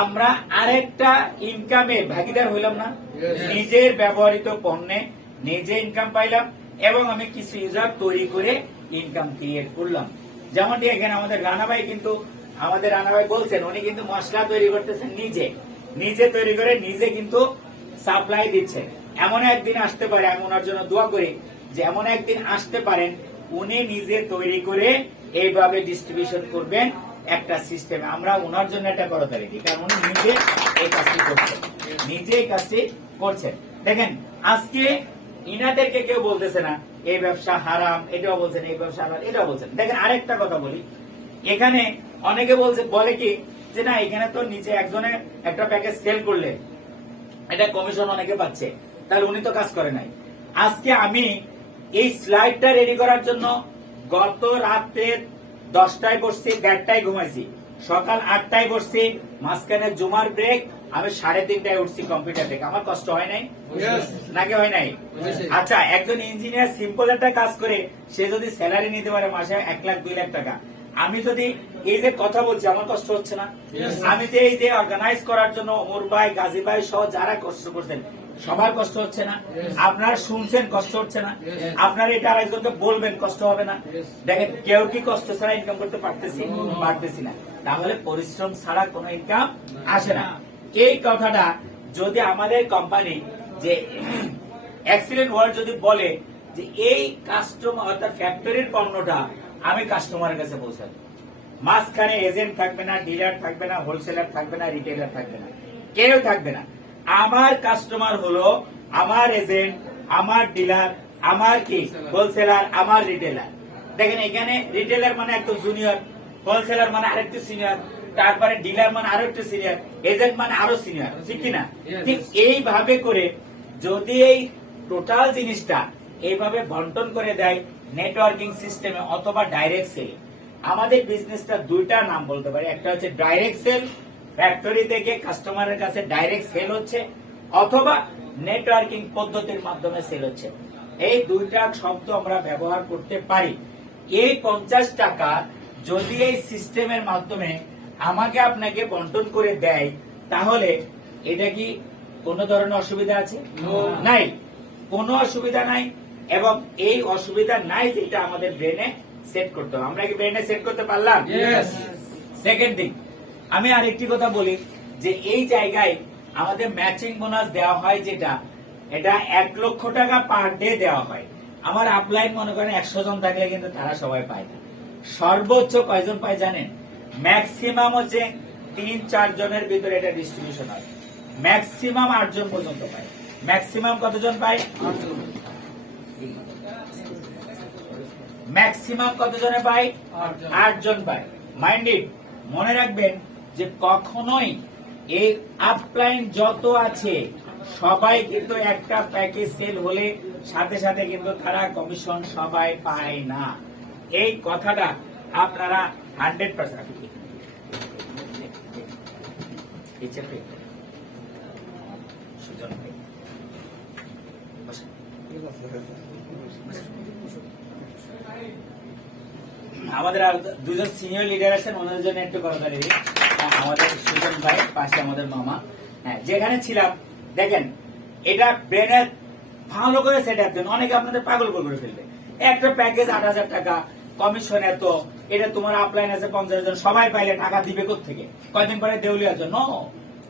আমরা আরেকটা ইনকামের ভাগিদার হইলাম না? নিজের ব্যবহৃত পণ্যে নিজে ইনকাম পাইলাম এবং আমি কিছু ইউজার তৈরি করে ইনকাম ক্রিয়েট করলাম। যেমনটি এখানে আমাদের রানা ভাই কিন্তু, আমাদের রানা ভাই বলছেন উনি কিন্তু মশলা তৈরি করতেছেন নিজে তৈরি করে নিজে কিন্তু সাপ্লাই দিচ্ছে। এমন একদিন আসতে পারে, আমি ওনার জন্য দোয়া করি যে এমন একদিন আসতে পারেন উনি নিজে তৈরি করে এইভাবে ডিস্ট্রিবিউশন করবেন একটা সিস্টেমে। আমরা ওনার জন্য একটা করতালি দিই, কারণ উনি নিজে এই কাজটি করছেন। দেখেন আজকে ইনাদেরকে কেউ বলতেছে না এই ব্যবসা হারাম, এটাও বলছেন এই ব্যবসা হারাম, এটাও বলছেন। দেখেন আরেকটা কথা বলি, এখানে অনেকে বলে কি যে না এখানে তো নিচে একজনে একটা প্যাকেজ সেল করলে এটা কমিশন অনেকে পাচ্ছে, তাহলে উনি তো কাজ করে নাই। আজকে আমি এই স্লাইডটা রেডি করার জন্য গত রাতে 10টায় বসছি, 1:30টায় ঘুমাইছি, সকাল 8টায় বসছি, মাঝখানে জুমার ব্রেক, আমি 3:30টায় উঠছি কম্পিউটার থেকে। আমার কষ্ট হয় নাই নাকি হয় নাই? আচ্ছা, একজন ইঞ্জিনিয়ার সিম্পল একটা কাজ করে সে যদি স্যালারি নিতে পারে মাসে 1 লাখ 2 লাখ টাকা, আমি যদি এই যে কথা বলছি আমার কষ্ট হচ্ছে না? আমি যে এই যে অর্গানাইজ করার জন্য ওমর ভাই, গাজী ভাই সহ যারা কষ্ট করছেন সবার কষ্ট হচ্ছে না? আপনারা শুনছেন কষ্ট হচ্ছে না? আপনারা এটা আরেকজনকে বলবেন কষ্ট হবে না? দেখেন কেউ কি কষ্ট ছাড়া ইনকাম করতে পারতেছি না। তাহলে পরিশ্রম ছাড়া কোনো ইনকাম আসে না। এই কথাটা যদি আমাদের কোম্পানি যে এক্সিলেন্ট ওয়ার্ল্ড যদি বলে যে এই কাস্টমার অর্থাৎ ফ্যাক্টরির পণ্যটা আমি কাস্টমারের কাছে পৌঁছাবো, মাঝখানে এজেন্ট থাকবে না, ডিলার থাকবে না, হোলসেলার থাকবে না, রিটেলার থাকবে না, কেউ থাকবে না। আমার কাস্টমার হলো আমার এজেন্ট, আমার ডিলার, আমার কি হোলসেলার, আমার রিটেলার। দেখেন এখানে রিটেলার মানে একটু জুনিয়র, হোলসেলার মানে আরেকটু সিনিয়র, তারপরে ডিলার মানে আরো একটু সিনিয়র, এজেন্ট মানে আরো সিনিয়র, ঠিক কিনা? ঠিক এইভাবে করে যদি এই টোটাল জিনিসটা এইভাবে বন্টন করে দেয় নেটওয়ার্কিং সিস্টেমে অথবা ডাইরেক্ট সেল, আমাদের বিজনেসটা দুইটা নাম বলতে পারি। একটা হচ্ছে ডাইরেক্ট সেল, ফ্যাক্টরি থেকে কাস্টমারের কাছে ডাইরেক্ট সেল হচ্ছে, অথবা নেটওয়ার্কিং পদ্ধতির মাধ্যমে সেল হচ্ছে। এই দুইটা শব্দ আমরা ব্যবহার করতে পারি। এই 50 টাকা যদি এই সিস্টেমের মাধ্যমে আমাকে আপনাকে বন্টন করে দেয়, তাহলে এটা কি কোন ধরনের অসুবিধা আছে? নাই, কোনো অসুবিধা নাই। এবং এই অসুবিধা নাই যেটা আমাদের ব্রেনে সেট করতে হবে। আমরা কি ব্রেনে সেট করতে পারলাম? সেকেন্ড থিং, আমি আরেকটি কথা বলি যে এই জায়গায় আমাদের ম্যাচিং বোনাস দেওয়া হয়, যেটা এটা 1 লক্ষ টাকা পার ডে দেওয়া হয়। আমার আপলাইন মনে করেন 100 জন থাকলে কিন্তু তারা সবাই পায় না। সর্বোচ্চ কয়জন পায় জানেন? ম্যাক্সিমাম হচ্ছে 3-4 জনের ভিতরে এটা ডিস্ট্রিবিউশন হয়। ম্যাক্সিমাম 8 জন পর্যন্ত পায়। ম্যাক্সিমাম কতজন পায়? ম্যাক্সিমাম কতজনে পায়? 8 জন পায়। মাইন্ডেড, মনে রাখবেন যে কখনোই এই আপলাইন যত আছে সবাই কিন্তু একটা প্যাকেজ সেল হলে সাথে সাথে কিন্তু তারা কমিশন সবাই পায় না। এই কথাটা আপনারা 100% আমাদের আর দুজন সিনিয়র লিডার আছেন, ওনাদের জন্য একটু কথা দিই। আমাদের সুজন ভাই, পাশে আমাদের মামা। হ্যাঁ, যেখানে ছিলাম দেখেন এটা ব্রেনের ভালো করে সেট আপ দেন, অনেকে আপনাদের পাগল করে ফেলবে। একটা প্যাকেজ 8,000 টাকা, কমিশন এত, এটা তোমার আপলাইন আছে 50 জন, সবাই পাইলে টাকা দিবে কোত্থেকে? কয়দিন পরে দেউলিয়া আছে? No,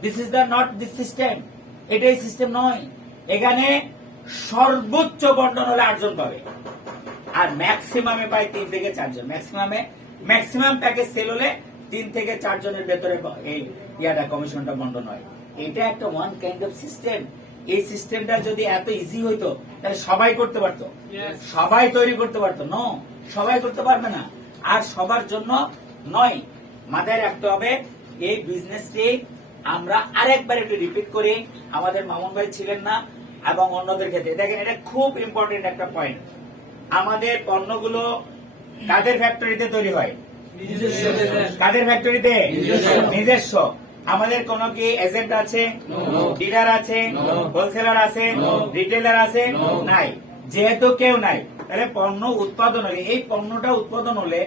this is the not this system. এটাই সিস্টেম নয়। এখানে সর্বোচ্চ বন্টন হলে 8 জন পাবে, আর ম্যাক্সিমামে পায় 3 থেকে 4 জন। ম্যাক্সিমাম প্যাকেজ সেল হলে 3 থেকে 4 জনের ভেতরে এই কমিশনটা বন্টন হয়। এটা একটা ওয়ান কাইন্ড অফ সিস্টেম। এই সিস্টেমটা যদি এত ইজি হইতো তাহলে সবাই করতে পারতো, সবাই তৈরি করতে পারতো। নো, সবাই করতে পারবে না। আর সবার জন্য নয়, মাথায় রাখতে হবে এই বিজনেসটি আমরা আরেকবার একটু রিপিট করি। আমাদের মামুন ভাই ছিলেন না এবং অন্যদের ক্ষেত্রে দেখেন, এটা খুব ইম্পর্টেন্ট একটা পয়েন্ট। আমাদের পণ্যগুলো কাদের ফ্যাক্টরিতে তৈরি হয়? কাদের ফ্যাক্টরিতে? নিজস্ব। আমাদের কোন কি এজেন্ট আছে? ডিলার আছে? হোলসেলার আছে? রিটেলার আছে? নাই। যেহেতু কেউ নাই, তাহলে পণ্য উৎপাদন হলে, এই পণ্যটা উৎপাদন হলে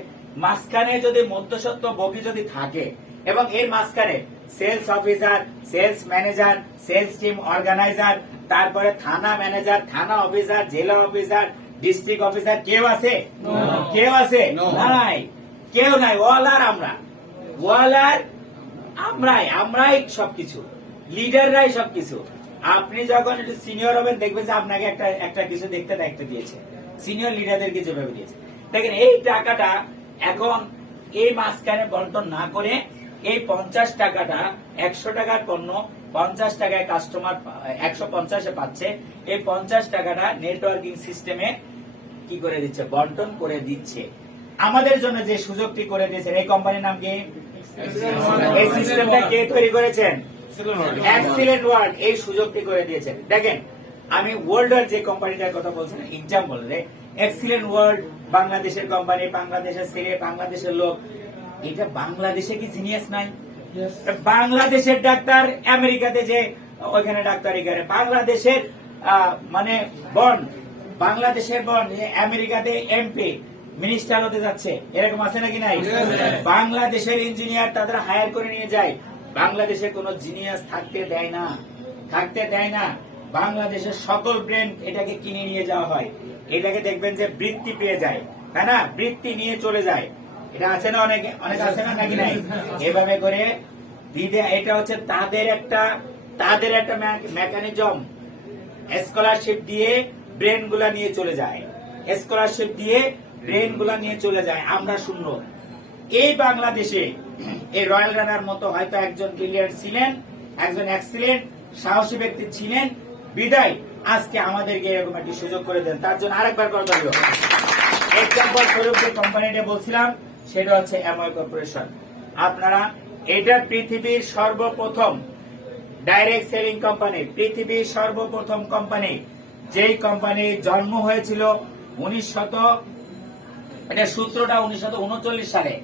মাঝখানে যদি মধ্যস্বত্ব ভোগী যদি থাকে, এবং এর মাঝখানে sales officer, sales manager, sales team organiser, তারপরে থানা ম্যানেজার, থানা অফিসার, জেলা অফিসার, ডিস্ট্রিক্ট অফিসার, কেউ আছে? কেউ আছে? নাই, কেউ নাই। ওয়ালার আমরা, ওয়ালার আমরাই সবকিছু, লিডাররাই সবকিছু। আপনি যখন একটু সিনিয়র হবেন দেখবেন যে আপনাকে একটা কিছু দেখতে দায়িত্ব দিয়েছে, সিনিয়র লিডারদের কিছু ভেবে দিয়েছে। দেখেন এই টাকাটা এখন এই মাঝখানে বন্টন না করে এই 50 টাকাটা, 100 টাকার পণ্য 50 টাকায় কাস্টমার 150-এ পাচ্ছে। এই 50 টাকাটা নেটওয়ার্কিং সিস্টেমে কি করে দিচ্ছে? বন্টন করে দিচ্ছে। আমাদের জন্য যে সুযোগটি করে দিয়েছেন, এই কোম্পানির নাম কি? এই সিস্টেমটা কে তৈরি করেছেন? এক্সিলেন্ট ওয়ার্ল্ড এই সুযোগটি করে দিয়েছেন। দেখেন আমি ওয়ার্ল্ড এর যে কোম্পানিটার কথা বলছেন, এক্সাম্পল এক্সিলেন্ট ওয়ার্ল্ড বাংলাদেশের কোম্পানি, বাংলাদেশের ছেলে, বাংলাদেশের লোক। এটা বাংলাদেশে কি জিনিয়াস নাই? বাংলাদেশের ডাক্তার আমেরিকাতে যে ওইখানে ডাক্তারি করে, বাংলাদেশের মানে বন্ড, বাংলাদেশের বন্ড আমেরিকাতে এমপি মিনিস্টার হতে যাচ্ছে, এরকম আছে নাকি নাই? বাংলাদেশের ইঞ্জিনিয়ার তাদের হায়ার করে নিয়ে যায়। বাংলাদেশে কোন জিনিয়াস থাকতে দেয় না, থাকতে দেয় না। বাংলাদেশের সকল ব্র্যান্ড এটাকে কিনে নিয়ে যাওয়া হয়। এটাকে দেখবেন যে বৃত্তি পেয়ে যায়, তাই না? বৃত্তি নিয়ে চলে যায়। এটা আছে না, অনেকে অনেক আছে না নাকি নাই? এভাবে করে দিতে, এটা হচ্ছে তাদের একটা মেকানিজম। স্কলারশিপ দিয়ে ব্রেন গুলা নিয়ে চলে যায়, স্কলারশিপ দিয়ে ব্রেন গুলা নিয়ে চলে যায়, আমরা শূন্য। এই বাংলাদেশে এই রয়্যাল রানার মতো হয়তো একজন ব্রিলিয়ান্ট ছিলেন, একজন এক্সিলেন্ট সাহসী ব্যক্তি ছিলেন, বিদায় আজকে আমাদেরকে এরকম একটি সুযোগ করে দেন। তার জন্য আরেকবার কথা হলো, এক্সাম্পল স্বরূপ যে কোম্পানিটা বলছিলাম সেটা হচ্ছে অ্যামওয়ে কর্পোরেশন। আপনারা এটা পৃথিবীর সর্বপ্রথম ডাইরেক্ট সেলিং কোম্পানি, পৃথিবীর সর্বপ্রথম কোম্পানি, যেই কোম্পানির জন্ম হয়েছিল 1939 সালে।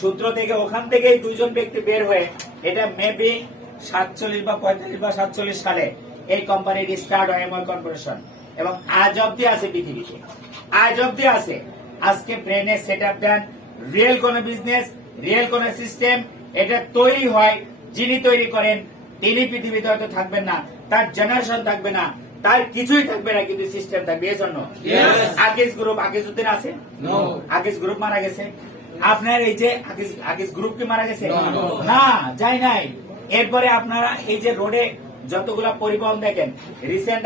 সূত্র থেকে ওখান থেকেই দুইজন ব্যক্তি বের হয়ে এটা মেবি 47 বা 45 বা 47 সালে এই কোম্পানির স্টার্ট হয় অ্যামওয়ে কর্পোরেশন, এবং আজ অব্দি আছে পৃথিবীতে, আজ অব্দি আছে। আজকে ব্রেনে সেট আপ দেন, রিয়েল কোন বিজনেস, রিয়েল কোন সিস্টেম এটা তৈরি হয়, যিনি তৈরি করেন তিনি পৃথিবীতে হয়তো থাকবেন না, তার জেনারেশন থাকবে না, তার কিছুই থাকবে না, কিন্তু সিস্টেম থাকবে। এর জন্য আকিজ গ্রুপ, আকিজউদ্দিন আছে, আকিজ গ্রুপ মারা গেছে। আপনার এই যে আকিজ গ্রুপ কি মারা গেছে? না, যাই নাই। এরপরে আপনারা এই যে রোডে যতগুলা পরিবহন দেখেন, রিসেন্ট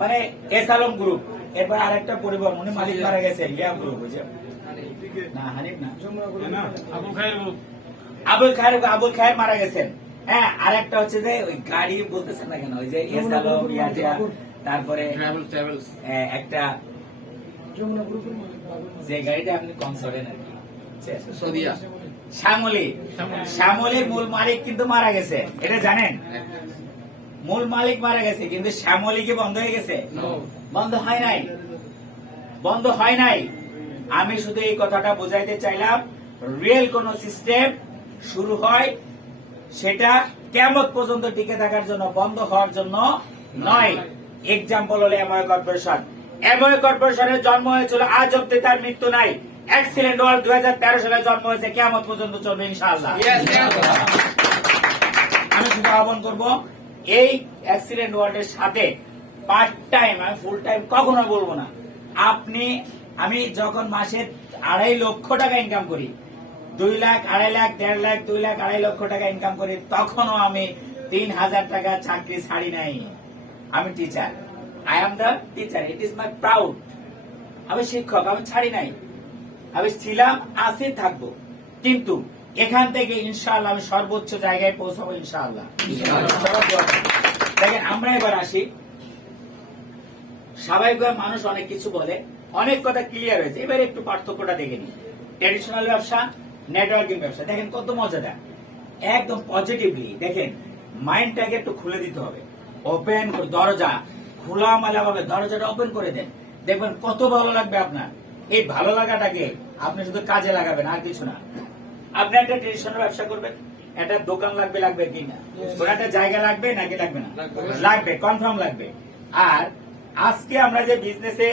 মানে এস আলম গ্রুপ, এরপর আরেকটা পরিবহন উনি মালিক মারা গেছে, লিয়া গ্রুপ, বুঝে না, হানিফ না, আবুল খায়ের মারা গেছেন। হ্যাঁ, আরেকটা হচ্ছে যে ওই গাড়ি বলতেছেন না কেন, ওই যে এস আলম, ইয়াজিয়া, তারপরে একটা যে গাড়িটা আপনি কম চলেন আর কি, শ্যামলির মূল মালিক কিন্তু মারা গেছে, এটা জানেন? মূল মালিক মারা গেছে, কিন্তু শ্যামলি কি বন্ধ হয়ে গেছে? বন্ধ হয় নাই, বন্ধ হয় নাই। আমি শুধু এই কথাটা বোঝাইতে চাইলাম, রিয়েল কোন সিস্টেম শুরু হয় সেটা কিয়ামত পর্যন্ত টিকে থাকার জন্য, বন্ধ হওয়ার জন্য নয়। এক্সাম্পল হলো অ্যামওয়ে কর্পোরেশন। অ্যামওয়ে কর্পোরেশনের জন্ম হয়েছিল, আজ অব্দি তার মৃত্যু নাই। এক্সিলেন্ট ওয়ার্ল্ড 2013 সালে জন্ম হয়েছে, কিয়ামত পর্যন্ত চলবে ইনশাআল্লাহ। আমি শুধু আহ্বান করব, এই এক্সিলেন্ট ওয়ার্ল্ডের সাথে পার্ট টাইম, আমি ফুল টাইম কখনো বলবো না। আমি যখন মাসে 2.5 লক্ষ টাকা ইনকাম করি, 2 লাখ, 2.5 লাখ, 1.5 লাখ, 2 লাখ, 2.5 লক্ষ টাকা ইনকাম করি, তখনও আমি 3000 টাকা চাকরি ছাড়ি নাই। আমি teacher, I am the teacher, it is my proud. আমি শিক্ষক, আমি ছাড়ি নাই, আমি ছিলাম, আছি, থাকবো। কিন্তু এখান থেকে ইনশাআল্লাহ আমি সর্বোচ্চ জায়গায় পৌঁছাবো ইনশাআল্লাহ। দেখেন, আমরা এবার আসি, স্বাভাবিকভাবে মানুষ অনেক কিছু বলে, অনেক কথা ক্লিয়ার হয়েছে। এবার একটু পার্থক্যটা দেখে নিই। ট্র্যাডিশনাল ব্যবসা, নেটওয়ার্কিং ব্যবসা, দেখেন কত মজাদার, একদম পজিটিভলি। দেখেন, মাইন্ডটাকে একটু খুলে দিতে হবে, ওপেন দরজা খোলামেলা ভাবে দরজাটা ওপেন করে দেন, দেখবেন কত ভালো লাগবে আপনার। এই ভালো লাগাটাকে আপনি শুধু কাজে লাগাবেন, আর কিছু না। আপনি একটা ট্রেডিশনাল ব্যবসা করবেন, একটা দোকান লাগবে কি না, কোন একটা জায়গা লাগবে নাকি লাগবে না? লাগবে, কনফার্ম লাগবে। আর আজকে আমরা যে বিজনেসে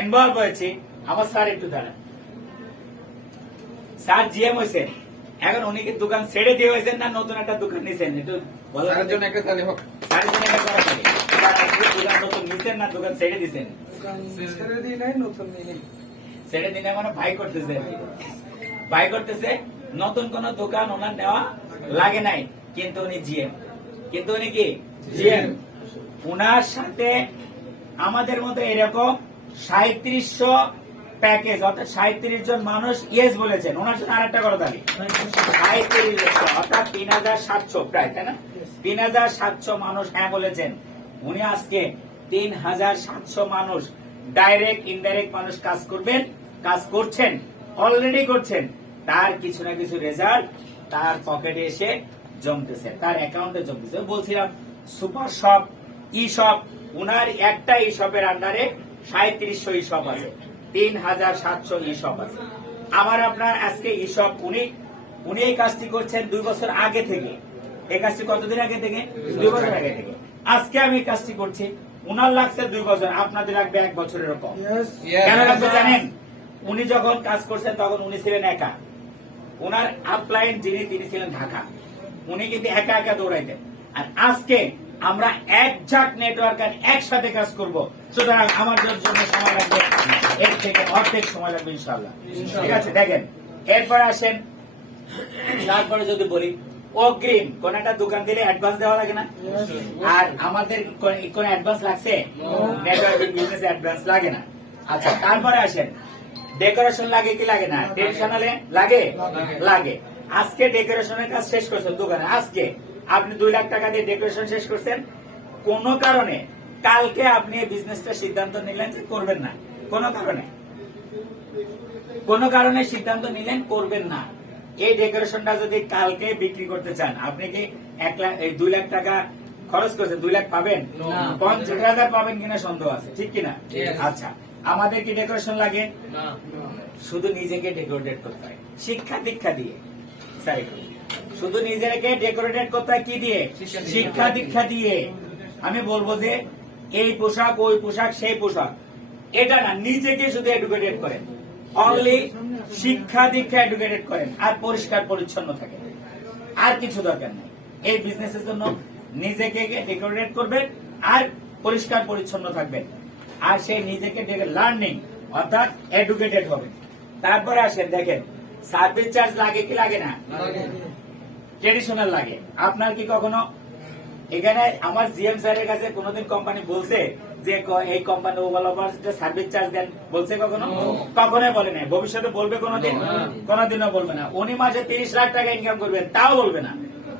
ইনভলভ হয়েছি, আমার স্যার একটু দাঁড়ান, স্যার জিএম হয়েছেন, এখন উনি কি দোকান ছেড়ে দিয়ে হয়েছেন না নতুন একটা দোকান নিছেন? একটু স্যারের জন্য একটা তালি হোক। স্যারের জন্য একটা তালি। দোকান নতুন নিছেন না দোকান ছেড়ে দিছেন? ছেড়ে দিই নাই, নতুন নিই। ছেড়ে দিই নাই মানে ভাই করতেছে, নতুন কোন দোকান ওনার নেওয়া লাগে নাই, কিন্তু উনি জিএম। কিন্তু উনি কি জিএম? উনার সাথে আমাদের মতো এরকম 3700 প্যাকেজ, অর্থাৎ 37 জন মানুষ ইয়েস বলেছেন। ওনার সাথে আরেকটা করে তালি, 37 অর্থাৎ 3700 প্রায়, তাই না? 3700 মানুষ হ্যাঁ বলেছেন। উনি আজকে 3700 মানুষ, ডাইরেক্ট ইনডাইরেক্ট মানুষ কাজ করবেন, কাজ করছেন, অলরেডি করছেন। তার কিছু না কিছু রেজাল্ট তার পকেটে এসে জমতেছে, তার অ্যাকাউন্টে জমতেছে। বলছিলাম সুপার শপ, ই শপ, উনার একটা ই শপের আন্ডারে 3700 ই শপ আছে, 3700 ই শপ আছে। আমার আপনার আজকে ই শপ, উনি এই কাজটি করছেন 2 বছর আগে থেকে। এই কাজটি কতদিন আগে থেকে? 2 বছর আগে থেকে। আজকে আমি এই কাজটি করছি, উনার লাগছে 2 বছর, আপনাদের লাগবে 1 বছরের কম। কেন লাগবে জানেন? উনি যখন কাজ করছেন তখন উনি ছিলেন একা, উনার আপলাইন যিনি তিনি ছিলেন ঢাকা, উনি কিন্তু একা একা দৌড়াইতেন। আর আজকে আমরা একজাক্ট নেটওয়ার্ক আর একসাথে কাজ করব, সুতরাং আমার জন্য সময় লাগবে এর থেকে অর্ধেক সময় লাগবে ইনশাআল্লাহ। ঠিক আছে? দেখেন এরপরে আসেন, তারপরে যদি বলি অগ্রিম কোন একটা দোকান দিলে অ্যাডভান্স দেওয়া লাগে না? আর আমাদের কোন অ্যাডভান্স লাগছে? নেটওয়ার্কিং বিজনেস অ্যাডভান্স লাগে না। আচ্ছা, তারপরে আসেন ডেকোরেশন লাগে কি লাগে না? ট্রেডিশনালে লাগে, লাগে। আজকে ডেকোরেশনের কাজ শেষ করছেন দোকানে, আজকে আপনি 2 লাখ টাকা দিয়ে ডেকোরেশন শেষ করছেন, কোন কারণে কালকে আপনি এই বিজনেসটা সিদ্ধান্ত নিলেন যে করবেন না, কোন কারণে সিদ্ধান্ত নিলেন করবেন না। এই ডেকোরেশনটা যদি কালকে বিক্রি করতে চান, আপনি কি 2 লাখ টাকা খরচ করছেন, 2 লাখ পাবেন? 50,000 পাবেন কিনা সন্দেহ আছে, ঠিক কিনা? আচ্ছা, আমাদের কি ডেকোরেশন লাগে? শুধু নিজেকে ডেকোরেট করতে হয় শিক্ষা দীক্ষা দিয়ে। শুধু নিজেকে ডেকোরেট করতে হয় কি দিয়ে? শিক্ষা দীক্ষা দিয়ে। আমি বলবো যে এই পোশাক, ওই পোশাক, সেই পোশাক, এটা না, নিজেকে শুধু এডুকেটেড করেন, অনলি শিক্ষা দীক্ষা এডুকেটেড করেন, আর পরিষ্কার পরিচ্ছন্ন থাকেন, আর কিছু দরকার নেই। এই বিজনেসের জন্য নিজেকে ডেকোরেট করবেন আর পরিষ্কার পরিচ্ছন্ন থাকবেন, আর সেই নিজেকে লার্নিং অর্থাৎ এডুকেটেড হবে। তারপরে আসেন, দেখেন সার্ভিস চার্জ লাগে কি লাগে না? ট্রেডিশনাল লাগে। আপনার কি কখনো এখানে আমার জিএম স্যারের কাছে কোনোদিন কোম্পানি বলছে যে এই কোম্পানি সার্ভিস চার্জ দেন? বলছে কখনো? কখনোই বলে না। ভবিষ্যতে বলবে কোনোদিন? কোনোদিনও বলবে না। উনি মাসে 30 লাখ টাকা ইনকাম করবেন, তাও বলবে না।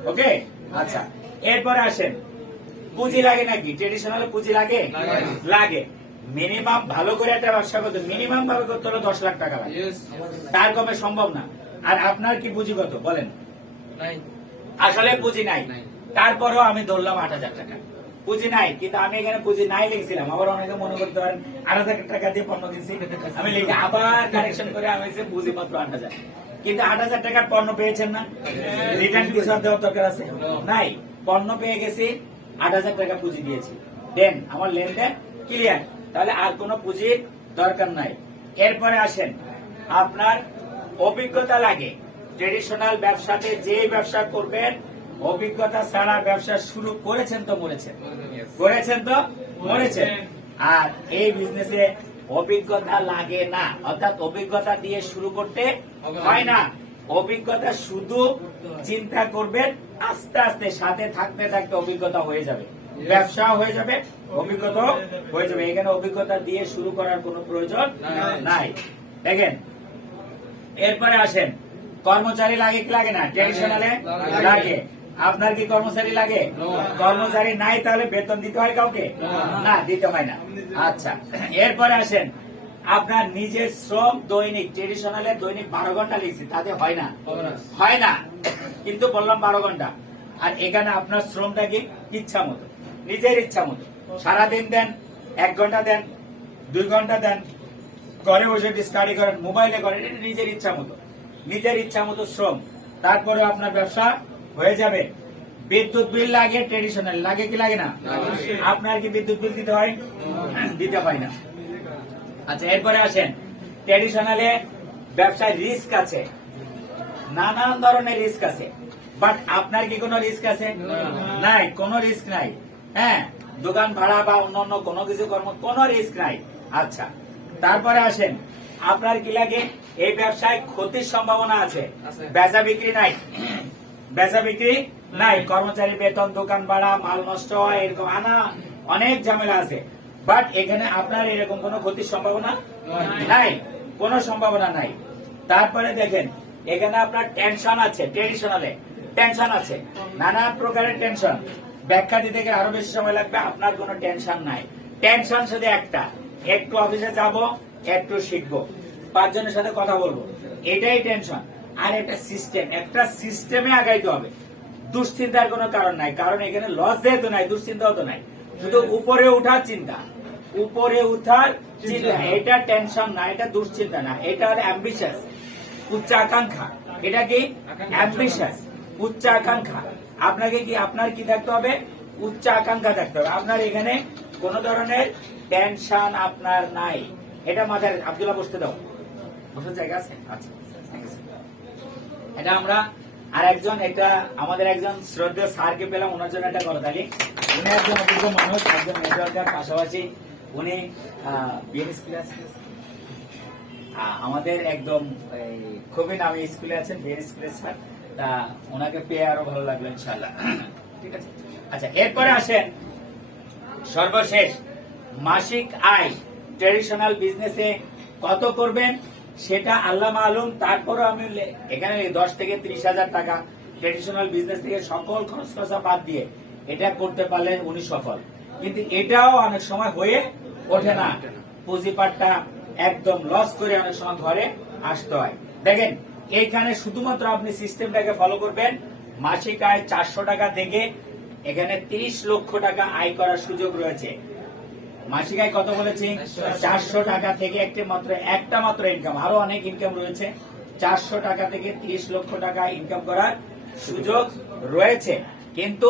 ওকে, আচ্ছা। এরপরে আসেন, পুঁজি লাগে নাকি? ট্রেডিশনালে পুঁজি লাগে, লাগে। মিনিমাম ভালো করে একটা ব্যবসা করতে মিনিমাম ভাবে করতে হলে 10 লাখ টাকা লাগে, তার কমে সম্ভব না। আর আপনার কি পুঁজি কত বলেন? আসলে পুঁজি নাই, তারপরেও আমি ধরলাম 8,000 টাকা পুঁজি নাই। কিন্তু আমি এখানে পুঁজি নাই লিখছিলাম, আবার অনেকে মনে করতে পারেন 8,000 টাকা দিয়ে পণ্য কিনছি, আমি লিখে আবার কারেকশন করে আমি পুঁজি মাত্র 8,000। কিন্তু 8,000 টাকার পণ্য পেয়েছেন না? রিটার্ন কিছু দেওয়ার দরকার আছে? নাই, পণ্য পেয়ে গেছি, 8,000 টাকা পুঁজি দিয়েছি, দেন আমার লেনদেন ক্লিয়ার, তাহলে আর কোনো পুঁজির দরকার নাই। এরপরে আসেন, আপনার অভিজ্ঞতা লাগে। ট্রেডিশনাল ব্যবসাতে যে ব্যবসা করবেন, অভিজ্ঞতা ছাড়া ব্যবসা শুরু করেছেন তো মরেছেন, করেছেন তো মরেছেন। আর এই বিজনেসে অভিজ্ঞতা লাগে না, অর্থাৎ অভিজ্ঞতা দিয়ে শুরু করতে হয় না। অভিজ্ঞতা শুধু চিন্তা করবেন, আস্তে আস্তে সাথে থাকতে থাকতে অভিজ্ঞতা হয়ে যাবে, ব্যবসা হয়ে যাবে, অভিজ্ঞতা হয়ে যাবে। এখানে অভিজ্ঞতা দিয়ে শুরু করার কোনো প্রয়োজন নাই। দেখেন, এরপরে আসেন, কর্মচারী লাগে কি লাগে না? ট্রেডিশনালে লাগে। আপনার কি কর্মচারী লাগে? কর্মচারী নাই, তাহলে বেতন দিতে হয় কাউকে? না, দিতে হয় না। আচ্ছা, এরপরে আসেন, আপনার নিজের শ্রম দৈনিক। ট্রেডিশনালে দৈনিক 12 ঘন্টা লিখছি, তাতে হয় না, হয় না, কিন্তু বললাম 12 ঘন্টা। আর এখানে আপনার শ্রমটা কি ইচ্ছা মতো, নিজের ইচ্ছা মতো, সারাদিন দেন, 1 ঘন্টা দেন, 2 ঘন্টা দেন, ঘরে বসে স্টাডি করেন, মোবাইলে করেন, এটা নিজের ইচ্ছা মতো, নিজের ইচ্ছা মতো শ্রম। তারপরে আপনার ব্যবসা হয়ে যাবে। বিদ্যুৎ বিল লাগে, ট্রেডিশনাল লাগে কি লাগে না? আপনার কি বিদ্যুৎ বিল দিতে হয়? দিতে হয় না। আচ্ছা, এরপরে আসেন, ট্রেডিশনালে ব্যবসায় রিস্ক আছে, নানান ধরনের রিস্ক আছে, বাট আপনার কি কোনো রিস্ক আছে? নাই, কোনো রিস্ক নাই। হ্যাঁ, দোকান ভাড়া বা অন্যান্য কোনো কিছু কর্ম, কোনো রিস্ক নাই। আচ্ছা, তারপরে আসেন, আপনার কি লাগে? এই ব্যবসায় ক্ষতির সম্ভাবনা আছে, বেচা বিক্রি নাই, বেচা বিক্রি নাই, কর্মচারী বেতন, দোকান ভাড়া, মাল নষ্ট হয়, এরকম অনেক ঝামেলা আছে। বাট এখানে আপনার এরকম কোনো ক্ষতির সম্ভাবনা নাই, কোনো সম্ভাবনা নাই। তারপরে দেখেন, এখানে আপনার টেনশন আছে। ট্রেডিশনালে টেনশন আছে, নানা প্রকারের টেনশন, ব্যাখ্যা দিতে গেলে আরো বেশি সময় লাগবে। আপনার কোনো টেনশন নাই। টেনশন শুধু একটা, একটু অফিসে যাব, একটু শিখবো, 5 জনের সাথে কথা বলবো, এটাই টেনশন। আর একটা সিস্টেম, একটা সিস্টেমে আগাইতে হবে। দুশ্চিন্তার কোনো কারণ নাই, কারণ এখানে লস যেহেতু নাই, দুশ্চিন্তাও তো নাই, শুধু উপরে উঠার চিন্তা, উপরে উঠার চিন্তা। এটা টেনশন না, এটা দুশ্চিন্তা না, এটা হলো অ্যাম্বিশাস, উচ্চ আকাঙ্ক্ষা। এটা কি অ্যাম্বিশাস, উচ্চ আকাঙ্ক্ষা। আপনাকে কি, আপনার কি থাকতে হবে? উচ্চ আকাঙ্ক্ষা থাকতে হবে। আপনার এখানে কোন ধরনের টেনশন আপনার নাই, এটা মাথায়। আব্দুল্লাহ বসতে দাও, বসার জায়গা আছে? আচ্ছা, এটা আমরা আর একজন, এটা আমাদের একজন শ্রদ্ধেয় স্যারকে পেলাম, ওনার জন্য একটা করতালি। উনি একজন অভিজ্ঞ মানুষ, একজন নেটওয়ার্কার, পাশাপাশি উনি আমাদের একদম খুবই নামী স্কুলে আছেন, ভেরি স্কুলের স্যার। তা ওনাকে পেয়ে আরো ভালো লাগলো ইনশাল্লাহ। ঠিক আছে, আচ্ছা এরপরে আসেন সর্বশেষ, মাসিক আয় ট্রেডিশনাল বিজনেসে কত করবেন সেটা আল্লাহ মালুম। তারপরে আমি এখানে 10 থেকে 30,000 টাকা ট্রেডিশনাল বিজনেস থেকে সকল খরচ খরচা বাদ দিয়ে এটা করতে পারলে উনি সফল। কিন্তু এটাও অনেক সময় হয়ে ওঠে না, পুঁজিপাটটা একদম লস করে অনেক সময় ঘরে আসতে হয়। দেখেন এইখানে শুধুমাত্র আপনি সিস্টেমটাকে ফলো করবেন, মাসিক আয় 400 টাকা থেকে এখানে 30 লক্ষ টাকা আয় করার সুযোগ রয়েছে। মাসিক আয় কত বলেছি? 400 টাকা থেকে একটা মাত্র ইনকাম, আরো অনেক ইনকাম রয়েছে। 400 টাকা থেকে 30 লক্ষ টাকা ইনকাম করার সুযোগ রয়েছে। কিন্তু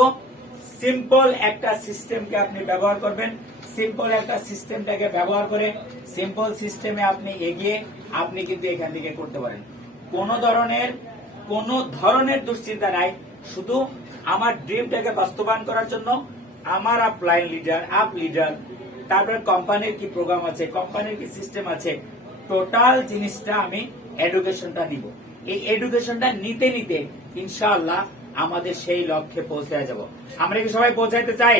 সিম্পল একটা সিস্টেমকে আপনি ব্যবহার করবেন, সিম্পল একটা সিস্টেমটাকে ব্যবহার করে সিম্পল সিস্টেমে আপনি এগিয়ে আপনি কিন্তু এখান থেকে করতে পারেন। কোন ধরনের দুশ্চিন্তা নাই, শুধু আমার ড্রিমটাকে বাস্তবায়ন করার জন্য আমার আপ লিডার, তারপরে কোম্পানির কি প্রোগ্রাম আছে, কোম্পানির কি সিস্টেম আছে, টোটাল জিনিসটা আমি এডুকেশনটা নিব। এই এডুকেশনটা নিতে নিতে ইনশাআল্লাহ আমাদের সেই লক্ষ্যে পৌঁছে যাব। আমরা কি সবাই পৌঁছাইতে চাই?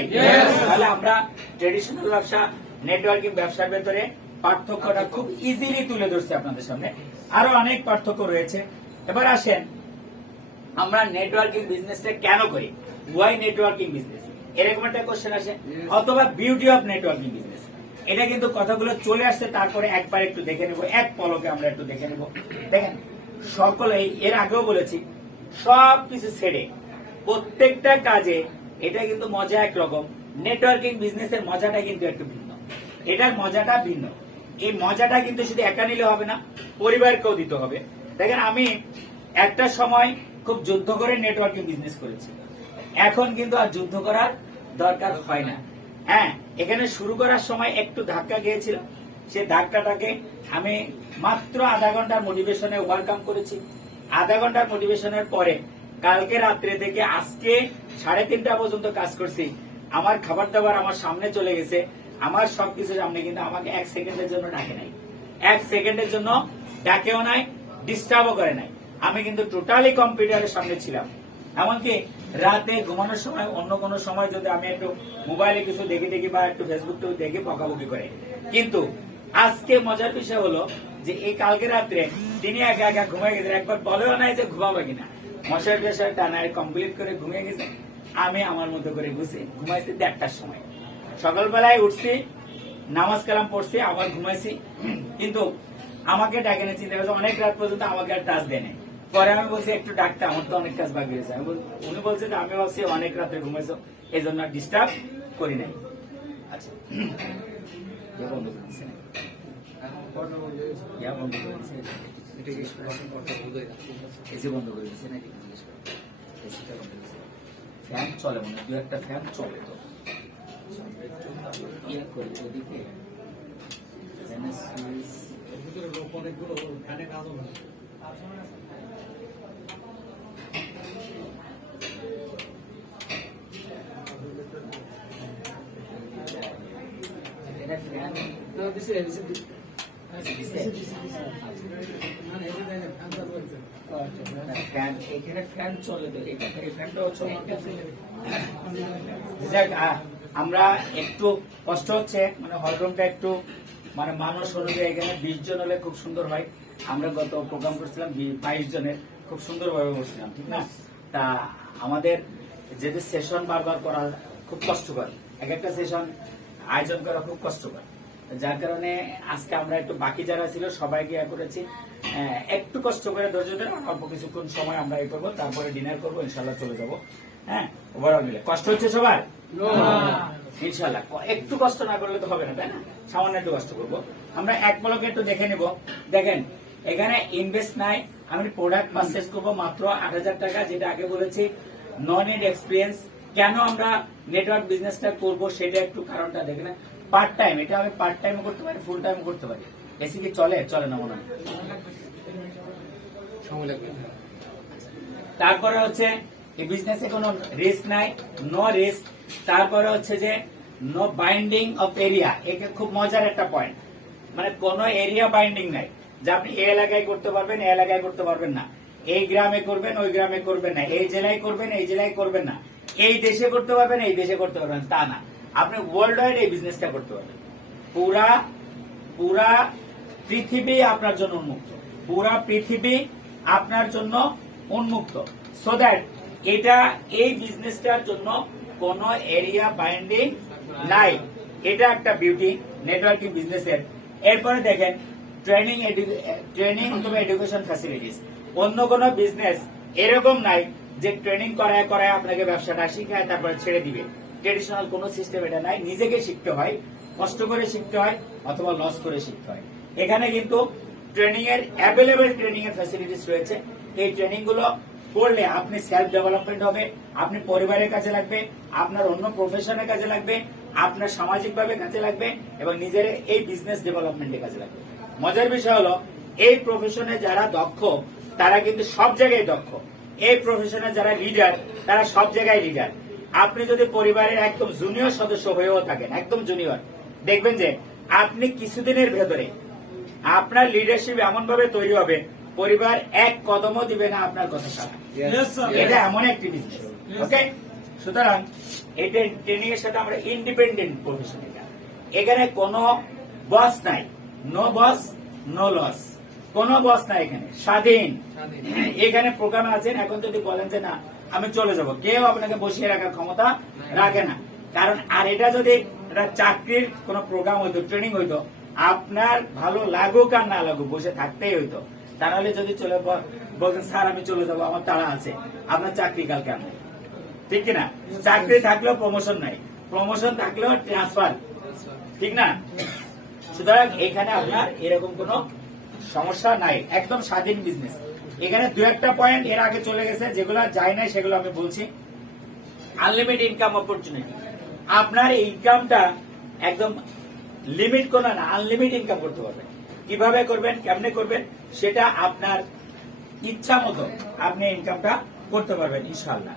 তাহলে আমরা ট্রেডিশনাল ব্যবসা, নেটওয়ার্কিং ব্যবসার ভেতরে পার্থক্যটা খুব ইজিলি তুলে ধরছি আপনাদের সামনে। আরো অনেক পার্থক্য রয়েছে। এবার আসেন আমরা নেটওয়ার্কিং বিজনেসটা কেন করি, ওয়াই নেটওয়ার্কিং বিজনেস, এরকম একটা কোশ্চেন আসে, অথবা বিউটি অফ নেটওয়ার্কিং বিজনেস। এটা কিন্তু কথাগুলো চলে আসছে, তারপরে একবার একটু দেখে নেব, এক পলকে আমরা একটু দেখে নেব। দেখেন সকলেই এর আগেও বলেছি, সবকিছু ছেড়ে প্রত্যেকটা কাজে এটা কিন্তু মজা একরকম, নেটওয়ার্কিং বিজনেসের মজাটা কিন্তু একটু ভিন্ন, এটার মজাটা ভিন্ন। এই মজাটা কিন্তু শুধু একা নিলে হবে না, পরিবারকেও দিতে হবে। দেখেন আমি একটা সময় খুব যুদ্ধ করে নেটওয়ার্কিং বিজনেস করেছি, এখন কিন্তু আর যুদ্ধ করার দরকার হয় না। হ্যাঁ, এখানে শুরু করার সময় একটু ধাক্কা গিয়েছিল, সে ধাক্কাটাকে আমি মাত্র আধা ঘন্টার মোটিভেশনে ওভারকাম করেছি। আধা ঘন্টার মোটিভেশনের পরে কালকে রাত্রে থেকে আজকে 3:30 পর্যন্ত কাজ করছি। আমার খাবার দাবার আমার সামনে চলে গেছে, আমার সবকিছু সামনে, কিন্তু আমাকে 1 সেকেন্ডের জন্য ডাকে নাই, 1 সেকেন্ডের জন্য ডাকেও নাই, ডিস্টার্বও করে নাই। আমি কিন্তু টোটালি কম্পিউটারের সামনে ছিলাম। এমনকি রাতে ঘুমানোর সময়, অন্য কোনো সময় যদি আমি একটু মোবাইলে কিছু দেখি বা একটু ফেসবুক দেখি, বকাবকি করে। কিন্তু আজকে মজার বিষয় হলো যে এই কালকে রাত্রে তিনি একা ঘুমিয়ে গেছেন, একবার বলেও নাই যে ঘুমাবো কিনা, মশার পেশার টানায় কমপ্লিট করে ঘুমিয়ে গেছে। আমি আমার মতো করে ঘুমাইছি 1:30টার সময়। সকালবেলায় উঠছি, নামাজ কালাম পড়ছি, আবার ঘুমাইছি। কিন্তু আমাকে ডাকে না, চিন্তা করছে অনেক রাত পর্যন্ত আমাকে আর টাচ দেয় নাই। পরে আমি বলছি একটু ডাকতে, আমার তো অনেক কাজ বাকি রয়েছে। উনি বলছে যে আমি ভাবছি অনেক রাতে ঘুমাইছো, এই জন্য ডিস্টার্ব করি নাই। আচ্ছা বন্ধ করে দিচ্ছে না, বন্ধ করে দিচ্ছে, এসি বন্ধ করে দিচ্ছে নাকি জিজ্ঞেস করো, এসিটা বন্ধ দিচ্ছে, ফ্যান চলে মনে হয়, 2-1টা ফ্যান চলে তো ইয়ে করে ওদিকে অনেকগুলো ফ্যানে কাজ হবে। আমরা একটু কষ্ট হচ্ছে, মানে হলরুমটা একটু মানে মানুষ অনুযায়ী এখানে 20 জন হলে খুব সুন্দর হয়। আমরা গত প্রোগ্রাম করছিলাম 22 জনের, খুব সুন্দরভাবে করছিলাম, ঠিক না? তা আমাদের যেহেতু সেশন বারবার করা খুব কষ্টকর, এক একটা সেশন আয়োজন করা খুব কষ্টকর, যার কারণে আজকে আমরা একটু বাকি যারা ছিল সবাইকে করেছি, একটু কষ্ট করে ধৈর্য ধরে অল্প কিছুক্ষণ সময় আমরা এই করবো, তারপরে ডিনার করবো, ইনশাল্লাহ চলে যাবো। হ্যাঁ, ওভারঅল মিলে কষ্ট হচ্ছে সবার ইনশাল্লাহ, একটু কষ্ট না করলে তো হবে না, তাই না? সামান্য একটু কষ্ট করবো। আমরা এক পলকে একটু দেখে নিব। দেখেন এখানে ইনভেস্ট নাই, আমি প্রোডাক্ট পারচেজ করবো মাত্র 8,000 টাকা, যেটা আগে বলেছি নন এড এক্সপিরিয়েন্স। কেন আমরা নেটওয়ার্ক বিজনেসটা করবো সেটা একটু কারণটা দেখেন। পার্ট টাইম, এটা আমি পার্ট টাইম করতে পারি, ফুল টাইম করতে পারি। এসি কি চলে না মনে হয়? তারপরে হচ্ছে এই বিজনেসে কোনো রিস্ক নাই, নো রিস্ক। তারপরে হচ্ছে যে নো বাইন্ডিং অফ এরিয়া, এটা খুব মজার একটা পয়েন্ট, মানে কোনো এরিয়া বাইন্ডিং নাই। যে আপনি এই এলাকায় করতে পারবেন, এই এলাকায় করতে পারবেন না, এই গ্রামে করবেন, ওই গ্রামে করবেন না, এই জেলায় করবেন, এই জেলায় করবেন না, এই দেশে করতে পারবেন, এই দেশে করতে পারবেন, তা না। আপনি ওয়ার্ল্ড ওয়াইড এই বিজনেসটা করতে পারবেন। পুরা পুরা পৃথিবী আপনার জন্য উন্মুক্ত, পুরা পৃথিবী আপনার জন্য উন্মুক্ত। সো দ্যাট এটা এই বিজনেসটার জন্য কোন এরিয়া বাইন্ডিং নাই। এটা একটা বিউটি নেটওয়ার্কিং বিজনেসের। এরপরে দেখেন ট্রেনিং অথবা এডুকেশন ফ্যাসিলিটিস। অন্য কোন বিজনেস এরকম নাই যে ট্রেনিং করায় করায় আপনাকে ব্যবসাটা শিখায় তারপরে ছেড়ে দিবে। ট্রেডিশনাল কোন সিস্টেম এটা নাই। নিজেকে শিখতে হয়, কষ্ট করে শিখতে হয় অথবা লস করে শিখতে হয়। এখানে কিন্তু ট্রেনিং এর অ্যাভেলেবল ট্রেনিং এর ফ্যাসিলিটিস রয়েছে। এই ট্রেনিং গুলো করলে আপনি সেলফ ডেভেলপমেন্ট হবে, আপনি পরিবারের কাজে লাগবে, আপনার অন্য প্রফেশনের কাজে লাগবে, আপনার সামাজিক ভাবে কাজে লাগবে এবং নিজের এই বিজনেস ডেভেলপমেন্টের কাজে লাগবে। মজার বিষয় হলো এই প্রফেশনে যারা দক্ষ তারা কিন্তু সব জায়গায় দক্ষ। এই প্রফেশনে যারা লিডার তারা সব জায়গায় লিডার। আপনি যদি পরিবারের একদম জুনিয়র সদস্য হয়েও থাকেন, একদম জুনিয়র, দেখবেন যে আপনি কিছুদিনের ভেতরে আপনার লিডারশিপ এমন ভাবে তৈরি হবে পরিবার এক কদমও দিবে না আপনার কথা ছাড়া। এটা এমন একটি বিজনেস। ওকে, সুতরাং এটা ট্রেনিং এর সাথে আমরা ইন্ডিপেন্ডেন্ট প্রফেশন। এখানে কোনো বস নাই, নো বস নো লস, কোনো বস নাই এখানে, স্বাধীন। এখানে প্রোগ্রামে আছেন, এখন যদি বলেন যে না আমি চলে যাব, কেউ আপনাকে বসিয়ে রাখার ক্ষমতা রাখে না। কারণ আর এটা যদি এটা চাকরির কোন প্রোগ্রাম হইতো, ট্রেনিং হইতো, আপনার ভালো লাগুক আর না লাগুক বসে থাকতেই হইতো। তাহলে যদি চলে বলছেন স্যার আমি চলে যাবো, আমার তাড়া আছে, আপনার চাকরি কাল কেন? ঠিক কিনা? চাকরি থাকলেও প্রমোশন নাই, প্রমোশন থাকলেও ট্রান্সফার, ঠিক না? সুতরাং এখানে আপনার এরকম কোন সমস্যা নাই, একদম স্বাধীন বিজনেস। এখানে দু একটা পয়েন্ট এর আগে চলে গেছে, যেগুলো যায় নাই সেগুলো আমি বলছি। Unlimited income opportunity. আপনার ইনকামটা একদম লিমিট কোনো না, আনলিমিট ইনকাম করতে পারবেন। কিভাবে করবেন, কেমনে করবেন, সেটা আপনার ইচ্ছা মতো আপনি ইনকামটা করতে পারবেন ইনশাআল্লাহ।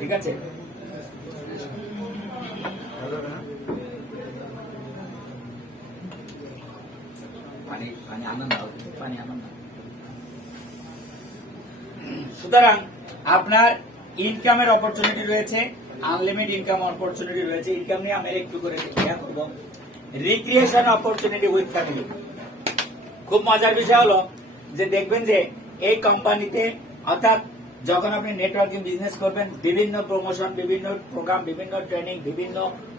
ঠিক আছে? সুতরাং আপনার ইনকামের অপরচুনিটি রয়েছে, আনলিমিটেড ইনকাম অপরচুনিটি রয়েছে। ইনকাম নিয়ে আমি একটু করে ক্লিয়ার করব। Recreation opportunity with family. খুব মজার বিষয় হলো যে দেখবেন যে এই কোম্পানিতে, অর্থাৎ যখন আপনি নেটওয়ার্কিং বিজনেস করবেন, বিভিন্ন প্রমোশন, বিভিন্ন প্রোগ্রাম, বিভিন্ন ট্রেনিং, বিভিন্ন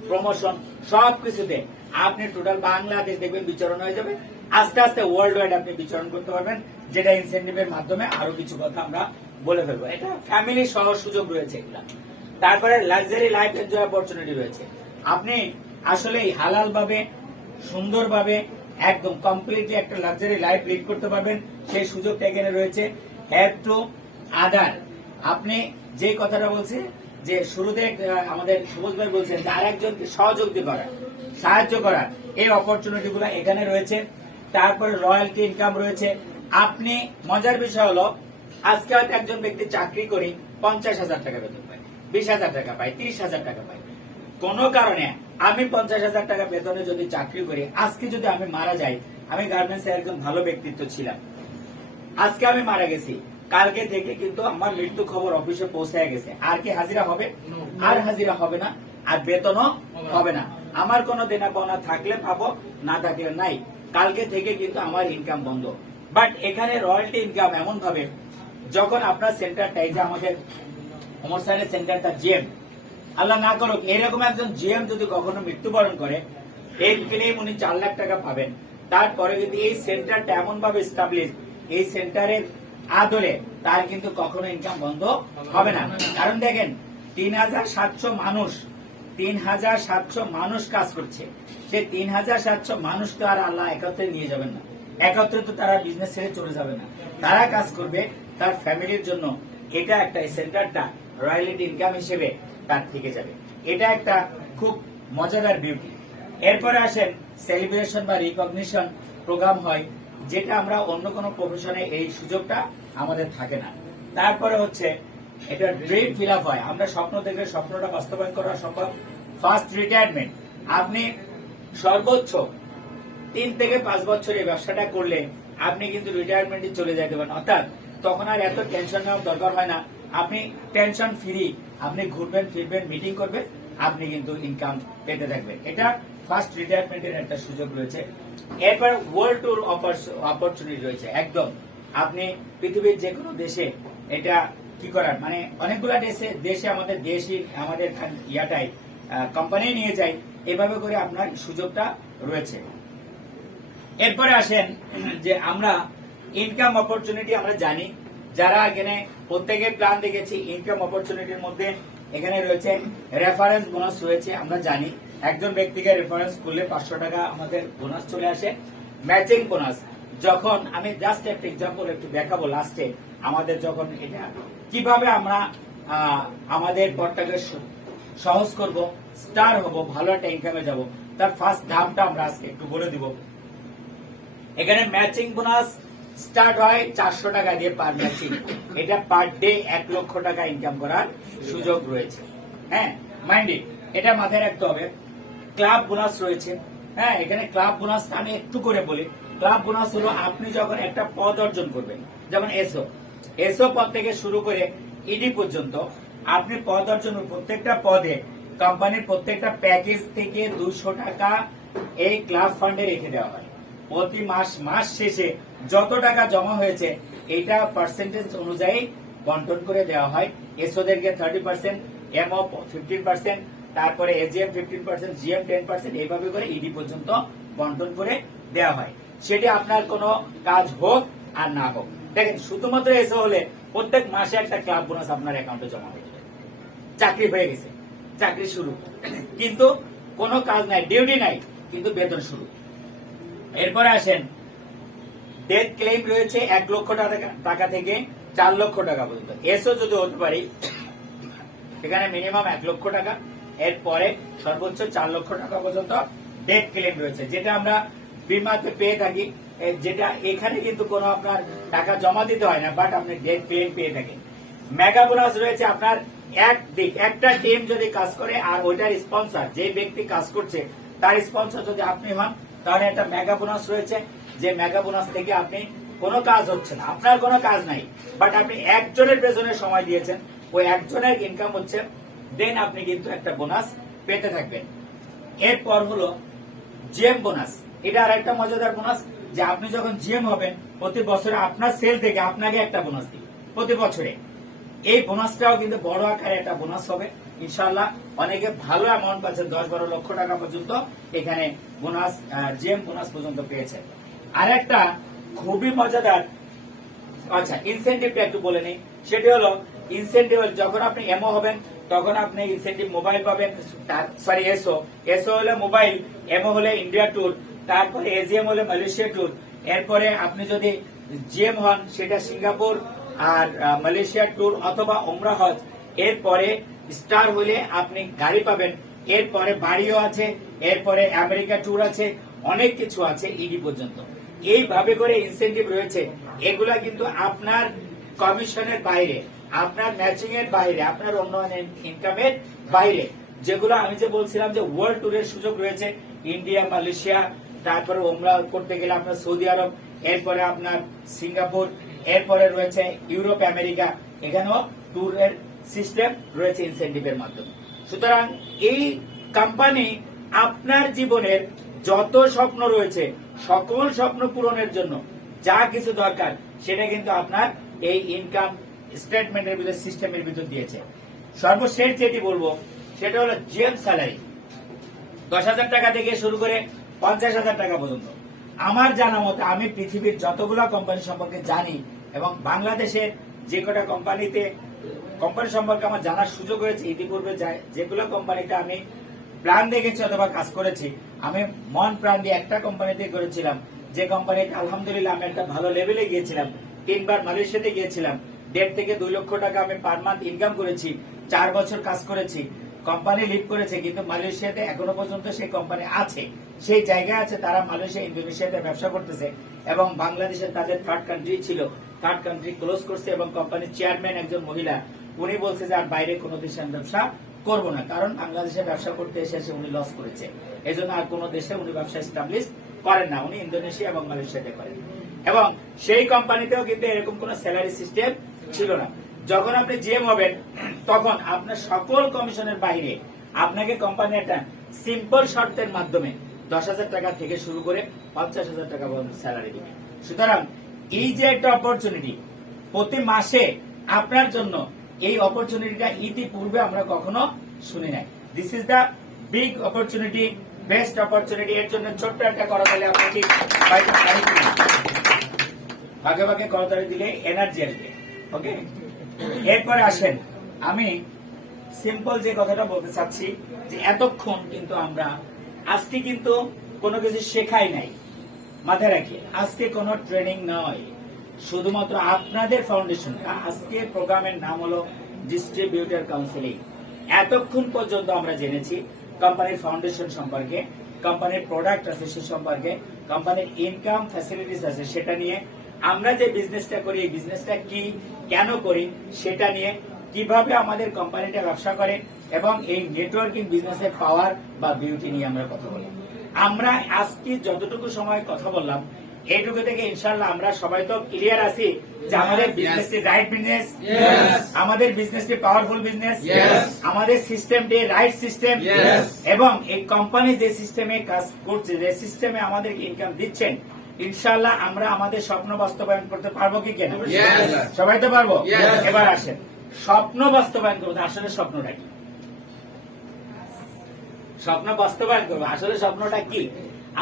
প্রমোশন, সবকিছুতে আপনি টোটাল বাংলাদেশ দেখবেন বিচরণ হয়ে যাবে। আস্তে আস্তে ওয়ার্ল্ড ওয়াইড আপনি বিচরণ করতে পারবেন, যেটা ইনসেন্টিভের মাধ্যমে আরো কিছু কথা আমরা বলে ফেলবো। এটা ফ্যামিলি সহ সুযোগ রয়েছে এগুলা। তারপরে লাক্সারি লাইফ এনজয় অপরচুনিটি রয়েছে। আপনি আসলে হালাল ভাবে, সুন্দরভাবে, একদম কমপ্লিটলি একটা লাক্সারি লাইফ লিড করতে পারবেন, সেই সুযোগটা এখানে রয়েছে। Have to other. আপনি যে কথাটা বলছে যে শুরুতে আমাদের সবুজ ভাই বলছেন যে আরেকজনকে সহযোগিতা করা, সাহায্য করার, এই অপরচুনিটি গুলো এখানে রয়েছে। তারপরে রয়্যালটি ইনকাম রয়েছে। আপনি মজার বিষয় হলো আজকে হয়তো একজন ব্যক্তি চাকরি করি 50,000 টাকা বেতন পায়, 20,000 টাকা পায়, 30,000 টাকা পায়। কোন কারণে আমি 50,000 টাকা বেতনে যদি চাকরি করি, আজকে যদি আমি মারা যাই, আমি গার্মেন্টস এর একজন ভালো ব্যক্তিত্ব ছিলাম, আজকে আমি মারা গেছি, কালকে থেকে কিন্তু আমার মৃত্যু খবর অফিসে পৌঁছায় গেছে। আর কি হাজিরা হবে? আর হাজিরা হবে না, আর বেতনও হবে না। আমার কোনো দেনা পাওনা থাকলে পাবো, না থাকলে নাই। কালকে থেকে কিন্তু আমার ইনকাম বন্ধ। বাট এখানে রয়্যালটি ইনকাম এমন ভাবে, যখন আপনার সেন্টারটা, এই যে আমাদের ওমর স্যারের সেন্টারটা জিএম, আল্লাহ না করুক এরকম একজন জিএম যদি কখনো মৃত্যুবরণ করে, এই ক্লেম উনি 4 লাখ টাকা পাবেন। তারপরে কিন্তু এই সেন্টারটা এমন ভাবে স্টাবলিশ, এই সেন্টারের আদলে তার কিন্তু কখনো ইনকাম বন্ধ হবে না। কারণ দেখেন 3,700 মানুষ, 3,700 মানুষ কাজ করছে। সে 3,700 মানুষ তো আর আল্লাহ একত্রে নিয়ে যাবেন না, একত্রে তো তারা বিজনেস ছেড়ে চলে যাবে না, তারা কাজ করবে তার ফ্যামিলির জন্য। এটা একটা সেন্টারটা রয়্যালিটি ইনকাম হিসেবে তার থেকে যাবে। এটা একটা খুব মজাদার বিউটি। এরপরে আসেন সেলিব্রেশন বা রিকগনিশন প্রোগ্রাম হয়, যেটা আমরা অন্য কোনো প্রফেশনে এই সুযোগটা আমাদের থাকে না। তারপরে হচ্ছে এটা ড্রিম ফিল আপ হয়, আমরা স্বপ্ন দেখে স্বপ্নটা বাস্তবায়ন করা সম্ভব। ফার্স্ট রিটায়ারমেন্ট, আপনি সর্বোচ্চ 3 থেকে 5 বছর এই ব্যবসাটা করলে আপনি কিন্তু রিটায়ারমেন্টে চলে যেতে পারেন। অর্থাৎ তখন আর এত টেনশন নেওয়ার দরকার হয় না, আপনি টেনশন ফ্রি, আপনি ঘুরবেন ফিরবেন মিটিং করবেন, আপনি কিন্তু ইনকাম পেতে থাকবেন। এটা ফার্স্ট রিটায়ারমেন্টের একটা সুযোগ রয়েছে। এরপর ওয়ার্ল্ড ট্যুর অপরচুনিটি রয়েছে। একদম আপনি পৃথিবীর যে কোনো দেশে এটা কি করার, মানে অনেকগুলা দেশে আমাদের ইয়াটাই কোম্পানি নিয়ে যায়, এভাবে করে আপনার সুযোগটা রয়েছে। এরপরে আসেন যে আমরা ইনকাম অপরচুনিটি আমরা জানি, যারা এখানে প্রত্যেকে প্ল্যান দেখেছি। ইনকাম অপরচুনিটির মধ্যে এখানে রয়েছে রেফারেন্স বোনাস রয়েছে। আমরা জানি একজন ব্যক্তিকে রেফারেন্স করলে 500 টাকা আমাদের বোনাস চলে আসে। ম্যাচিং বোনাস, যখন আমি জাস্ট একটা এক্সাম্পল একটু দেখাবো লাস্টে, আমাদের যখন এটা কিভাবে আমরা আমাদের পথটাকে সহজ করব, স্টার হব, ভালো একটা ইনকামে যাব, তার ফার্স্ট ধাপটা আমরা আজকে একটু বলে দিব। এখানে ম্যাচিং বোনাস স্টার্ট হয় 400 টাকা দিয়ে পার ম্যাচিং। এটা পার ডে 1 লক্ষ টাকা ইনকাম করার সুযোগ রয়েছে। হ্যাঁ, মাইন্ডে এটা মাথায় রাখতে হবে। ক্লাব বোনাস রয়েছে। হ্যাঁ, এখানে ক্লাব বোনাস আমি একটু করে বলি। ক্লাব বোনাস হলো আপনি যখন একটা পদ অর্জন করবেন, যেমন এসও পদ থেকে শুরু করে ইডি পর্যন্ত আপনি পদ অর্জন, প্রত্যেকটা পদে কোম্পানির প্রত্যেকটা প্যাকেজ থেকে 200 টাকা এই ক্লাব ফান্ডে রেখে দেওয়া হয়। প্রতি মাস শেষে যত টাকা জমা হয়েছে এটা পার্সেন্টেজ অনুযায়ী বন্টন করে দেওয়া হয়। এসওদেরকে 30%, এমও 15%, তারপরে এজিএম 15%, জিএম 10%, এইভাবে করে ইডি পর্যন্ত বন্টন করে দেওয়া হয়। সেটি আপনার কোনো কাজ হোক আর না হোক। দেখেন, শুধুমাত্র এসও হলে প্রত্যেক মাসে একটা ক্লাব বোনাস আপনার অ্যাকাউন্টে জমা হয়ে যাবে। চাকরি হয়ে গেছে, চাকরি শুরু, কিন্তু কোনো কাজ নাই, ডিউটি নাই, কিন্তু বেতন শুরু। এরপরে আসেন ডেথ ক্লেম রয়েছে 1 লক্ষ টাকা থেকে 4 লক্ষ টাকা পর্যন্ত। এসও যদি হতে পারি এখানে মিনিমাম 1 লক্ষ টাকা, এরপরে সর্বোচ্চ 4 লক্ষ টাকা পর্যন্ত ডেথ ক্লেম রয়েছে, যেটা আমরা বীমাতে পেয়ে থাকি। যেটা এখানে কিন্তু কোনো আপনার টাকা জমা দিতে হয় না, বাট আপনি ডেথ ক্লেম পেয়ে থাকেন। মেগা বোনাস রয়েছে আপনার একটা টিম যদি কাজ করে আর ওইটার স্পন্সর, যে ব্যক্তি কাজ করছে তার স্পন্সর যদি আপনি হন, তাহলে একটা মেগা বোনাস রয়েছে। যে মেগা বোনাস থেকে আপনি কোনো কাজ হচ্ছে না, আপনার কোনো কাজ নাই, বাট আপনি একজনের পেছনে সময় দিয়েছেন, ওই একজনের ইনকাম হচ্ছে, দেন আপনি কিন্তু একটা বোনাস পেতে থাকবেন। এরপর হলো জিএম বোনাস। এটা আর একটা মজাদার বোনাস, যে আপনি যখন জিএম হবেন প্রতি বছরে আপনার সেল থেকে আপনাকে একটা বোনাস দিবে প্রতি বছরে। এই বোনাসটাও কিন্তু বড় আকারে একটা বোনাস হবে ইনশাআল্লাহ। অনেকে ভালো অ্যামাউন্ট পাচ্ছেন, 10-12 লক্ষ টাকা পর্যন্ত এখানে বোনাস, জিএম বোনাস পর্যন্ত পেয়েছে। আর একটা খুবই মজাদার, আচ্ছা ইনসেন্টিভটা একটু বলে নিই। সেটি হলো ইনসেন্টিভ, যখন আপনি এমও হবেন তখন আপনি ইনসেন্টিভ মোবাইল পাবেন। সরি, এসও হলে মোবাইল, এমও হলে ইন্ডিয়া ট্যুর, তারপরে এজিএম হলে মালয়েশিয়া ট্যুর। এরপরে আপনি যদি জিএম হন সেটা সিঙ্গাপুর আর মালয়েশিয়া ট্যুর অথবা ওমরা হজ। এরপরে স্টার হলে আপনি গাড়ি পাবেন, এরপরে বাড়িও আছে, এরপরে আমেরিকা ট্যুর আছে, অনেক কিছু আছে ইডি পর্যন্ত। এইভাবে করে ইনসেন্টিভ রয়েছে। এগুলা কিন্তু আপনার কমিশনের বাইরে, আপনার ম্যাচিং এর বাইরে, আপনার অন্য ইনকামের বাইরে, যেগুলো আমি যে বলছিলাম যে ওয়ার্ল্ড ট্যুরের সুযোগ রয়েছে, ইন্ডিয়া, মালয়েশিয়া, তারপরে ওমরা করতে গেলে আপনার সৌদি আরব, এরপরে আপনার সিঙ্গাপুর, এরপরে রয়েছে ইউরোপ, আমেরিকা, এখানেও ট্যুরের সিস্টেম রয়েছে ইনসেন্টিভের মাধ্যমে। সুতরাং এই কোম্পানি আপনার জীবনের যত স্বপ্ন রয়েছে সকল স্বপ্ন পূরণের জন্য যা কিছু দরকার সেটা কিন্তু আপনার এই ইনকাম স্টেটমেন্টের ভিতরে, সিস্টেমের ভিতর দিয়েছে। সর্বশেষ যেটি বলবো সেটা হলো জিএম স্যালারি, 10,000 টাকা থেকে শুরু করে 50,000 টাকা পর্যন্ত। আমার জানা মতে আমি পৃথিবীর যতগুলো কোম্পানি সম্পর্কে জানি এবং বাংলাদেশের যে কটা কোম্পানি সম্পর্কে আমার জানার সুযোগ হয়েছে ইতিপূর্বে, যেগুলো কোম্পানিতে আমি প্ল্যান দেখেছি অথবা কাজ করেছি, আমি মন প্রাণ দিয়ে একটা কোম্পানিতে করেছিলাম, যে কোম্পানিতে আলহামদুলিল্লাহ আমি একটা ভালো লেভেলে গিয়েছিলাম। 3 বার মালয়েশিয়াতে গিয়েছিলাম, 1.5 থেকে 2 লক্ষ টাকা আমি পার মান্থ ইনকাম করেছি, 4 বছর কাজ করেছি, কোম্পানি লিভ করেছে, কিন্তু মালয়েশিয়াতে এখনো পর্যন্ত সেই কোম্পানি আছে, সেই জায়গায় আছে। তারা মালয়েশিয়া, ইন্দোনেশিয়াতে ব্যবসা করতেছে এবং বাংলাদেশে তাদের থার্ড কান্ট্রি ছিল, থার্ড কান্ট্রি ক্লোজ করছে এবং কোম্পানির চেয়ারম্যান একজন মহিলা, উনি বলছে যে আর বাইরে কোনো দেশে ব্যবসা করবো না, কারণ বাংলাদেশে ব্যবসা করতে এসে উনি লস করেছে, এই জন্য আর কোনো দেশে উনি ব্যবসা এস্টাবলিশ করেন না, উনি ইন্দোনেশিয়া এবং মালয়েশিয়াতে করেন। এবং সেই কোম্পানিতেও কিন্তু এরকম কোন স্যালারি সিস্টেম ছিল না। যখন আপনি জিএম হবেন তখন আপনার সকল কমিশনের বাইরে আপনাকে কোম্পানি একটা সিম্পল শর্তের মাধ্যমে 10,000 টাকা থেকে শুরু করে 50,000 টাকা পর্যন্ত স্যালারি দিবে। সুতরাং এই যে একটা অপরচুনিটি প্রতি মাসে আপনার জন্য, এই অপরচুনিটিটা ইতিপূর্বে আমরা কখনো শুনি নাই। This is the big opportunity, best opportunity. এর জন্য ছোট্ট একটা করতালি আপনাকে ভাগে ভাগে করতালি দিলে এনার্জি আসবে। ওকে, এরপরে আসেন, আমি সিম্পল যে কথাটা বলতে চাচ্ছি যে এতক্ষণ কিন্তু আমরা আজকে কিন্তু কোনো কিছু শেখাই নাই। মাথায় রাখি, আজকে কোনো ট্রেনিং নয়, শুধুমাত্র আপনাদের ফাউন্ডেশনটা। আজকে প্রোগ্রামের নাম হলো ডিস্ট্রিবিউটর কাউন্সিলিং। এতক্ষণ পর্যন্ত আমরা জেনেছি কোম্পানির ফাউন্ডেশন সম্পর্কে, কোম্পানির প্রোডাক্ট আছে সে সম্পর্কে, কোম্পানির ইনকাম ফ্যাসিলিটিস আছে সেটা নিয়ে, আমরা যে বিজনেসটা করি এই বিজনেসটা কি, কেন করি সেটা নিয়ে, কিভাবে আমাদের কোম্পানিটা ব্যবসা করে, এবং এই নেটওয়ার্কিং বিজনেসের পাওয়ার বা বিউটি নিয়ে আমরা কথা বললাম। আমরা আজকে যতটুকু সময় কথা বললাম এইটুকু থেকে ইনশাআল্লাহ আমরা সবাই তো ক্লিয়ার আছি যে আমাদের বিজনেসটি রাইট বিজনেস, আমাদের বিজনেসটি পাওয়ারফুল বিজনেস, আমাদের সিস্টেমটি রাইট সিস্টেম, এবং এই কোম্পানি যে সিস্টেমে কাজ করছে, যে সিস্টেমে আমাদের ইনকাম দিচ্ছেন, ইনশাআল্লাহ আমরা আমাদের স্বপ্ন বাস্তবায়ন করতে পারবো কি কেন? সবাই তো পারবো। এবার আসেন, স্বপ্ন বাস্তবায়ন করবো, আসলে স্বপ্নটা কি? স্বপ্ন বাস্তবায়ন করবো, আসলে স্বপ্নটা কি?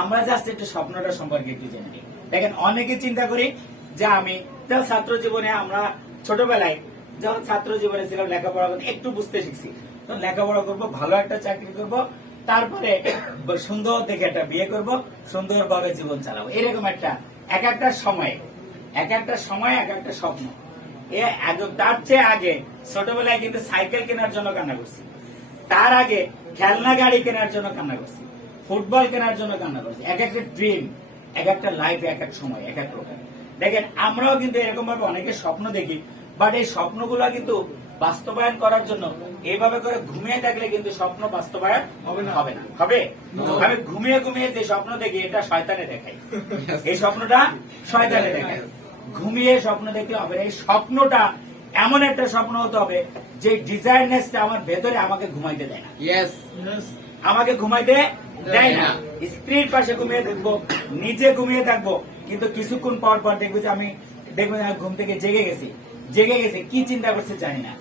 আমরা জাস্ট একটু স্বপ্নটা সম্পর্কে একটু জেনে নিই। দেখেন, অনেকে চিন্তা করি যে আমি যখন ছাত্র জীবনে, আমরা ছোটবেলায় যখন ছাত্র জীবনে ছিলাম, লেখাপড়া করতে একটু বুঝতে শিখছি, তখন লেখাপড়া করবো, ভালো একটা চাকরি করব, তারপরে সুন্দর দেখে একটা বিয়ে করব, সুন্দরভাবে জীবন চালাবো। এরকম একটা এক একটা সময় এক একটা স্বপ্ন। তার চেয়ে আগে ছোটবেলায় কিন্তু সাইকেল কেনার জন্য কান্না করছি, তার আগে খেলনা গাড়ি কেনার জন্য কান্না করছি, ফুটবল কেনার জন্য কান্না করছি। এক একটা ড্রিম, এক একটা লাইফ, এক এক সময় এক এক প্রকার। দেখেন, আমরাও কিন্তু এরকম ভাবে অনেকে স্বপ্ন দেখি, বাট এই স্বপ্নগুলো কিন্তু বাস্তবায়ন করার জন্য এইভাবে করে ঘুমিয়ে থাকলে কিন্তু স্বপ্ন বাস্তবায়ন হবে না। হবে? আমি ঘুমিয়ে যে স্বপ্ন দেখি এটা শয়তানে দেখাই, এই স্বপ্নটা শয়তানে দেখায়। ঘুমিয়ে স্বপ্ন দেখলে হবে না, এই স্বপ্নটা এমন একটা স্বপ্ন হতে হবে যে ডিজায়ারনেসটা আমার ভেতরে আমাকে ঘুমাইতে দেয় না। আমাকে ঘুমাইতে দেয় না। স্ত্রীর পাশে ঘুমিয়ে থাকবো, নিজে ঘুমিয়ে থাকবো, কিন্তু কিছুক্ষণ পর দেখবো যে আমি ঘুম থেকে জেগে গেছি, কি চিন্তা করছে জানি না।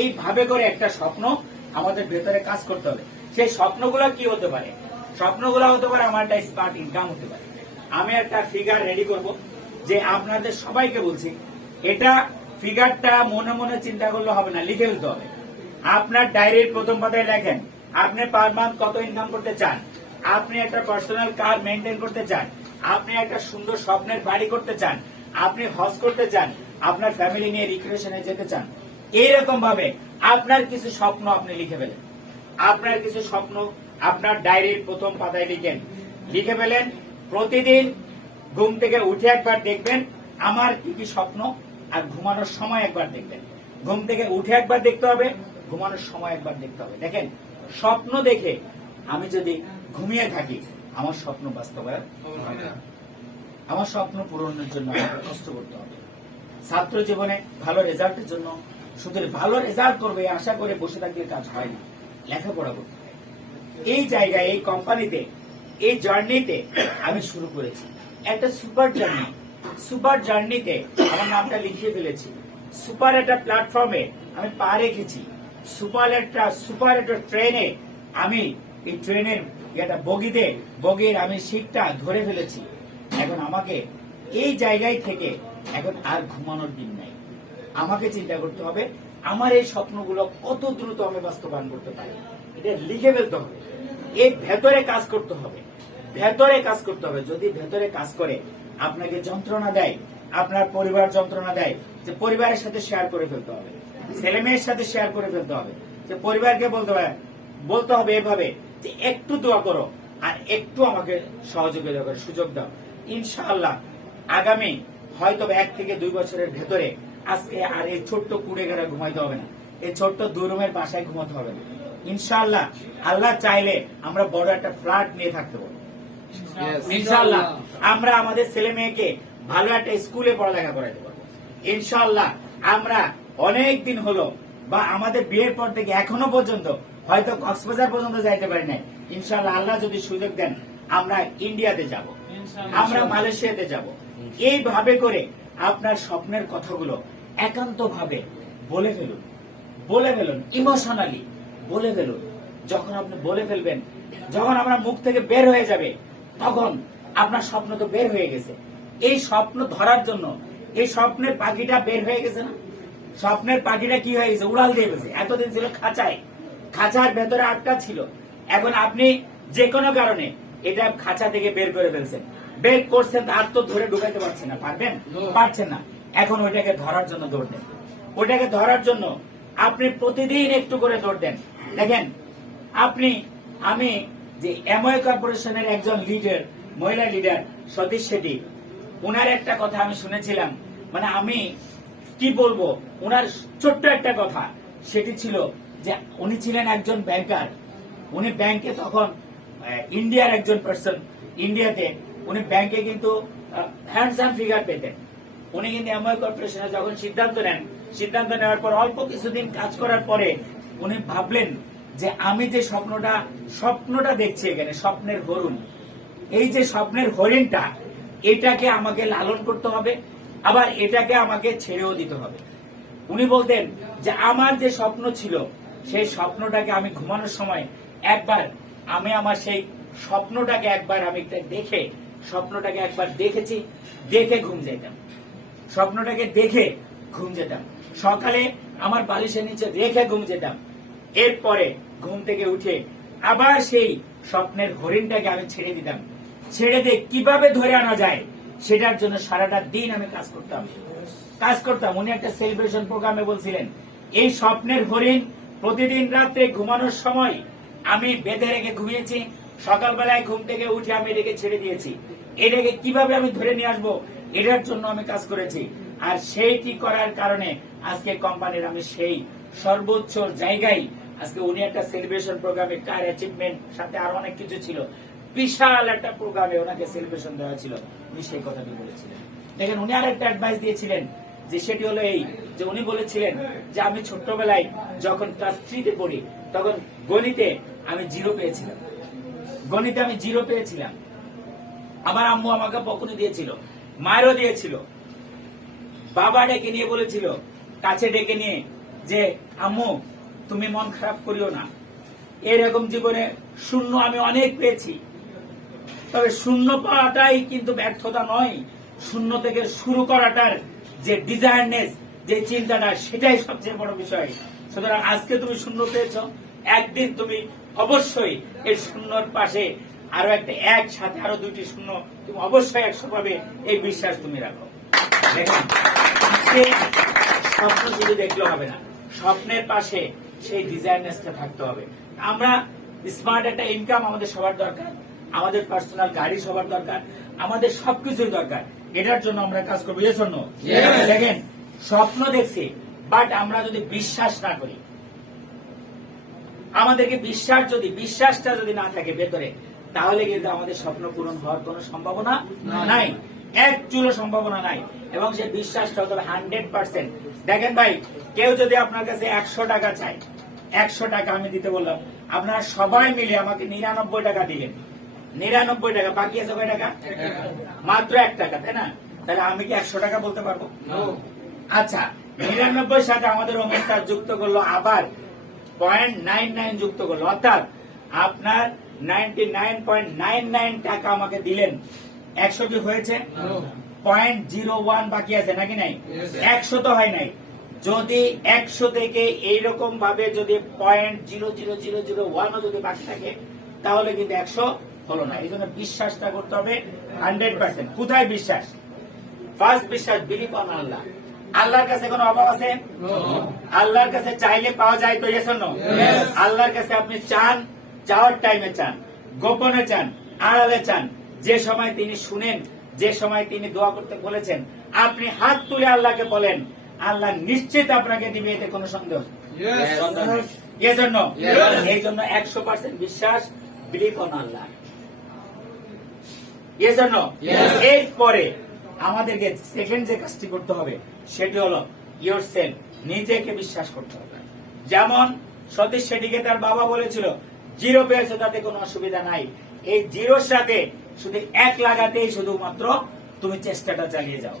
এইভাবে করে একটা স্বপ্ন আমাদের ভেতরে কাজ করতে হবে। সেই স্বপ্নগুলো কি হতে পারে? স্বপ্নগুলো হতে পারে আমার একটা স্মার্ট ইনকাম হতে পারে। আমি একটা ফিগার রেডি করব, যে আপনাদের সবাইকে বলছি, এটা ফিগারটা মনে মনে চিন্তা করলে হবে না, লিখে ফেলতে হবে। আপনার ডায়েরির প্রথম পাতায় লেখেন আপনি পার মান্থ কত ইনকাম করতে চান, আপনি একটা পার্সোনাল কার মেনটেন করতে চান, আপনি একটা সুন্দর স্বপ্নের বাড়ি করতে চান, আপনি হজ করতে চান, আপনার ফ্যামিলি নিয়ে রিক্রিয়েশনে যেতে চান। এইরকম ভাবে আপনার কিছু স্বপ্ন আপনি লিখে ফেলেন। আপনার কিছু স্বপ্ন আপনার ডায়েরির প্রথম পাতায় লিখে ফেলেন। প্রতিদিন ঘুম থেকে উঠে একবার দেখবেন আমার কি কি স্বপ্ন, আর ঘুমানোর সময় একবার দেখবেন। ঘুম থেকে উঠে একবার দেখতে হবে, ঘুমানোর সময় একবার দেখতে হবে। দেখেন, স্বপ্ন দেখে আমি যদি ঘুমিয়ে থাকি, আমার স্বপ্ন বাস্তবায়ন হবে না। আমার স্বপ্ন পূরণের জন্য আমাকে কষ্ট করতে হবে। ছাত্র জীবনে ভালো রেজাল্টের জন্য শুধু ভালো রেজাল্ট করবে আশা করে বসে থাকলে কাজ হয় না, লেখাপড়া করতে হয়। এই জায়গায়, এই কোম্পানিতে, এই জার্নিতে আমি শুরু করেছি একটা সুপার জার্নিতে আমার নামটা লিখিয়ে ফেলেছি। সুপার একটা প্ল্যাটফর্মে আমি পা রেখেছি। সুপার একটা ট্রেনে আমি এই ট্রেনের একটা বগির আমি সিটটা ধরে ফেলেছি। এখন আমাকে এই জায়গায় থেকে এখন আর ঘুমানোর দিন নাই। আমাকে চিন্তা করতে হবে আমার এই স্বপ্নগুলো কত দ্রুত আমি বাস্তবায়ন করতে পারি, এটা লিখে ফেলতে হবে। এই ভেতরে কাজ করতে হবে, যদি ভেতরে কাজ করে আপনাকে যন্ত্রণা দেয়, আপনার পরিবার যন্ত্রণা দেয়, যে পরিবারের সাথে শেয়ার করে ফেলতে হবে, ছেলে মেয়ের সাথে শেয়ার করে ফেলতে হবে, যে পরিবারকে বলতে হবে এভাবে যে একটু দোয়া করো আর একটু আমাকে সহযোগিতা করে সুযোগ দাও। ইনশাআল্লাহ আগামী হয়তো 1 থেকে 2 বছরের ভেতরে আজকে আর এই ছোট্ট কুড়েঘাড়া ঘুমাইতে হবে না, এই ছোট্ট 2 রুমের বাসায় ঘুমাতে হবে না। ইনশাআল্লাহ আল্লাহ চাইলে আমরা বড় একটা ফ্ল্যাট নিয়ে থাকতে পারবো। ইনশাআল্লাহ আমরা আমাদের ছেলে মেয়েকে ভালো একটা স্কুলে পড়ালেখা করাতে পারবো। ইনশাআল্লাহ আমরা অনেক দিন হলো বা আমাদের বিয়ের পর থেকে এখনো পর্যন্ত হয়তো কক্সবাজার পর্যন্ত যাইতে পারি নাই। ইনশাআল্লাহ আল্লাহ যদি সুযোগ দেন আমরা ইন্ডিয়াতে যাব, আমরা মালয়েশিয়াতে যাব। এইভাবে করে আপনার স্বপ্নের কথাগুলো একান্ত ভাবে বলে ফেলুন, ইমোশনালি বলে ফেলুন। যখন আপনি বলে ফেলবেন, যখন আপনার মুখ থেকে বের হয়ে যাবে, তখন আপনার স্বপ্ন তো বের হয়ে গেছে। এই স্বপ্ন ধরার জন্য এই স্বপ্নের পাখিটা বের হয়ে গেছে না? স্বপ্নের পাখিটা কি হয়ে গেছে? উড়াল দিয়ে গেছে। এতদিন ছিল খাঁচায়, খাঁচার ভেতরে আটকা ছিল। এখন আপনি যে কোনো কারণে এটা খাঁচা থেকে বের করে ফেলছেন, বের করছেন, আর তো ধরে ঢুকাইতে পারছেন না। পারছেন না। এখন ওইটাকে ধরার জন্য দৌড় দেন। ওইটাকে ধরার জন্য আপনি প্রতিদিন একটু করে দৌড় দেন। দেখেন আমি যে এমওয়ে কর্পোরেশনের একজন লিডার, মহিলা লিডার সতীশ শেঠি, উনার একটা কথা আমি শুনেছিলাম। মানে আমি কি বলবো, উনার ছোট্ট একটা কথা, সেটি ছিল যে উনি ছিলেন একজন ব্যাংকার। উনি ব্যাংকে তখন ইন্ডিয়ার একজন পার্সন, ইন্ডিয়াতে উনি ব্যাংকে কিন্তু হ্যান্ডসাম ফিগার পেতেন। উনি কিন্তু এমওয়ে কর্পোরেশনে যখন সিদ্ধান্ত নেওয়ার পর অল্প কিছুদিন কাজ করার পরে উনি ভাবলেন যে আমি যে স্বপ্নটা দেখছি এখানে, স্বপ্নের হরিণ, এই যে স্বপ্নের হরিণটা, এটাকে আমাকে লালন করতে হবে, আবার এটাকে আমাকে ছেড়েও দিতে হবে। উনি বলতেন যে আমার যে স্বপ্ন ছিল, সেই স্বপ্নটাকে আমি ঘুমানোর সময় একবার আমি আমার সেই স্বপ্নটাকে একবার আমি স্বপ্নটাকে একবার দেখে ঘুম যেতাম। স্বপ্নটাকে দেখে ঘুম যেতাম। সকালে আমার বালিশের নিচে রেখে ঘুম যেতাম। এরপরে ঘুম থেকে উঠে আবার সেই স্বপ্নের হরিণটাকে আমি ছেড়ে দিতাম। ছেড়ে দিয়ে কিভাবে ধরে আনা যায় সেটার জন্য সারাটা দিন আমি কাজ করতাম। উনি একটা সেলিব্রেশন প্রোগ্রামে বলছিলেন, এই স্বপ্নের হরিণ প্রতিদিন রাত্রে ঘুমানোর সময় আমি বেঁধে রেখে ঘুমিয়েছি, সকালবেলায় ঘুম থেকে উঠে আমি এটাকে ছেড়ে দিয়েছি। এটাকে কিভাবে আমি ধরে নিয়ে আসবো, এটার জন্য আমি কাজ করেছি। আর সেইটি করার কারণে আজকে কোম্পানির আমি সেই সর্বোচ্চ জায়গায়, আজকে উনি একটা সেলিব্রেশন প্রোগ্রামে কার অ্যাচিভমেন্ট সাথে আরো অনেক কিছু ছিল, বিশাল একটা প্রোগ্রামে ওনাকে সেলিব্রেশন দেওয়া ছিল। উনি সেই কথাটি বলেছিলেন। দেখেন, উনি আর একটা অ্যাডভাইস দিয়েছিলেন, যে সেটি হলো এই, যে উনি বলেছিলেন যে আমি ছোট্টবেলায় যখন ক্লাস 3-তে পড়ি, তখন গণিতে আমি জিরো পেয়েছিলাম। আমার আম্মু আমাকে বকুনি দিয়েছিল, মায়েরও দিয়েছিল। বাবা ডেকে নিয়ে বলেছিল, কাছে ডেকে নিয়ে, যে আম্মু তুমি মন খারাপ করিও না, এরকম জীবনে শূন্য আমি অনেক পেয়েছি, তবে শূন্য পাওয়াটাই কিন্তু ব্যর্থতা নয়, শূন্য থেকে শুরু করাটার যে ডিজায়ারনেস, যে চিন্তাটা, সেটাই সবচেয়ে বড় বিষয়। সুতরাং আজকে তুমি শূন্য পেয়েছ, একদিন তুমি অবশ্যই এই শূন্যর পাশে আরো একটা এক, সাথে আরো 2টি শূন্য তুমি অবশ্যই 100 পাবে, এই বিশ্বাস তুমি রাখো। দেখুন, স্বপ্ন শুধু দেখলে হবে না, স্বপ্নের পাশে সেই ডিজায়ারনেসটা থাকতে হবে। আমরা স্মার্ট একটা ইনকাম আমাদের সবার দরকার, আমাদের পার্সোনাল গাড়ি সবার দরকার, আমাদের সবকিছুই দরকার। এটার জন্য আমরা কাজ করবো। এর জন্য দেখেন, স্বপ্ন দেখছি, বাট আমরা যদি বিশ্বাস না করি, আমাদেরকে বিশ্বাসটা যদি না থাকে ভেতরে, তাহলে কিন্তু আমাদের স্বপ্ন পূরণ হওয়ার কোন সম্ভাবনা নাই, এক চুলো সম্ভাবনা নাই। এবং সেই বিশ্বাসটা হতে হবে 100%। দেখেন ভাই, কেউ যদি আপনার কাছে 100 টাকা চায়, 100 টাকা আমি দিতে বললাম, আপনারা সবাই মিলে আমাকে 99 টাকা দিলেন, 99 টাকা, বাকি আছে কয় টাকা? মাত্র 1 টাকা, তাই না? তাহলে আমি কি 100 টাকা বলতে পারবো? আচ্ছা, 99 সাথে আমাদের ওমেন স্যার যুক্ত করলো, আবার 0.99 যুক্ত করলো, অর্থাৎ আপনার 99.99 টাকা আমাকে দিলেন। 100 কি হয়েছে? 0.01 বাকি আছে নাকি নাই? 100 তো হয় নাই। যদি 100 থেকে এইরকম ভাবে যদি 0.00001 যদি বাকি থাকে, তাহলে কিন্তু 100 হলো না। এই জন্য বিশ্বাসটা করতে হবে 100%। কোথায় বিশ্বাস? ফার্স্ট বিশ্বাস, বিলিভ অন আল্লাহ। আল্লাহর কাছে কোনো অভাব আছে? আল্লাহর কাছে চাইলে পাওয়া যায় তো? Yes or no? আল্লাহর কাছে আপনি চান, চাওয়ার টাইমে চান, গোপনে চান, আড়ালে চান, যে সময় তিনি শুনেন, যে সময় তিনি দোয়া করতে বলেছেন, আপনি হাত তুলে আল্লাহকে বলেন, আল্লাহ নিশ্চিত আপনাকে দিবে, এতে কোনো সন্দেহ নেই। Yes or no? এই জন্য 100% বিশ্বাস, believe on Allah. Yes or no? এরপরে আমাদেরকে সেকেন্ড যে কাজটি করতে হবে সেটি হলো ইয়োর সেলফ, নিজেকে বিশ্বাস করতে হবে। যেমন সতীশ সেটিকে তার বাবা বলেছিল জিরো পেয়েছে তাতে কোনো অসুবিধা নাই, এই জিরোর সাথে শুধু এক লাগাতেই শুধুমাত্র তুমি চেষ্টাটা চালিয়ে যাও,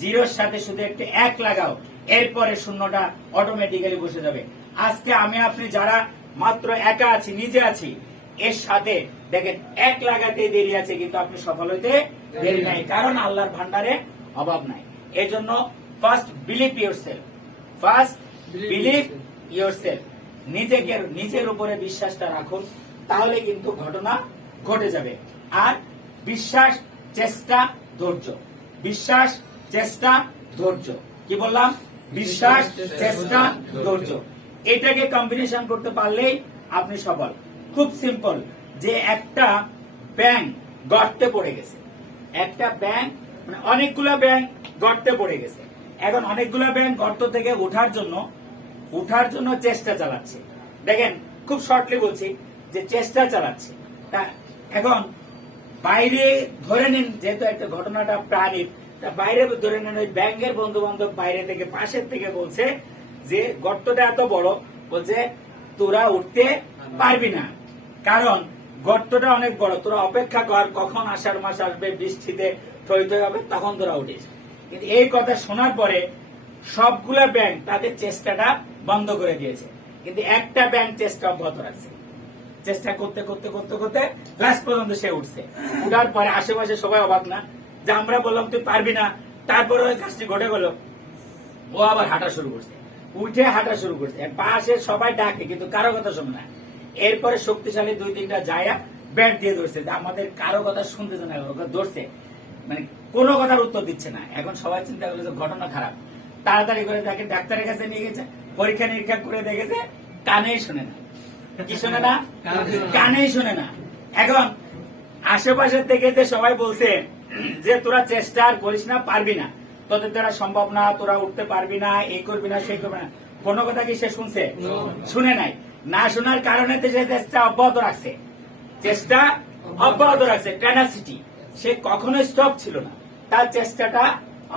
জিরোর সাথে শুধু একটু এক লাগাও, এরপরে শূন্যটা অটোমেটিক্যালি বসে যাবে। আজকে আমি আপনি যারা মাত্র একা আছি, নিজে আছি, এর সাথে দেখেন এক লাগাতেই দেরি আছে, কিন্তু আপনি সফল হইতে দেরি নাই, কারণ আল্লাহর ভান্ডারে অভাব নাই। এই জন্য first believe your self, first believe your self, নিজেকে নিজের উপরে বিশ্বাসটা রাখুন, তাহলে কিন্তু ঘটনা ঘটে যাবে। আর বিশ্বাস, চেষ্টা, ধৈর্য, বিশ্বাস, চেষ্টা, ধৈর্য, কি বললাম? বিশ্বাস, চেষ্টা, ধৈর্য, এটাকে কম্বিনেশন করতে পারলেই আপনি সফল। খুব সিম্পল, যে একটা ব্যাংক গর্তে পড়ে গেছে, একটা ব্যাংক মানে অনেকগুলা ব্যাংক গর্তে পড়ে গেছে, এখন অনেকগুলা ব্যাংক গর্ত থেকে উঠার জন্য চেষ্টা চালাচ্ছে। দেখেন খুব শর্টলি বলছি যে চেষ্টা চালাচ্ছে। তা এখন বাইরে ধরে নিন, যেহেতু একটা ঘটনাটা প্রাণীর, তা বাইরে ধরে নেন ওই ব্যাংকের বন্ধু বান্ধব বাইরে থেকে পাশের থেকে বলছে যে গর্তটা এত বড়, বলছে তোরা উঠতে পারবি না, কারণ গর্তটা অনেক বড়, তোরা অপেক্ষা কর কখন আষাঢ় মাস আসবে, বৃষ্টিতে থই থই হবে, তখন তোরা উঠিস। কিন্তু এই কথা শোনার পরে সবগুলা ব্যাংক তাদের চেষ্টাটা বন্ধ করে দিয়েছে, কিন্তু একটা ব্যাংক চেষ্টা অব্যাহত রাখছে। চেষ্টা করতে করতে করতে করতে লাস্ট পর্যন্ত সে উঠছে। উঠার পরে আশেপাশে সবাই অবাক না, যে আমরা বললাম তুই পারবি না, তারপরে ওই কাজটি ঘটে গেল, ও আবার হাঁটা শুরু করছে, উঠে হাঁটা শুরু করছে, পাশে সবাই ডাকে কিন্তু কারো কথা শোনে না। এরপরে শক্তিশালী দুই তিনটা জায়গা ব্যাট দিয়ে ধরছে, আমাদের কারো কথা শুনতেছে না, ধরছে মানে কোনো কথার উত্তর দিচ্ছে না। এখন সবাই চিন্তা করলো যে ঘটনা খারাপ, তাড়াতাড়ি করে তাকে ডাক্তারের কাছে নিয়ে গেছে, পরীক্ষা নিরীক্ষা করে দেখেছে কানেই শোনে না। কি শোনে না? কানেই শোনে না। এখন আশেপাশের থেকে যে সবাই বলছে যে তোরা চেষ্টা আর করিস না, পারবি না, তোদের দ্বারা সম্ভব না, তোরা উঠতে পারবি না, এই করবি না, সেই করবি না, কোনো কথা কি সে শুনছে? শুনে নাই। না শোনার কারণে সে চেষ্টা অব্যাহত রাখছে, চেষ্টা অব্যাহত রাখছে, টেনাসিটি, সে কখনো স্টপ ছিল না, তার চেষ্টাটা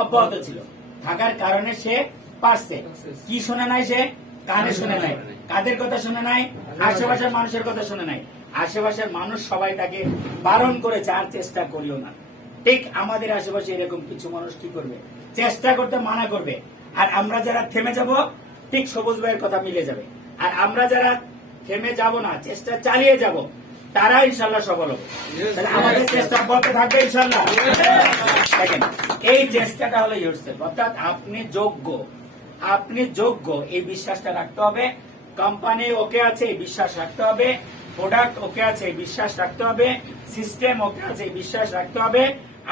অব্যাহত ছিল, থাকার কারণে সে পারছে। কি শোনে নাই? সে কানে শুনে নাই। কাদের কথা শুনে নাই? আশেপাশের মানুষের কথা শুনে নাই। আশেপাশের মানুষ সবাই তাকে বারণ করেছে আর চেষ্টা করিও না। ঠিক আমাদের আশেপাশে এরকম কিছু মানুষ কি করবে? চেষ্টা করতে মানা করবে। আর আমরা যারা থেমে যাব, ঠিক সবুজ ভাইয়ের কথা মিলে যাবে। আর আমরা যারা থেমে যাব না, চেষ্টা চালিয়ে যাব, তারা ইনশাল্লাহ সফল হবে। তাহলে আমাদের চেষ্টা বলতে থাকবে ইনশাল্লাহ। দেখেন এই চেষ্টাটা হলো ইয়োরসেলফ, অর্থাৎ আপনি যোগ্য, আপনি যোগ্য, এই বিশ্বাসটা রাখতে হবে। কোম্পানি ওকে আছে, এই বিশ্বাস রাখতে হবে। প্রোডাক্ট ওকে আছে, এই বিশ্বাস রাখতে হবে। সিস্টেম ওকে আছে, এই বিশ্বাস রাখতে হবে।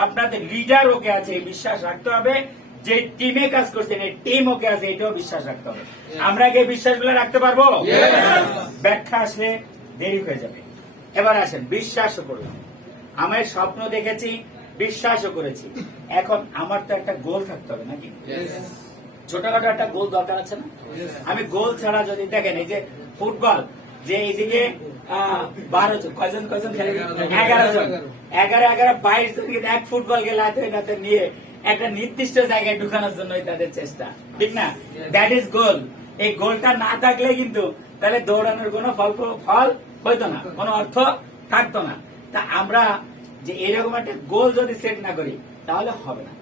আপনাদের লিডার ওকে আছে, এই বিশ্বাস রাখতে হবে। যে টিমে কাজ করছেন এই টিম ওকে আছে, এটাও বিশ্বাস রাখতে হবে। আমরা কি এই বিশ্বাসগুলো রাখতে পারবো? ব্যাখ্যা আসলে দেরি হয়ে যাবে। এবার আসেন, বিশ্বাসও করলাম, আমার স্বপ্ন দেখেছি, বিশ্বাসও করেছি, এখন আমার তো একটা গোল থাকতে হবে নাকি? ছোটখাটো একটা গোল দরকার আছে না? আমি গোল ছাড়া যদি দেখেন, এই যে ফুটবল, যে এইদিকে 12 জন, কয়জন খেলে? 11 জন, 11 22 জন, কিন্তু এক ফুটবল খেলা হাতে নিয়ে একটা নির্দিষ্ট জায়গায় ঢুকানোর জন্য তাদের চেষ্টা, ঠিক না? দ্যাট ইজ গোল। এই গোলটা না থাকলে কিন্তু তাহলে দৌড়ানোর কোনো ফল হইতো না, কোনো অর্থ থাকতো না। তা আমরা যে এরকম একটা গোল যদি সেট না করি তাহলে হবে না।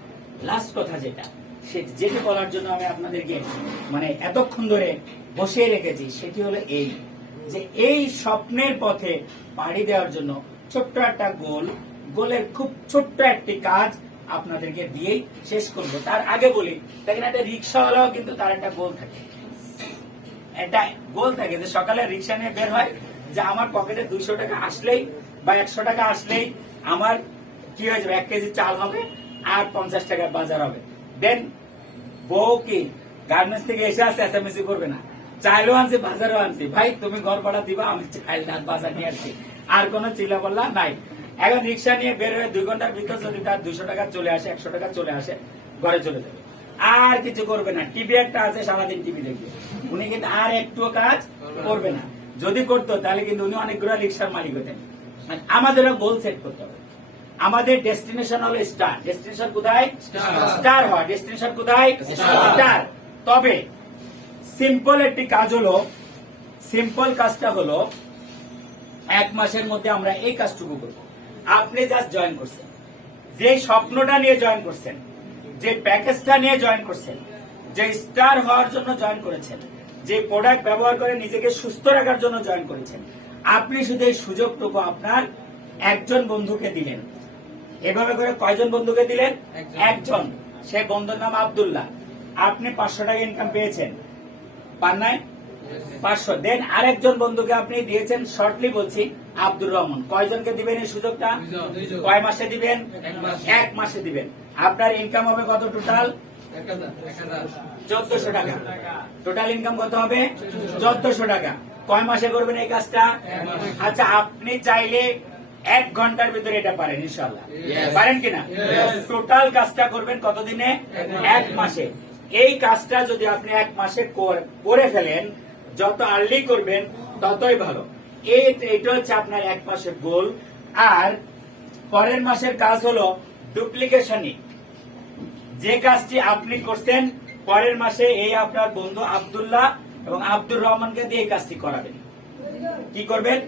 লাস্ট কথা যেটি বলার জন্য আমি আপনাদেরকে মানে এতক্ষণ ধরে বসিয়ে রেখেছি, সেটি হলো এই যে এই স্বপ্নের পথে পাড়ি দেওয়ার জন্য ছোট্ট একটা গোলের খুব ছোট্ট একটি কাজ আপনাদেরকে দিয়েই শেষ করব। তার আগে বলি, দেখেন একটা রিক্সাওয়ালাও কিন্তু তার একটা গোল থাকে, একটা গোল থাকে যে সকালে রিক্সা নিয়ে বের হয়, যে আমার পকেটে 200 টাকা আসলেই বা 100 টাকা আসলেই আমার কি হয়ে যাবে, 1 কেজি চাল হবে আর 50 টাকার বাজার হবে। দেন বউ কি গার্মেন্টস থেকে এসে আসছে, এসএমএসি করবে না, চাইলেও আনছি বাজারও আনছি, ভাই তুমি ঘর ভাড়া দিবা, আমি চাইল ডাল বাজার নিয়ে আসছি, আর কোনো চিল্লা পাল্লা নাই। এখন রিক্সা নিয়ে বের হয়ে 2 ঘন্টার ভিতর যদি তার 200 টাকা চলে আসে, 100 টাকা চলে আসে, ঘরে চলে যাবে, আর কিছু করবে না। টিভি একটা আছে, সারাদিন টিভি দেখবে, উনি কিন্তু আর একটুও কাজ করবে না। যদি করতো তাহলে কিন্তু উনি অনেকগুলো রিক্সার মালিক হতেন। আমাদেরও গোল সেট করতে হবে। আমাদের ডেস্টিনেশন হলো স্টার। ডেস্টিনেশন কোথায়? স্টার হয়। ডেস্টিনেশন কোথায়? স্টার। তবে সিম্পল একটি কাজ হলো, সিম্পল কাজটা হলো 1 মাসের মধ্যে আমরা এই কাজটুকু করব। আপনি জাস্ট জয়েন করছেন, যে স্বপ্নটা নিয়ে জয়েন করছেন, যে প্যাকেজটা নিয়ে জয়েন করছেন, যে স্টার হওয়ার জন্য জয়েন করেছেন, যে প্রোডাক্ট ব্যবহার করে নিজেকে সুস্থ রাখার জন্য জয়েন করেছেন, আপনি শুধু এই সুযোগটুকু আপনার একজন বন্ধুকে দিলেন। এভাবে করে কয়জন বন্ধুকে দিলেন? একজন। সে বন্ধুর নাম আব্দুল্লাহ। আপনি 500 টাকা ইনকাম পেয়েছেন, পান নাই? 500। দেন আরেকজন বন্ধুকে আপনি দিয়েছেন, শর্টলি বলছি, আব্দুর রহমান। কয়জনকে দিবেন এই সুযোগটা? কয় মাসে দিবেন? 1 মাসে দিবেন। আপনার ইনকাম হবে কত টোটাল? 1400 টাকা। টোটাল ইনকাম কত হবে? 1400 টাকা। কয় মাসে করবেন এই কাজটা? আচ্ছা, আপনি চাইলে 1 ঘন্টার ভিতরে এটা পারেন ইনশাআল্লাহ। পারেন কিনা? টোটাল কাজটা করবেন কতদিনে? 1 মাসে। এই কাজটা যদি আপনি 1 মাসে করে ফেলেন, যত আর্লি করবেন ততই ভালো। এটা হচ্ছে আপনার 1 মাসের গোল। আর পরের মাসের কাজ হলো ডুপ্লিকেশনই। যে কাজটি আপনি করছেন, পরের মাসে এই আপনার বন্ধু আব্দুল্লাহ এবং আব্দুর রহমানকে দিয়ে এই কাজটি করাবেন। কি করবেন?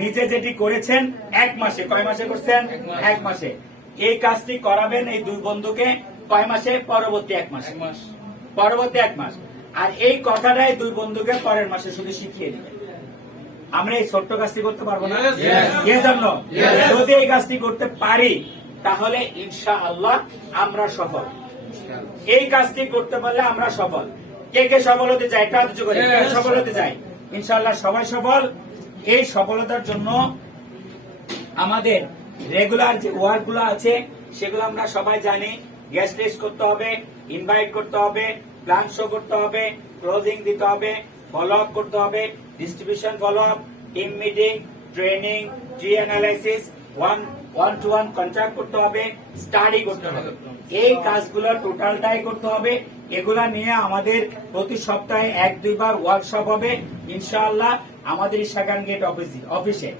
নিজে যেটি করেছেন 1 মাসে, কয় মাসে করছেন? 1 মাসে। এই কাজটি করাবেন এই 2 বন্ধুকে কয় মাসে? পরবর্তী 1 মাসে। পরবর্তী 1 মাস। আর এই কথাটাই 2 বন্ধুকে পরের মাসে শুধু শিখিয়ে দিবেন। আমরা এই ছোট্ট কাজটি করতে পারবো না? যদি এই কাজটি করতে পারি তাহলে ইনশাআল্লাহ আমরা সফল। এই কাজটি করতে পারলে আমরা সফল। কে কে সফল হতে চায়? একটা হাত উঁচু করে। সফল হতে চাই? ইনশাআল্লাহ সবাই সফল। এই সফলতার জন্য আমাদের রেগুলার যে ওয়ার্ক গুলো আছে সেগুলো আমরা সবাই জানি। গেস্ট লিস্ট করতে হবে, ইনভাইট করতে হবে, প্ল্যান শো করতে হবে, ক্লোজিং দিতে হবে, ফলো আপ করতে হবে, distribution follow up, team meeting, training, tree analysis, one to one contract করতে হবে, স্টাডি করতে হবে। এই কাজগুলো টোটালটাই করতে হবে। এগুলা নিয়ে আমাদের প্রতি সপ্তাহে 1-2 বার ওয়ার্কশপ হবে ইনশাআল্লাহ আমাদের ইশাকান গেট অফিসে।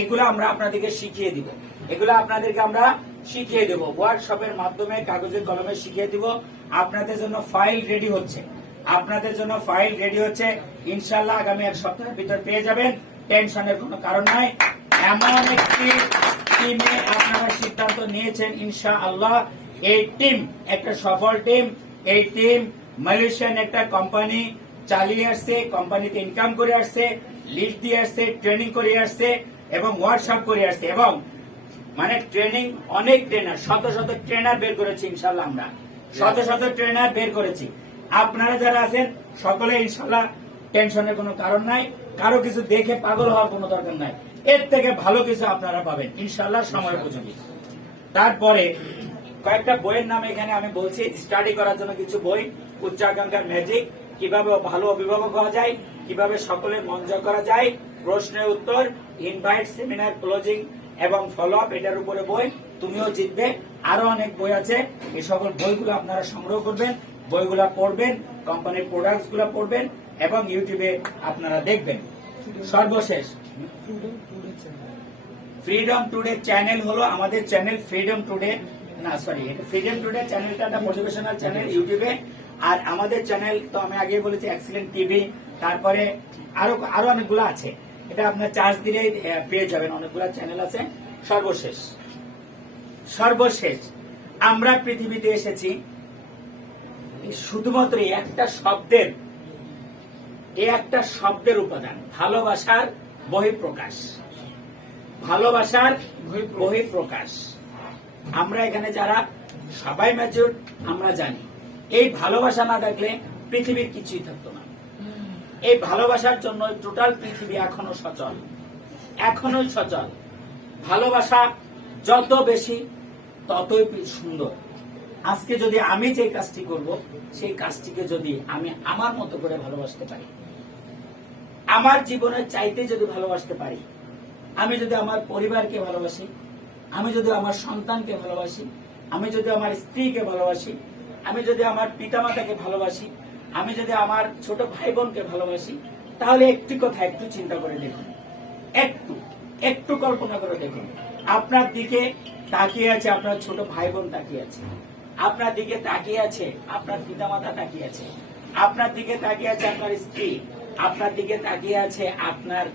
এগুলো আমরা আপনাদেরকে শিখিয়ে দিব। এগুলো আপনাদেরকে আমরা শিখিয়ে দেব ওয়ার্কশপের মাধ্যমে, কাগজের কলমে শিখিয়ে দিব। আপনাদের জন্য ফাইল রেডি হচ্ছে, আপনাদের জন্য ফাইল রেডি হচ্ছে ইনশাআল্লাহ আগামী 1 সপ্তাহের ভিতর পেয়ে যাবেন। টেনশনের কোনো কারণ নাই। এমন একটি টিমে আপনারা সিদ্ধান্ত নিয়েছেন ইনশাআল্লাহ। এই টিম একটা সফল টিম। এই টিম মালয়েশিয়ান একটা কোম্পানি চালিয়ে আসছে, কোম্পানিতে ইনকাম করে আসছে, লিড দিয়ে আসছে, ট্রেনিং করে আসছে এবং ওয়ার্কশপ করে আসছে। এবং মানে ট্রেনিং, অনেক ট্রেনার, শত শত ট্রেনার বের করেছি ইনশাআল্লাহ। আমরা শত শত ট্রেনার বের করেছি। আপনারা যারা আছেন সকলে ইনশাআল্লাহ টেনশনের কোনো কারণ নাই। কারো কিছু দেখে পাগল হওয়ার কোনো দরকার নাই। এর থেকে ভালো কিছু আপনারা পাবেন ইনশাআল্লাহ সময় উপযোগী। তারপরে কয়েকটা বইয়ের নাম এখানে আমি বলছি, স্টাডি করার জন্য কিছু বই। উচ্চাকাঙ্ক্ষার ম্যাজিক, কিভাবে ভালো অভিভাবক হওয়া যায়, কিভাবে সকলের মন জয় করা যায়, প্রশ্নের উত্তর, ইনভাইট, সেমিনার, ক্লোজিং এবং ফলো আপ, এটার উপরে বই। তুমিও জিতবে। আরো অনেক বই আছে। এই সকল বইগুলো আপনারা সংগ্রহ করবেন, বইগুলা পড়বেন, কোম্পানির প্রোডাক্টস গুলা পড়বেন এবং ইউটিউবে আপনারা দেখবেন। সর্বশেষ ফ্রিডম টুডে চ্যানেল হলো আমাদের channel. Freedom today freedom today চ্যানেলটা একটা মোটিভেশনাল চ্যানেল ইউটিউবে। আর আমাদের চ্যানেল তো আমি আগে বলেছি এক্সিলেন্ট টিভি, তারপরে আরো অনেকগুলো আছে। এটা আপনার চার্জ দিলেই পেয়ে যাবেন, অনেকগুলো চ্যানেল আছে। সর্বশেষ আমরা পৃথিবীতে এসেছি শুধুমাত্র একটা শব্দের উপাদান, ভালোবাসার বহিঃপ্রকাশ। ভালোবাসার বহিঃপ্রকাশ। আমরা এখানে যারা সবাই ম্যাচিউর, আমরা জানি এই ভালোবাসা না থাকলে পৃথিবীর কিছুই থাকতো না। এই ভালোবাসার জন্য টোটাল পৃথিবী এখনো সচল। ভালোবাসা যত বেশি ততই সুন্দর। আজকে যদি আমি যে কাজটি করব, সেই কাজটিকে যদি আমি আমার মতো করে ভালোবাসতে পারি, আমার জীবনের চাইতে যদি ভালোবাসতে পারি, আমি যদি আমার পরিবারকে ভালোবাসি, আমি যদি আমার সন্তানকে ভালোবাসি, আমি যদি আমার স্ত্রীকে ভালোবাসি, আমি যদি আমার পিতামাতাকে ভালোবাসি, আমি যদি আমার ছোট ভাই বোনকে ভালোবাসি, তাহলে একটি কথা একটু চিন্তা করে দেখুন, একটু কল্পনা করে দেখুন, আপনার দিকে তাকিয়ে আছে, আপনার ছোট ভাই বোন তাকিয়ে আছে, আপনার দিকে তাকিয়ে আছে আপনার পিতামাতা তাকিয়ে আছে, আপনার দিকে তাকিয়ে আছে আপনার স্ত্রী, আপনার দিকে তাকিয়ে আছে আপনার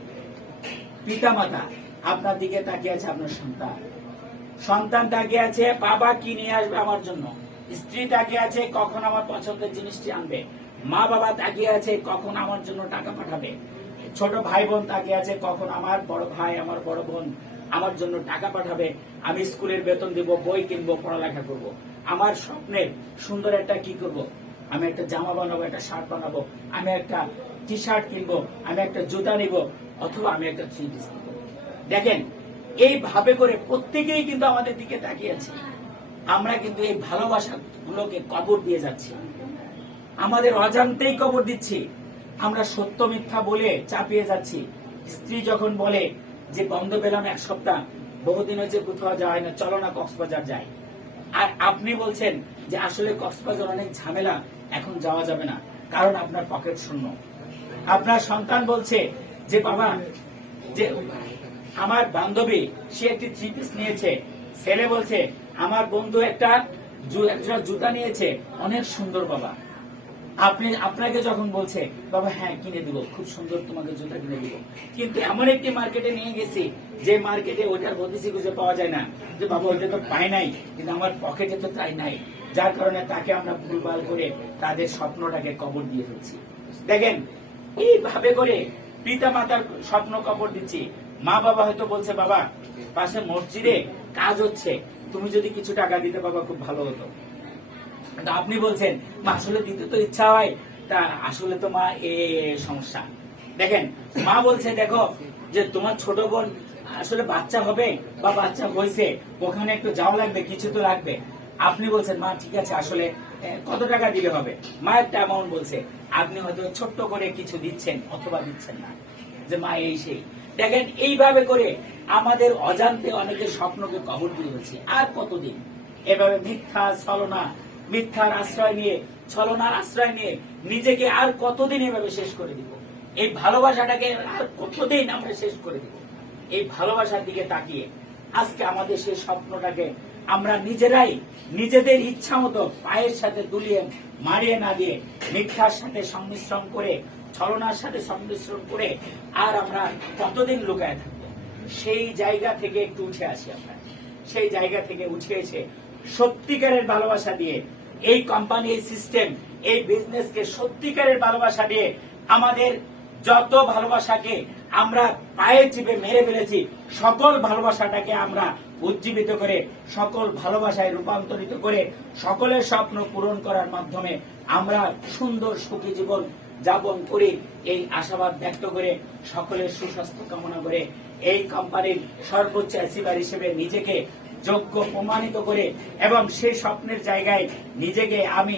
পিতামাতা, আপনার দিকে তাকিয়ে আছে আপনার সন্তান। সন্তান তাকিয়ে আছে বাবা কি নিয়ে আসবে আমার জন্য, স্ত্রী তাকিয়ে আছে কখন আমার পছন্দের জিনিসটি আনবে, মা বাবা তাকিয়ে আছে কখন আমার জন্য টাকা পাঠাবে, ছোট ভাই বোন তাকিয়ে আছে কখন আমার বড় ভাই আমার বড় বোন আমার জন্য টাকা পাঠাবে, আমি স্কুলের বেতন দিব, বই কিনবো, পড়ালেখা করব। আমার স্বপ্নের সুন্দর একটা কি করব, আমি একটা জামা বানাবো, একটা শার্ট বানাবো, আমি একটা টি শার্ট কিনবো, আমি একটা জুতা নিব, অথবা আমি একটা থ্রি পিস নিব। দেখেন এইভাবে করে প্রত্যেকেই কিন্তু আমাদের দিকে তাকিয়ে আছে। আমরা কিন্তু এই ভালোবাসা গুলোকে কবর দিয়ে যাচ্ছি, আমাদের অজান্তেই কবর দিচ্ছি। আমরা সত্য মিথ্যা বলে চাপিয়ে যাচ্ছি। স্ত্রী যখন বলে যে বন্ধ পেলাম এক সপ্তাহ, বহুদিন হয়েছে কোথাও যাওয়া হয় না, চলো না কক্সবাজার যাই, আর আপনি বলছেন যে আসলে কক্সবাজার অনেক ঝামেলা, এখন যাওয়া যাবে না, কারণ আপনার পকেট শূন্য। আপনার সন্তান বলছে যে বাবা, যে আমার বান্ধবী সে একটি থ্রি পিস নিয়েছে, ছেলে বলছে আমার বন্ধু একটা জুতা নিয়েছে, অনেক সুন্দর বাবা। আপনাকে যখন বলছে বাবা হ্যাঁ কিনে দিব, খুব সুন্দর তোমাকে জুতা কিনে দিব, কিন্তু এমন একটি মার্কেটে নিয়ে গেছি যে মার্কেটে ওইটার হদিসি খুঁজে পাওয়া যায় না, যে বাবা ওইটা তো পাই নাই, কিন্তু আমার পকেটে তো তাই নাই, যার কারণে তাকে আমরা ভুলভাল করে তাদের স্বপ্নটাকে কবর দিয়ে ফেলছি। দেখেন এইভাবে করে পিতা মাতার স্বপ্ন কবর দিচ্ছি। মা বাবা হয়তো বলছে বাবা পাশে মসজিদে কাজ হচ্ছে, তুমি যদি কিছু টাকা দিতে বাবা খুব ভালো হতো, আপনি বলছেন মা আসলে দিতে তো ইচ্ছা হয়, তা আসলে তো মা এ সমস্যা। দেখেন মা বলছে দেখো যে তোমার ছোট বোন আসলে বাচ্চা হবে বা বাচ্চা হয়েছে, ওখানে একটু যাওয়া লাগবে, কিছু তো লাগবে। আপনি বলছেন মা ঠিক আছে আসলে কত টাকা দিলে হবে, মা একটা অ্যামাউন্ট বলছে, আপনি হয়তো ছোট্ট করে কিছু দিচ্ছেন অথবা দিচ্ছেন না, যে মা এই সেই। দেখেন এইভাবে করে আমাদের অজান্তে অনেকের স্বপ্নকে কবর দিয়ে হচ্ছে। আর কতদিন এভাবে মিথ্যা ছলনা, মিথ্যার আশ্রয় নিয়ে, ছলনার আশ্রয় নিয়ে নিজেকে আর কতদিন এভাবে শেষ করে দিব? এই ভালোবাসাটাকে আর কতদিন আমরা শেষ করে দিব? এই ভালোবাসার দিকে তাকিয়ে আজকে আমাদের সেই স্বপ্নটাকে আমরা নিজেরাই নিজেদের ইচ্ছা মতো পায়ের সাথে দুলিয়ে মারিয়ে না দিয়ে, মিথ্যার সাথে সংমিশ্রণ করে, ছলনার সাথে সংমিশ্রণ করে আর আমরা কতদিন লুকায় থাকবো? সেই জায়গা থেকে একটু উঠে আসি আমরা, সেই জায়গা থেকে উঠে এসে সত্যিকারের ভালোবাসা দিয়ে এই কোম্পানি, এই সিস্টেম, এই বিজনেসকে সত্যিকারের ভালোবাসা দিয়ে আমাদের যত ভালোবাসাকে আমরা পায়ে চিপে মেরে ফেলেছি, সকল ভালোবাসাটাকে আমরা উজ্জীবিত করে, সকল ভালোবাসায় রূপান্তরিত করে, সকলের স্বপ্ন পূরণ করার মাধ্যমে আমরা সুন্দর সুখী জীবন যাপন করি, এই আশাবাদ ব্যক্ত করে, সকলের সুস্বাস্থ্য কামনা করে, এই কোম্পানির সর্বোচ্চ অ্যাচিভার হিসেবে নিজেকে যোগ্য প্রমাণিত করে এবং সেই স্বপ্নের জায়গায় নিজেকে আমি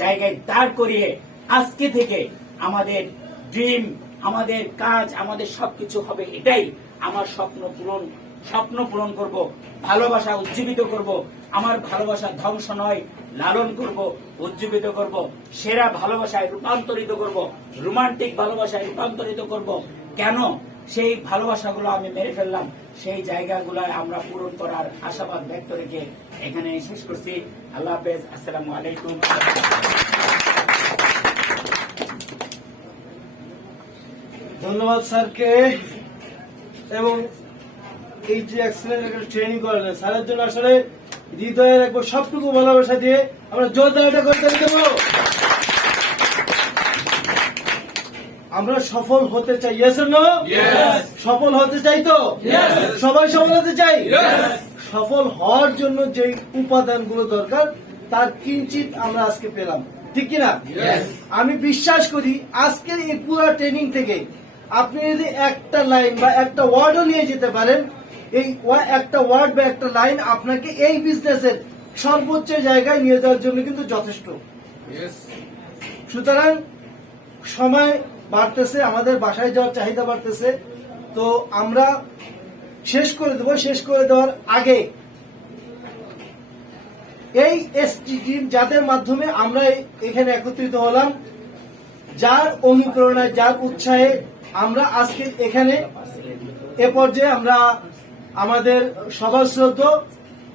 জায়গায় দাঁড় করিয়ে আজকে থেকে আমাদের ড্রিম, আমাদের কাজ, আমাদের সবকিছু হবে এটাই আমার স্বপ্ন পূরণ করব, ভালোবাসা উজ্জীবিত করব, আমার ভালোবাসা ধ্বংস নয়, লালন করব, উজ্জীবিত করব, সেরা ভালোবাসায় রূপান্তরিত করব, রোমান্টিক ভালোবাসায় রূপান্তরিত করব। কেন সেই ভালোবাসাগুলো আমি মেরে ফেললাম, সেই জায়গাগুলোয় আমরা পূরণ করার আশাবাদ ব্যক্ত রেখে এখানে শেষ করছি। আল্লাহ হাফেজ, আসসালামু আলাইকুম। ধন্যবাদ স্যারকে, এবং এই যে এক্সেলেন্ট একটা ট্রেনিং করলেন স্যারের জন্য আসলে হৃদয়ের একবার সবটুকু ভালোবাসা দিয়ে আমরা জোরদার এটা করতে দেবো। আমরা সফল হতে চাই, ইয়েস অর নো? সফল হতে চাই তো? সবাই সফল হতে চাই। সফল হওয়ার জন্য যে উপাদানগুলো দরকার তার কিঞ্চিত আমরা আজকে পেলাম, ঠিক কিনা? আমি বিশ্বাস করি আজকের এই পুরো ট্রেনিং থেকে আপনি যদি একটা লাইন বা একটা ওয়ার্ডও নিয়ে যেতে পারেন, এই একটা ওয়ার্ড বা একটা লাইন আপনাকে এই বিজনেসের সর্বোচ্চ জায়গায় নিয়ে যাওয়ার জন্য কিন্তু যথেষ্ট। সুতরাং সময় বাড়তেছে, আমাদের বাসায় যাওয়ার চাহিদা বাড়তেছে, তো আমরা শেষ করে দেব। শেষ করে দেওয়ার আগে এই এসটি টিম যাদের মাধ্যমে আমরা এখানে একত্রিত হলাম, যার অনুপ্রেরণায়, যার উৎসাহে আমরা আজকে এখানে এ পর্যায়ে আমরা আমাদের সভাশ্রদ্ধ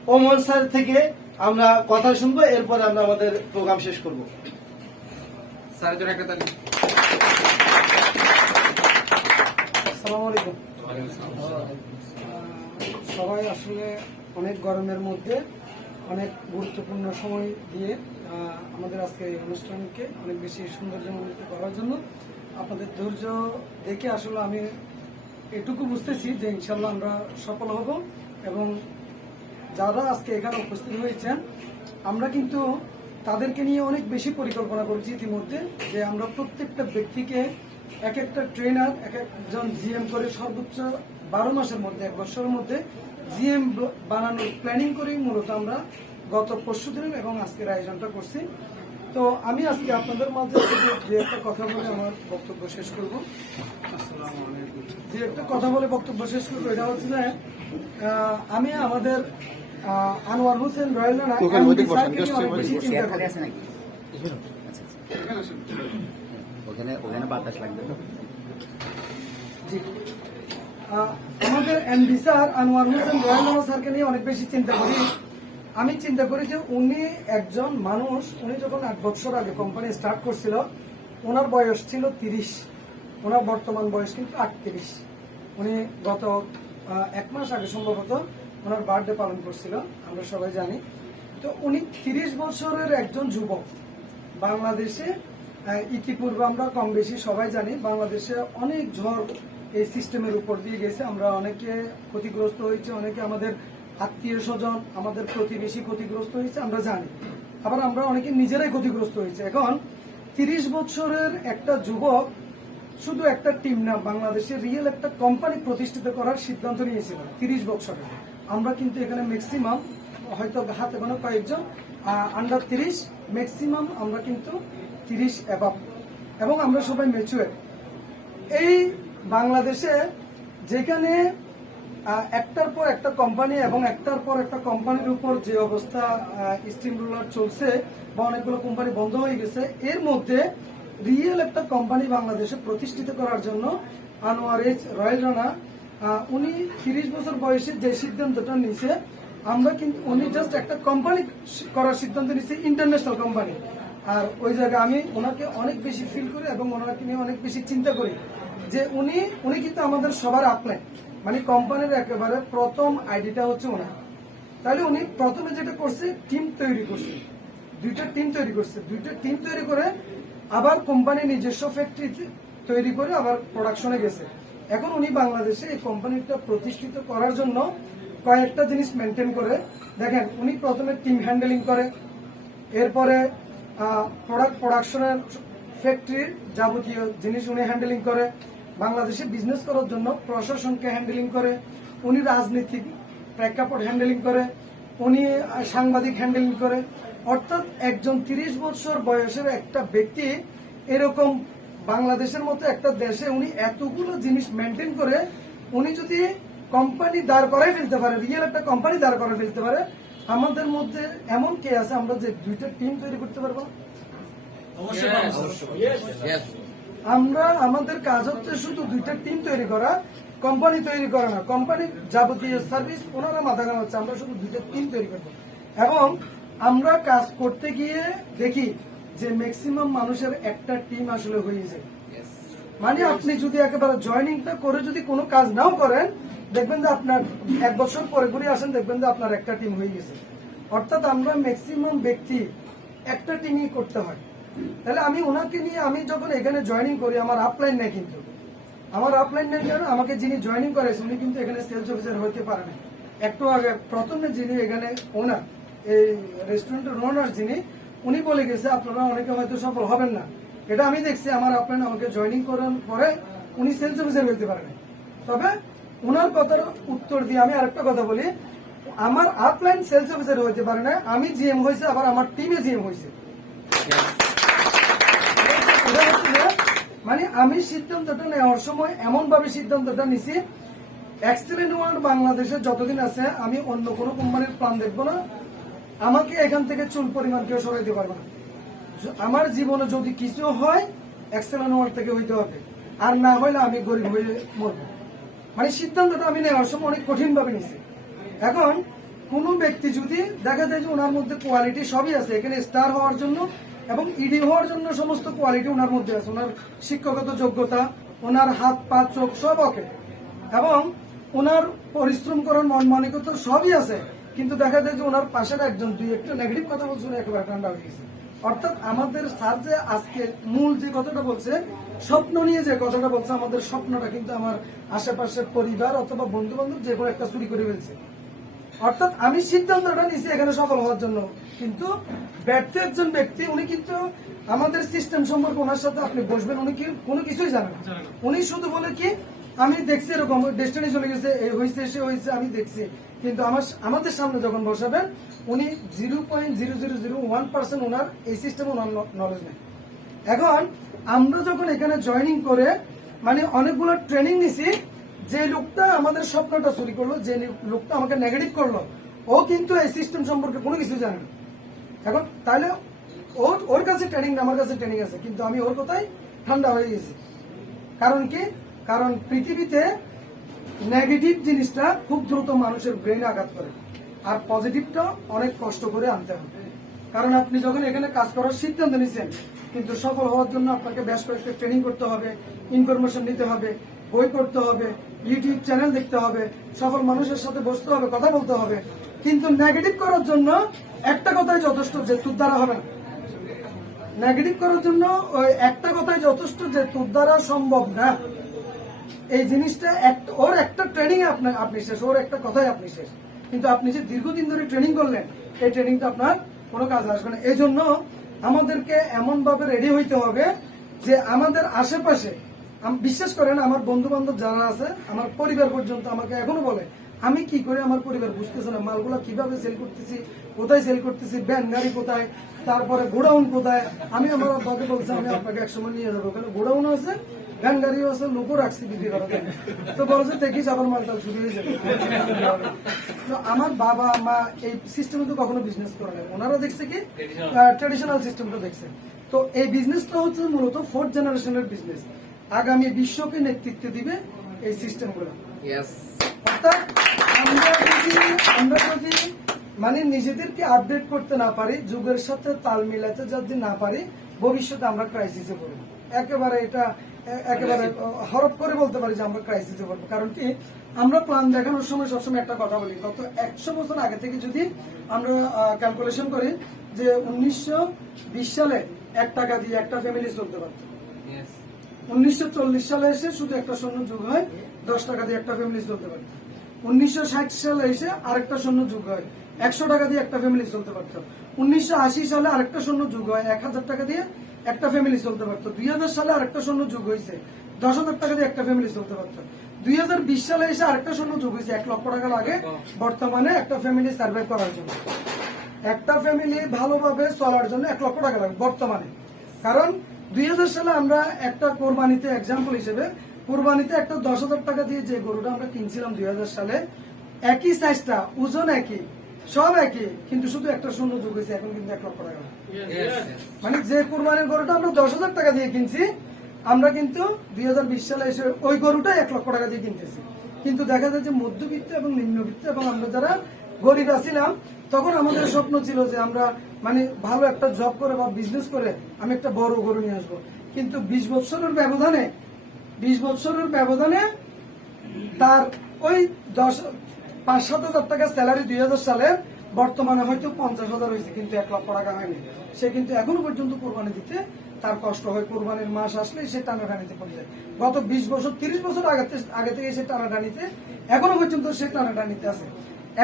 ওমর স্যার থেকে আমরা কথা শুনবো, এরপরে আমরা আমাদের প্রোগ্রাম শেষ করব। স্যারের জন্য একটা তালি। আসসালামু আলাইকুম। সবাই আসলে অনেক গরমের মধ্যে অনেক গুরুত্বপূর্ণ সময় দিয়ে আমাদের আজকে এই অনুষ্ঠানকে অনেক বেশি সৌন্দর্যমণ্ডিত করার জন্য আপনাদের ধৈর্য দেখে আসলে আমি এটুকু বুঝতেছি যে ইনশাল্লাহ আমরা সফল হব। এবং যারা আজকে এখানে উপস্থিত হয়েছেন আমরা কিন্তু তাদেরকে নিয়ে অনেক বেশি পরিকল্পনা করেছি ইতিমধ্যে, যে আমরা প্রত্যেকটা ব্যক্তিকে এক একটা ট্রেনার, এক একজন জিএম করে সর্বোচ্চ 12 মাসের মধ্যে, 1 বছরের মধ্যে জিএম বানানোর প্ল্যানিং করেই মূলত আমরা গত পরশুদিন এবং আজকের আয়োজনটা করছি। তো আমি আজকে আপনাদের মাঝে যে একটা কথা বলে আমার বক্তব্য শেষ করব। যে একটা কথা বলে বক্তব্য শেষ করবো এটা হচ্ছে যে আমি আমাদের আনোয়ার হোসেন রয়েল রানা MD স্যারকে নিয়ে অনেক বেশি চিন্তা করি। ওখানে বাতাস লাগবে তো। জি। আমাদের MD sir Anwar Hossain royal Rana স্যারকে নিয়ে অনেক বেশি চিন্তা করি। আমি চিন্তা করি যে উনি একজন মানুষ, উনি যখন 8 বছর আগে কোম্পানি স্টার্ট করছিল ওনার বয়স ছিল 30, ওনার বর্তমান বয়স কিন্তু 38। উনি গত 1 মাস আগে সম্ভবত ওনার বার্থডে পালন করছিল, আমরা সবাই জানি। তো উনি 30 বছরের একজন যুবক। বাংলাদেশে ইতিপূর্বে আমরা কম বেশি সবাই জানি বাংলাদেশে অনেক ঝড় এই সিস্টেমের উপর দিয়ে গেছে, আমরা অনেকে ক্ষতিগ্রস্ত হয়েছে, অনেকে আমাদের আত্মীয় স্বজন, আমাদের প্রতিবেশী ক্ষতিগ্রস্ত হয়েছে আমরা জানি, আবার আমরা অনেকে নিজেরাই ক্ষতিগ্রস্ত হয়েছে। এখন 30 বছরের একটা যুবক শুধু একটা টিম না, বাংলাদেশে রিয়েল একটা কোম্পানি প্রতিষ্ঠিত করার সিদ্ধান্ত নিয়েছিল 30 বছরে। আমরা কিন্তু এখানে ম্যাক্সিমাম হয়তো হাতে গোনা কয়েকজন আন্ডার 30, ম্যাক্সিমাম আমরা কিন্তু 30 অ্যাবাভ, এবং আমরা সবাই ম্যাচুয়ার। এই বাংলাদেশে যেখানে একটার পর একটা কোম্পানি এবং একটার পর একটা কোম্পানির উপর যে অবস্থা স্টিম রোলার চলছে বা অনেকগুলো কোম্পানি বন্ধ হয়ে গেছে, এর মধ্যে রিয়েল একটা কোম্পানি বাংলাদেশে প্রতিষ্ঠিত করার জন্য আনোয়ার রয়েল রানা উনি 30 বছর বয়সে যে সিদ্ধান্তটা নিছে, আমরা কিন্তু উনি জাস্ট একটা কোম্পানি করার সিদ্ধান্ত নিছে, ইন্টারন্যাশনাল কোম্পানি। আর ওই জায়গায় আমি ওনাকে অনেক বেশি ফিল করি এবং ওনাকে নিয়ে অনেক বেশি চিন্তা করি যে উনি কিন্তু আমাদের সবার আপলাইন, মানে কোম্পানির একেবারে প্রথম আইডিটা হচ্ছে ওনার। তাহলে উনি প্রথমে যেটা করছে টিম তৈরি করছে, 2টা টিম তৈরি করছে, 2টা টিম তৈরি করে আবার কোম্পানি নিজস্ব ফ্যাক্টরি তৈরি করে আবার প্রোডাকশনে গেছে। এখন উনি বাংলাদেশে এই কোম্পানিটা প্রতিষ্ঠিত করার জন্য কয়েকটা জিনিস মেনটেন করে। দেখেন, উনি প্রথমে টিম হ্যান্ডেলিং করে, এরপরে প্রোডাকশনের ফ্যাক্টরির যাবতীয় জিনিস উনি হ্যান্ডেলিং করে, বাংলাদেশে বিজনেস করার জন্য প্রশাসনকে হ্যান্ডেলিং করে, উনি রাজনৈতিক প্রেক্ষাপট হ্যান্ডেলিং করে, উনি সাংবাদিক হ্যান্ডেলিং করে। অর্থাৎ একজন 30 বছর বয়সের একটা ব্যক্তি এরকম বাংলাদেশের মতো একটা দেশে উনি এতগুলো জিনিস মেনটেন করে উনি যদি কোম্পানি দাঁড় করাই ফেলতে পারে, রিয়েল একটা কোম্পানি দাঁড় করে ফেলতে পারে, আমাদের মধ্যে এমন কে আছে আমরা যে 2টা টিম তৈরি করতে পারবো? আমরা আমাদের কাজ হচ্ছে শুধু 2টা টিম তৈরি করা, কোম্পানি তৈরি করা না। কোম্পানির যাবতীয় সার্ভিস ওনারা মাথা ঘামা হচ্ছে, আমরা শুধু 2টা টিম তৈরি করবো। এবং আমরা কাজ করতে গিয়ে দেখি যে ম্যাক্সিমাম মানুষের একটা টিম আসলে হয়ে যায়। মানে আপনি যদি একেবারে জয়নিংটা করে যদি কোনো কাজ নাও করেন, দেখবেন যে আপনার 1 বছর পরে ঘুরে আসেন, দেখবেন যে আপনার একটা টিম হয়ে গেছে। অর্থাৎ আমরা ম্যাক্সিমাম ব্যক্তি একটা টিমই করতে হয়। তাহলে আমি ওনাকে নিয়ে আমি যখন এখানে জয়নিং করি, আমার আপলাইন নেই, কিন্তু আমার আপলাইন নেই কারণ আমাকে যিনি জয়নিং করেছে উনি কিন্তু এখানে সেলস অফিসার হতে পারে না। একটু আগে প্রথমে যিনি এখানে ওনার এই রেস্টুরেন্টের ওনার যিনি, উনি বলে গেছে আপনারা অনেকে হয়তো সফল হবেন না। এটা আমি দেখছি, আমার আপলাইন আমাকে জয়নিং করার পরে উনি সেলস অফিসার হতে পারে না। তবে ওনার কথার উত্তর দিয়ে আমি আরেকটা কথা বলি, আমার আপলাইন সেলস অফিসার হতে পারে না, আমি জিএম হয়েছে, আবার আমার টিমে জিএম হয়েছে। মানে আমি সিদ্ধান্তটা নেওয়ার সময় এমন ভাবে সিদ্ধান্তটা নিছি, এক্সেলেন্ট ওয়ার্ল্ড বাংলাদেশে যতদিন আছে আমি অন্য কোনো কোম্পানির প্ল্যান দেখবো না, আমাকে এখান থেকে চুল পরিমাণ কেউ সরাইতে পারবে না। আমার জীবনে যদি কিছু হয় এক্সেলেন্ট ওয়ার্ল্ড থেকে হইতে হবে, আর না হইলে আমি গরিব হয়ে মরবো। মানে সিদ্ধান্তটা আমি নেওয়ার সময় অনেক কঠিন ভাবে নিছি। এখন কোনো ব্যক্তি যদি দেখা যায় যে ওনার মধ্যে কোয়ালিটি সবই আছে, এখানে স্টার হওয়ার জন্য এবং ইডি হওয়ার জন্য সমস্ত কোয়ালিটি ওনার মধ্যে আছে, ওনার শিক্ষাগত যোগ্যতা, ওনার হাত পা চোখ সব ওকে, এবং ওনার পরিশ্রম করার মন মানসিকতা সবই আছে, কিন্তু দেখা যায় যে ওনার পাশের একজন দুই একটা নেগেটিভ কথা বলছে, উনি একেবারে ঠান্ডা হয়ে গেছে। অর্থাৎ আমাদের স্যার যে আজকে মূল যে কথাটা বলছে, স্বপ্ন নিয়ে যে কথাটা বলছে, আমাদের স্বপ্নটা কিন্তু আমার আশেপাশের পরিবার অথবা বন্ধু বান্ধব যে কোনো একটা চুরি করে ফেলছে। অর্থাৎ আমি সিদ্ধান্তটা নিয়েছি এখানে সফল হওয়ার জন্য, কিন্তু ব্যর্থ একজন ব্যক্তি, উনি কিন্তু আমাদের সিস্টেম সম্পর্কে ওনার সাথে আপনি বসবেন, উনি কি কোনো কিছুই জানেন না। উনি শুধু বলে কি আমি দেখছি এরকম ডেস্টিনি চলে গেছে, এই হয়েছে সে হয়েছে আমি দেখছি, কিন্তু আমাদের সামনে যখন বসাবেন উনি 0.0001% ওনার এই সিস্টেম ওনার নলেজ নেই। এখন আমরা যখন এখানে জয়েনিং করে মানে অনেকগুলো ট্রেনিং নিছি, যে লোকটা আমাদের স্বপ্নটা চুরি করলো, যে লোকটা আমাকে নেগেটিভ করলো, ও কিন্তু এই সিস্টেম সম্পর্কে কোনো কিছু জানে না। এখন তাহলে ওর কাছে ট্রেনিং আমার কাছে ট্রেনিং আছে, কিন্তু আমি ওর কথাই ঠান্ডা হয়ে গেছি। কারণ কি? কারণ পৃথিবীতে নেগেটিভ জিনিসটা খুব দ্রুত মানুষের ব্রেনে আঘাত করে, আর পজিটিভটা অনেক কষ্ট করে আনতে হবে। কারণ আপনি যখন এখানে কাজ করার সিদ্ধান্ত নিচ্ছেন, কিন্তু সফল হওয়ার জন্য আপনাকে বেশ কয়েকটা ট্রেনিং করতে হবে, ইনফরমেশন নিতে হবে, বই পড়তে হবে, ইউটিউব চ্যানেল দেখতে হবে, সফল মানুষের সাথে বসতে হবে, কথা বলতে হবে। কিন্তু নেগেটিভ করার জন্য একটা কথাই যথেষ্ট যে তোর দ্বারা হবে না। নেগেটিভ করার জন্য ওই একটা কথাই যথেষ্ট যে তোর দ্বারা সম্ভব না। এই জিনিসটা ওর একটা ট্রেনিং আপনি শেষ, ওর একটা কথাই আপনি শেষ। কিন্তু আপনি যে দীর্ঘদিন ধরে ট্রেনিং করলেন, এই ট্রেনিংটা আপনার কোনো কাজে আসবে না। এই জন্য আমাদেরকে এমন ভাবে রেডি হইতে হবে যে আমাদের আশেপাশে, বিশ্বাস করেন আমার বন্ধু বান্ধব যারা আছে, আমার পরিবার পর্যন্ত আমাকে এখনো বলে আমি কি করে আমার পরিবার বুঝতেছে না, মালগুলো কিভাবে সেল করতেছি, কোথায় সেল করতেছি, ব্যান গাড়ি কোথায়, তারপরে গোডাউন কোথায়। আমি আমার আব্বাকে বলছি আমি আপনাকে একসময় নিয়ে যাবো, ওখানে গোডাউন আছে, ভ্যান গাড়িও আছে, লোকও রাখছি বিক্রি করার জন্য। তো বলো যে দেখিস আবার মালটা শুরু হয়ে যাবে। তো আমার বাবা মা এই সিস্টেমে তো কখনো বিজনেস করে না, ওনারা দেখছে কি ট্রেডিশনাল সিস্টেমটা দেখছে। তো এই বিজনেসটা হচ্ছে মূলত 4th জেনারেশনের বিজনেস, আগামী বিশ্বকে নেতৃত্ব দিবে এই সিস্টেমগুলো। অর্থাৎ আমরা যদি মানে নিজেদেরকে আপডেট করতে না পারি, যুগের সাথে তাল মিলাতে যদি না পারি, ভবিষ্যতে আমরা ক্রাইসিসে পড়ব। একেবারে এটা একেবারে হরপ করে বলতে পারি যে আমরা ক্রাইসিসে পড়বো। কারণ কি, আমরা প্ল্যান দেখানোর সময় সবসময় একটা কথা বলি, গত 100 বছর আগে থেকে যদি আমরা ক্যালকুলেশন করি যে 1920 সালে 1 টাকা দিয়ে একটা ফ্যামিলি চলতে পারত, 1940 সালে এসে শুধু একটা স্বর্ণ যুগ হয়, 10 টাকা দিয়ে একটা ফ্যামিলি চলতে পারত। 1960 সালে এসে আরেকটা স্বর্ণ যুগ হয়, 100 টাকা দিয়ে একটা ফ্যামিলি চলতে পারত। 1980 সালে আরেকটা স্বর্ণ যুগ হয়, 1000 টাকা দিয়ে একটা ফ্যামিলি চলতে পারত। 2000 সালে আরেকটা স্বর্ণ যুগ হয়েছে, 10,000 টাকা দিয়ে একটা ফ্যামিলি চলতে পারত। 2020 সালে এসে আরেকটা স্বর্ণ যুগ হয়েছে, 1 লক্ষ টাকা লাগে বর্তমানে একটা ফ্যামিলি সার্ভাইভ করার জন্য। একটা ফ্যামিলি ভালোভাবে চলার জন্য 1 লক্ষ টাকা লাগে বর্তমানে। কারণ 2000 সালে আমরা একটা কোরবানিতে, এক্সাম্পল হিসেবে কোরবানিতে একটা 10,000 টাকা দিয়ে যে গরুটা আমরা কিনছিলাম 2000 সালে, একই সাইজটা, ওজন একই, সব একই, কিন্তু শুধু একটা শূন্য যোগ হয়েছে, এখন কিন্তু 1 লক্ষ টাকা। মানে যে কোরবানির গরুটা আমরা 10,000 টাকা দিয়ে কিনছি, আমরা কিন্তু 2020 সালে এসে ওই গরুটা 1 লক্ষ টাকা দিয়ে কিনতেছি। কিন্তু দেখা যায় যে মধ্যবিত্ত এবং নিম্নবিত্ত এবং আমরা যারা গরিব আছিলাম, তখন আমাদের স্বপ্ন ছিল যে আমরা মানে ভালো একটা জব করে বা বিজনেস করে আমি একটা বড় গরু নিয়ে আসবো। কিন্তু 20 বছরের ব্যবধানে তার ওই 5-7 হাজার টাকা স্যালারি 2000 সালে বর্তমানে হয়তো 50,000 হয়েছে, কিন্তু 1 লক্ষ টাকা হয়নি। সে কিন্তু এখনো পর্যন্ত কোরবানি দিতে তার কষ্ট হয়, কোরবানির মাস আসলে সে টানাটানিতে পড়ে যায়। গত 20 বছর 30 বছর আগে থেকে সে টানাটানিতে, এখনো পর্যন্ত সে টানাটানিতে আছে।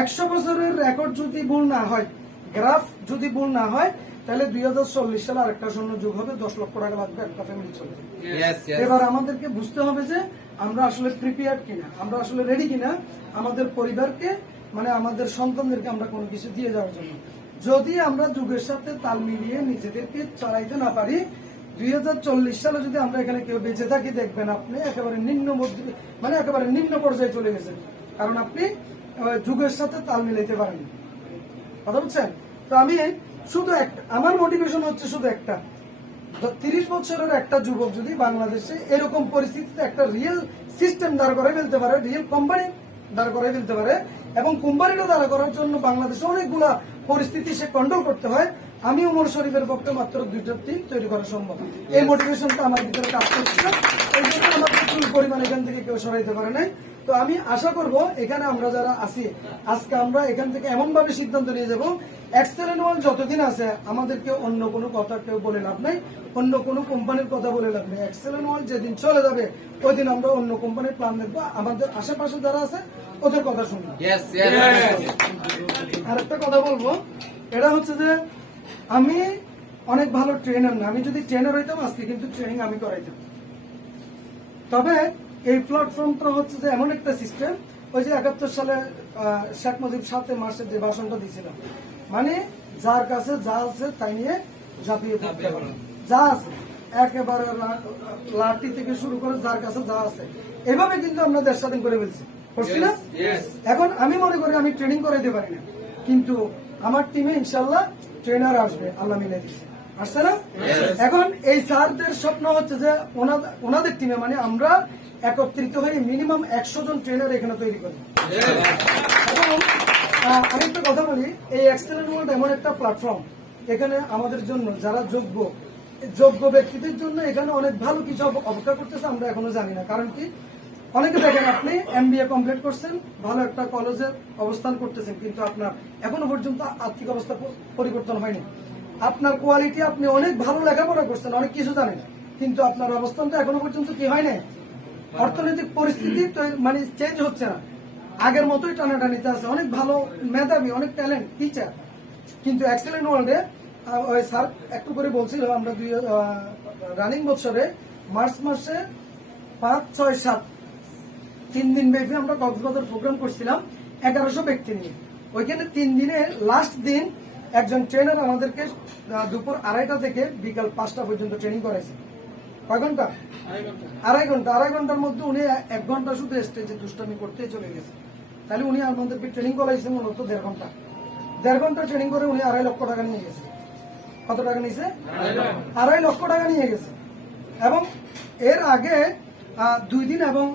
100 বছরের রেকর্ড যদি ভুল না হয়, গ্রাফ যদি ভুল না হয়, তাহলে 2040 সালে আরেকটা স্বর্ণ যুগ হবে, 10 লক্ষ টাকা লাগবে একটা ফ্যামিলি চলতে। এবার আমাদেরকে বুঝতে হবে যে আমরা আসলে প্রিপেয়ার্ড কিনা, আমরা আসলে রেডি কিনা আমাদের পরিবারকে, মানে আমাদের সন্তানদেরকে আমরা কোনো কিছু দিয়ে যাওয়ার জন্য। যদি আমরা যুগের সাথে তাল মিলিয়ে নিজেদেরকে চালাইতে না পারি, 2040 সালে যদি আমরা এখানে কেউ বেঁচে থাকি, দেখবেন আপনি একেবারে নিম্ন পর্যায়ে চলে গেছেন, কারণ আপনি যুগের সাথে তাল মিলাইতে পারেন। কথা বুঝছেন? তো আমি শুধু একটা, আমার মোটিভেশন হচ্ছে শুধু একটা, 30 বছরের একটা যুবক যদি বাংলাদেশে এরকম পরিস্থিতিতে একটা রিয়েল সিস্টেম দাঁড় করে ফেলতে পারে, রিয়েল কোম্পানি দাঁড় করে ফেলতে পারে, এবং কোম্পানিটা দাঁড়া করার জন্য বাংলাদেশে অনেকগুলা পরিস্থিতি সে কন্ট্রোল করতে হয়। আমি উমর শরীফের পক্ষে মাত্র 2টা টিম তৈরি করা সম্ভব। এই মোটিভেশনটা আমার ভিতরে কাজ করছিল, এই জন্য আমার প্রচুর পরিমাণ এখান থেকে কেউ সরাইতে পারে নাই। তো আমি আশা করব এখানে আমরা যারা আছি আজকে আমরা এখান থেকে এমন ভাবে সিদ্ধান্ত নিয়ে যাব, এক্সেলেন্ট ওয়ান যতদিন আছে আমাদেরকে অন্য কোনো কথা কেউ বলে লাভ নাই, অন্য কোনো কোম্পানির কথা বলে লাভ নেই। এক্সেলেন্ট ওয়ান যেদিন চলে যাবে ওই দিন আমরা অন্য কোম্পানির প্ল্যান দেখবো, আমাদের আশেপাশে যারা আছে ওদের কথা শুনবো। Yes, yes. আরেকটা কথা বলবো, এটা হচ্ছে যে আমি অনেক ভালো ট্রেনার না, আমি যদি ট্রেনার হইতাম আজকে কিন্তু ট্রেনিং আমি করাইতাম। তবে এই প্ল্যাটফর্মটা হচ্ছে যে এমন একটা সিস্টেম, ওই যে 71 সালে শেখ মুজিব 7 মার্চে যে ভাষণটা দিয়েছিল, মানে যার কাছে যা আছে তাই নিয়ে ঝাঁপিয়ে পড়তে হবে, যা আছে একেবারে লাঠি থেকে শুরু করে যার কাছে যা আছে, এভাবে কিন্তু আমরা দেশ স্বাধীন করে ফেলছি, করছি না? Yes. এখন আমি মনে করি আমি ট্রেনিং করাইতে পারি না, কিন্তু আমার টিমে ইনশাল্লাহ ট্রেনার আসবে, আল্লাহ মিলে দিচ্ছে, আসছে না? এখন এই স্যারদের স্বপ্ন হচ্ছে যে ওনাদের টিমে মানে আমরা একত্রিত হয়ে মিনিমাম 100 জন ট্রেনার এখানে তৈরি করি। এবং আমি একটা কথা বলি, এই এক্সেলেন্ট ওয়ার্ল্ড এমন একটা প্ল্যাটফর্ম, এখানে আমাদের জন্য যারা যোগ্য ব্যক্তিদের জন্য এখানে অনেক ভালো কিছু অপেক্ষা করতেছে, আমরা এখনো জানি না। কারণ কি, অনেকে দেখেন আপনি MBA কমপ্লিট করছেন, ভালো একটা কলেজে অবস্থান করতেছেন, কিন্তু আপনার এখনো পর্যন্ত আর্থিক অবস্থা পরিবর্তন হয়নি। আপনার কোয়ালিটি, আপনি অনেক ভালো লেখাপড়া করছেন, অনেক কিছু জানেন, কিন্তু আপনার অবস্থানটা এখনো পর্যন্ত কি হয় না, অর্থনৈতিক পরিস্থিতি মানে চেঞ্জ হচ্ছে না, আগের মতোই টানাটানিতে আছে। অনেক ভালো মেধাবী, অনেক ট্যালেন্ট টিচার, কিন্তু এক্সেলেন্ট ওয়ার্ল্ডে ওই স্যার একটু করে বলছিল, আমরা রানিং বছরে মার্চ মাসে 5, 6, 7 3 দিন ব্যাপী আমরা কক্সবাজার প্রোগ্রাম করছিলাম 1100 ব্যক্তি নিয়ে। ওইখানে 3 দিনে লাস্ট দিন একজন ট্রেনার আমাদেরকে দুপুর 2:30টা থেকে বিকাল 5টা পর্যন্ত ট্রেনিং করাইছে। কয় ঘন্টা? 2.5 ঘন্টা। 2.5 ঘন্টার মধ্যে উনি 1 ঘন্টা শুধু স্টেজে দুষ্টামি করতে চলে গেছে। তাহলে উনি আমাদেরকে ট্রেনিং করাইছে মূলত 1.5 ঘন্টা। 1.5 ঘন্টা ট্রেনিং করে উনি 2.5 লক্ষ টাকা নিয়ে গেছে। কত টাকা নিয়েছে? 2.5 লক্ষ টাকা নিয়ে গেছে। এবং এর আগে 2 দিন এবং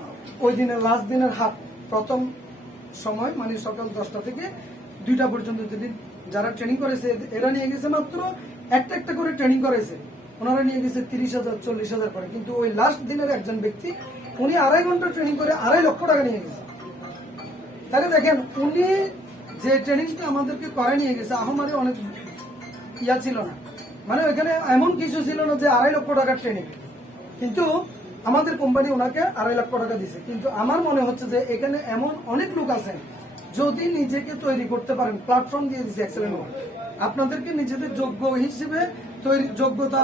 ওই দিনের লাস্ট দিনের হাফ, প্রথম সময় মানে সকাল 10টা থেকে 2টা পর্যন্ত যারা ট্রেনিং করেছে এরা নিয়ে গেছে মাত্র একটা করে ট্রেনিং করেছে, ওনারা নিয়ে গেছে 30,000 40,000 করে। কিন্তু ওই লাস্ট দিনের একজন ব্যক্তি উনি 2.5 ঘন্টা ট্রেনিং করে 2.5 লক্ষ টাকা নিয়ে গেছে। তাহলে দেখেন উনি যে ট্রেনিংটা আমাদেরকে করে নিয়ে গেছে, আমাদের অনেক ইয়া ছিল না, মানে ওইখানে এমন কিছু ছিল না যে 2.5 লক্ষ টাকার ট্রেনিং, কিন্তু আমাদের কোম্পানি ওনাকে 2.5 লক্ষ টাকা দিছে। কিন্তু আমার মনে হচ্ছে যে এখানে এমন অনেক লোক আছেন, যদি নিজেকে তৈরি করতে পারেন, প্ল্যাটফর্ম দিয়ে দিচ্ছে এক্সেলেন্ট ওয়ার্ল্ড, আপনাদেরকে নিজেদের যোগ্যতা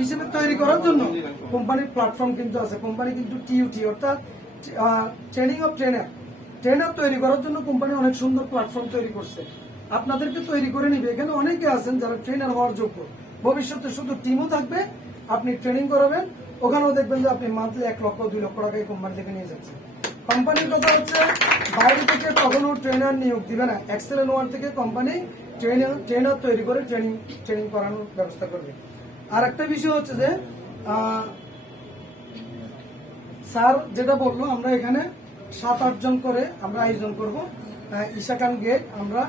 হিসেবে তৈরি করার জন্য কোম্পানির প্ল্যাটফর্ম কিন্তু আছে। কোম্পানি কিন্তু TUT অর্থাৎ ট্রেনিং অফ ট্রেনার তৈরি করার জন্য কোম্পানি অনেক সুন্দর প্ল্যাটফর্ম তৈরি করছে, আপনাদেরকে তৈরি করে নিবে। এখানে অনেকে আছেন যারা ট্রেনার হওয়ার যোগ্য, ভবিষ্যতে শুধু টিমও থাকবে, আপনি ট্রেনিং করাবেন, ওখানেও দেখবেন যে আপনি মান্থলি 1 লক্ষ 2 লক্ষ টাকা এই কোম্পানি থেকে নিয়ে যাচ্ছেন। কোম্পানির কথা হচ্ছে বাইরে থেকে কখনো ট্রেনার নিয়োগ দিবে না, এক্সেলেন্ট ওয়ার্ল্ড থেকে কোম্পানি ট্রেনার তৈরি করে ট্রেনিং করানোর ব্যবস্থা করবে। আর একটা বিষয় হচ্ছে যে স্যার যেটা বললো, আমরা এখানে 7-8 জন করে আমরা আয়োজন করব। ঈশা খান গেট আমরা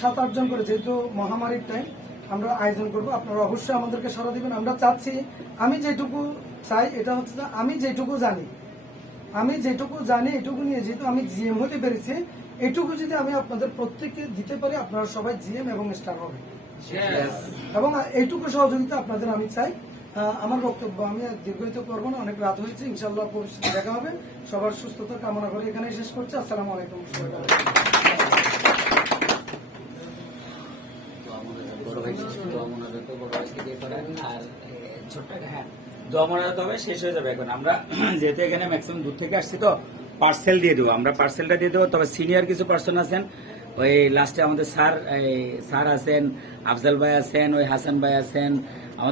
7-8 জন করে, যেহেতু মহামারীর টাইম আমরা আয়োজন করব। আপনারা অবশ্যই আমাদেরকে সাড়া দিবেন। আমরা চাচ্ছি, আমি যেটুকু চাই এটা হচ্ছে যে আমি যেটুকু জানি এটুকু নিয়ে, যেহেতু আমি GM হতে পেরেছি, এটুকু যদি আমি আপনাদের প্রত্যেককে দিতে পারি, আপনারা সবাই GM এবং স্টার হবে, এবং এইটুকু সহযোগিতা আপনাদের আমি চাই। আমার বক্তব্য আমি দীর্ঘায়িত করবো না, অনেক রাত হয়েছে, ইনশাল্লাহ পরিস্থিতি দেখা হবে। সবার সুস্থতা কামনা করে এখানে শেষ করছি। আসসালামু আলাইকুম। দোয়া মনোজাত হবে, শেষ হয়ে যাবে। এখন আমরা যেহেতু এখানে ম্যাক্সিমাম দূর থেকে আসছি, তো পার্সেল দিয়ে দেবো, আমরা পার্সেলটা দিয়ে দেবো। তবে সিনিয়র কিছু পার্সন আছেন, ওই লাস্টে আমাদের স্যার আছেন, আফজাল ভাই আছেন, ওই হাসান ভাই আছেন, আমাদের